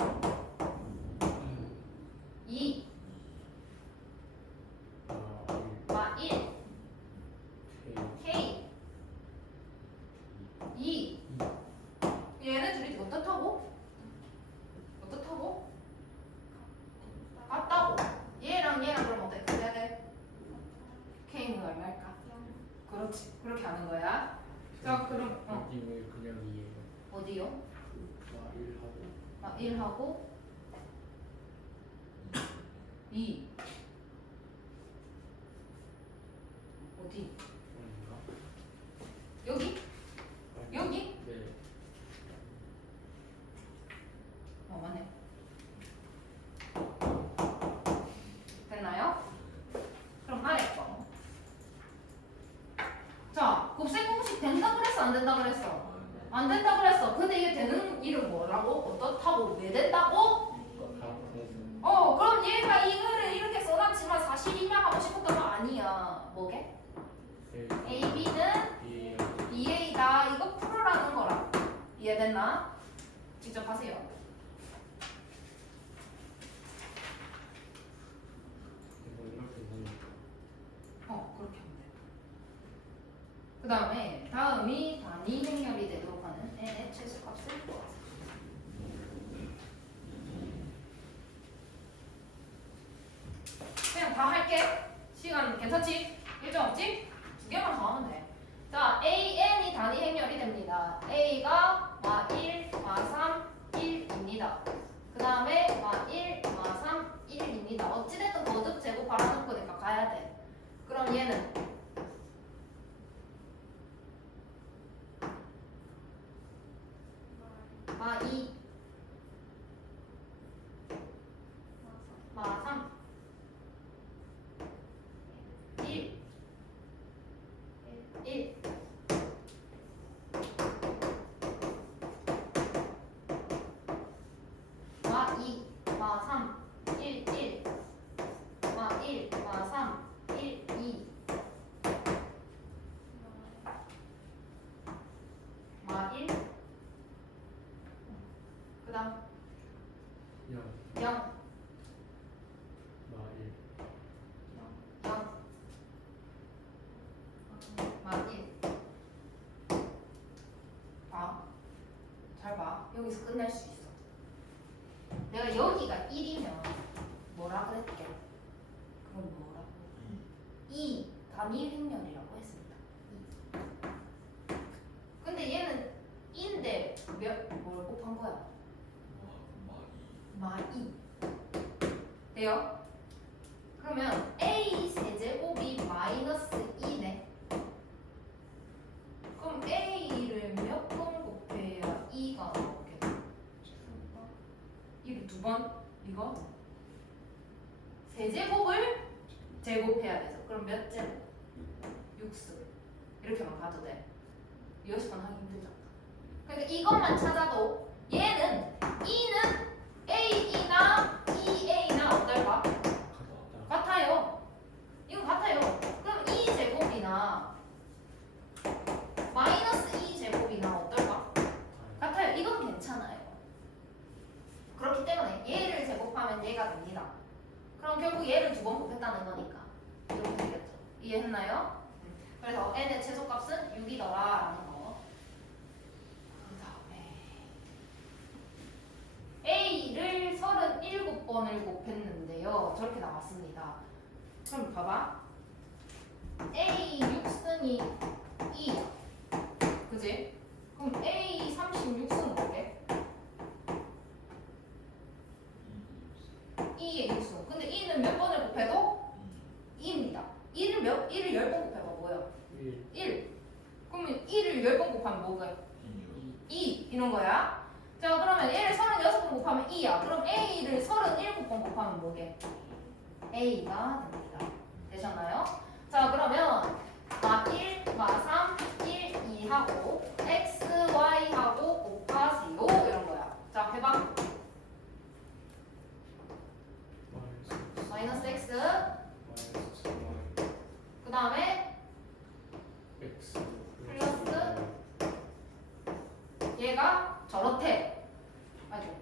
2 마 1 K 2 얘네 둘이 어떻다고? 어떻다고? 같다고. 얘랑 얘랑 그럼 어때? 그래야 돼? K는 얼마일까? 그렇지. 그렇게 하는 거야. 자 그럼 느낌을 그냥 이해해. 어디요? 마 1하고 1하고 2 어디? 아닌가? 여기? 여기? 네. 맞네. 됐나요? 그럼 아래 거. 자, 곱셈 공식 된다 그랬어? 안 된다 그랬어? 안 된다 그랬어. 근데 이게 되는 이름 뭐라고? 어떻다고? 왜 된다고? 그럼 얘가 이거를 이렇게 써놨지만 사실이냐 하고 싶었던 거 아니야. 뭐게? AB는 BA다. 이거 풀으라는 거라. 이해됐나? 직접 하세요. 이거 이렇게 보니까 그렇게 하면 돼. 그 다음에 다음이 단위 행렬이 되도록 하는 n의 최소값을 구하세요. 그냥 다 할게. 시간 괜찮지? 일정 없지? 두 개만 더 하면 돼. 자, A 그럼 얘는 마2 마3 1 1 마2 마3 1 1 마1 마3 1 2 마1 그 다음 0 0 마1 0 마1 봐. 잘 봐. 여기서 끝날 수 있어. 내가 여기가 1이면 뭐라 그랬게? 그럼 뭐라고? 2 단위 행렬이라고 했습니다. 2. 근데 얘는 2인데 뭘 곱한 거야? 마2 돼요? 그러면 a 세제곱이 마이너스 2네. 그럼 a를 몇 번 곱해야 2가 나오겠어? 이거 두 번? 이거? 세제곱을 제곱해야 돼서. 그럼 몇 제곱? 6승. 이렇게만 가도 돼. 60번 하기 힘들잖아. 그러니까 이것만 찾아도 얘는 2는 a이나 2a나 어떨까? 같아요. 이거 같아요. 그럼 2제곱이나 마이너스 2제곱이나 어떨까? 같아요. 이건 괜찮아요. 그렇기 때문에 얘를 제곱하면 얘가 됩니다. 그럼 결국 얘를 두 번 곱했다는 거니까 이렇게 되겠죠. 이해했나요? 그래서 n의 최소값은 6이더라라는 거. 그 다음에 a를 37번을 곱했는데요. 저렇게 나왔습니다. 그럼 봐봐. a 6승이 2야. 그지? 그럼 a 36승은 뭐게? 2의 6승. 근데 2는 몇 번을 곱해도 2입니다. 1을 10번 곱해봐 뭐예요? 1. 그러면 1을 10번 곱하면 뭐게? 2 이런 거야. 자 그러면 얘를 36번 곱하면 2야. 그럼 a를 37번 곱하면 뭐게? a가 됩니다. 되셨나요? 자 그러면 마1, 마3, 1, 2하고 x, y하고 곱하세요 이런 거야. 자 해봐. 마이너스 x 그 다음에 x 플러스 얘가 저렇대. 아이고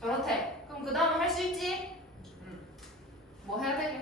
저렇대. 그럼 그 다음에 할 수 있지? 뭐 해야 돼?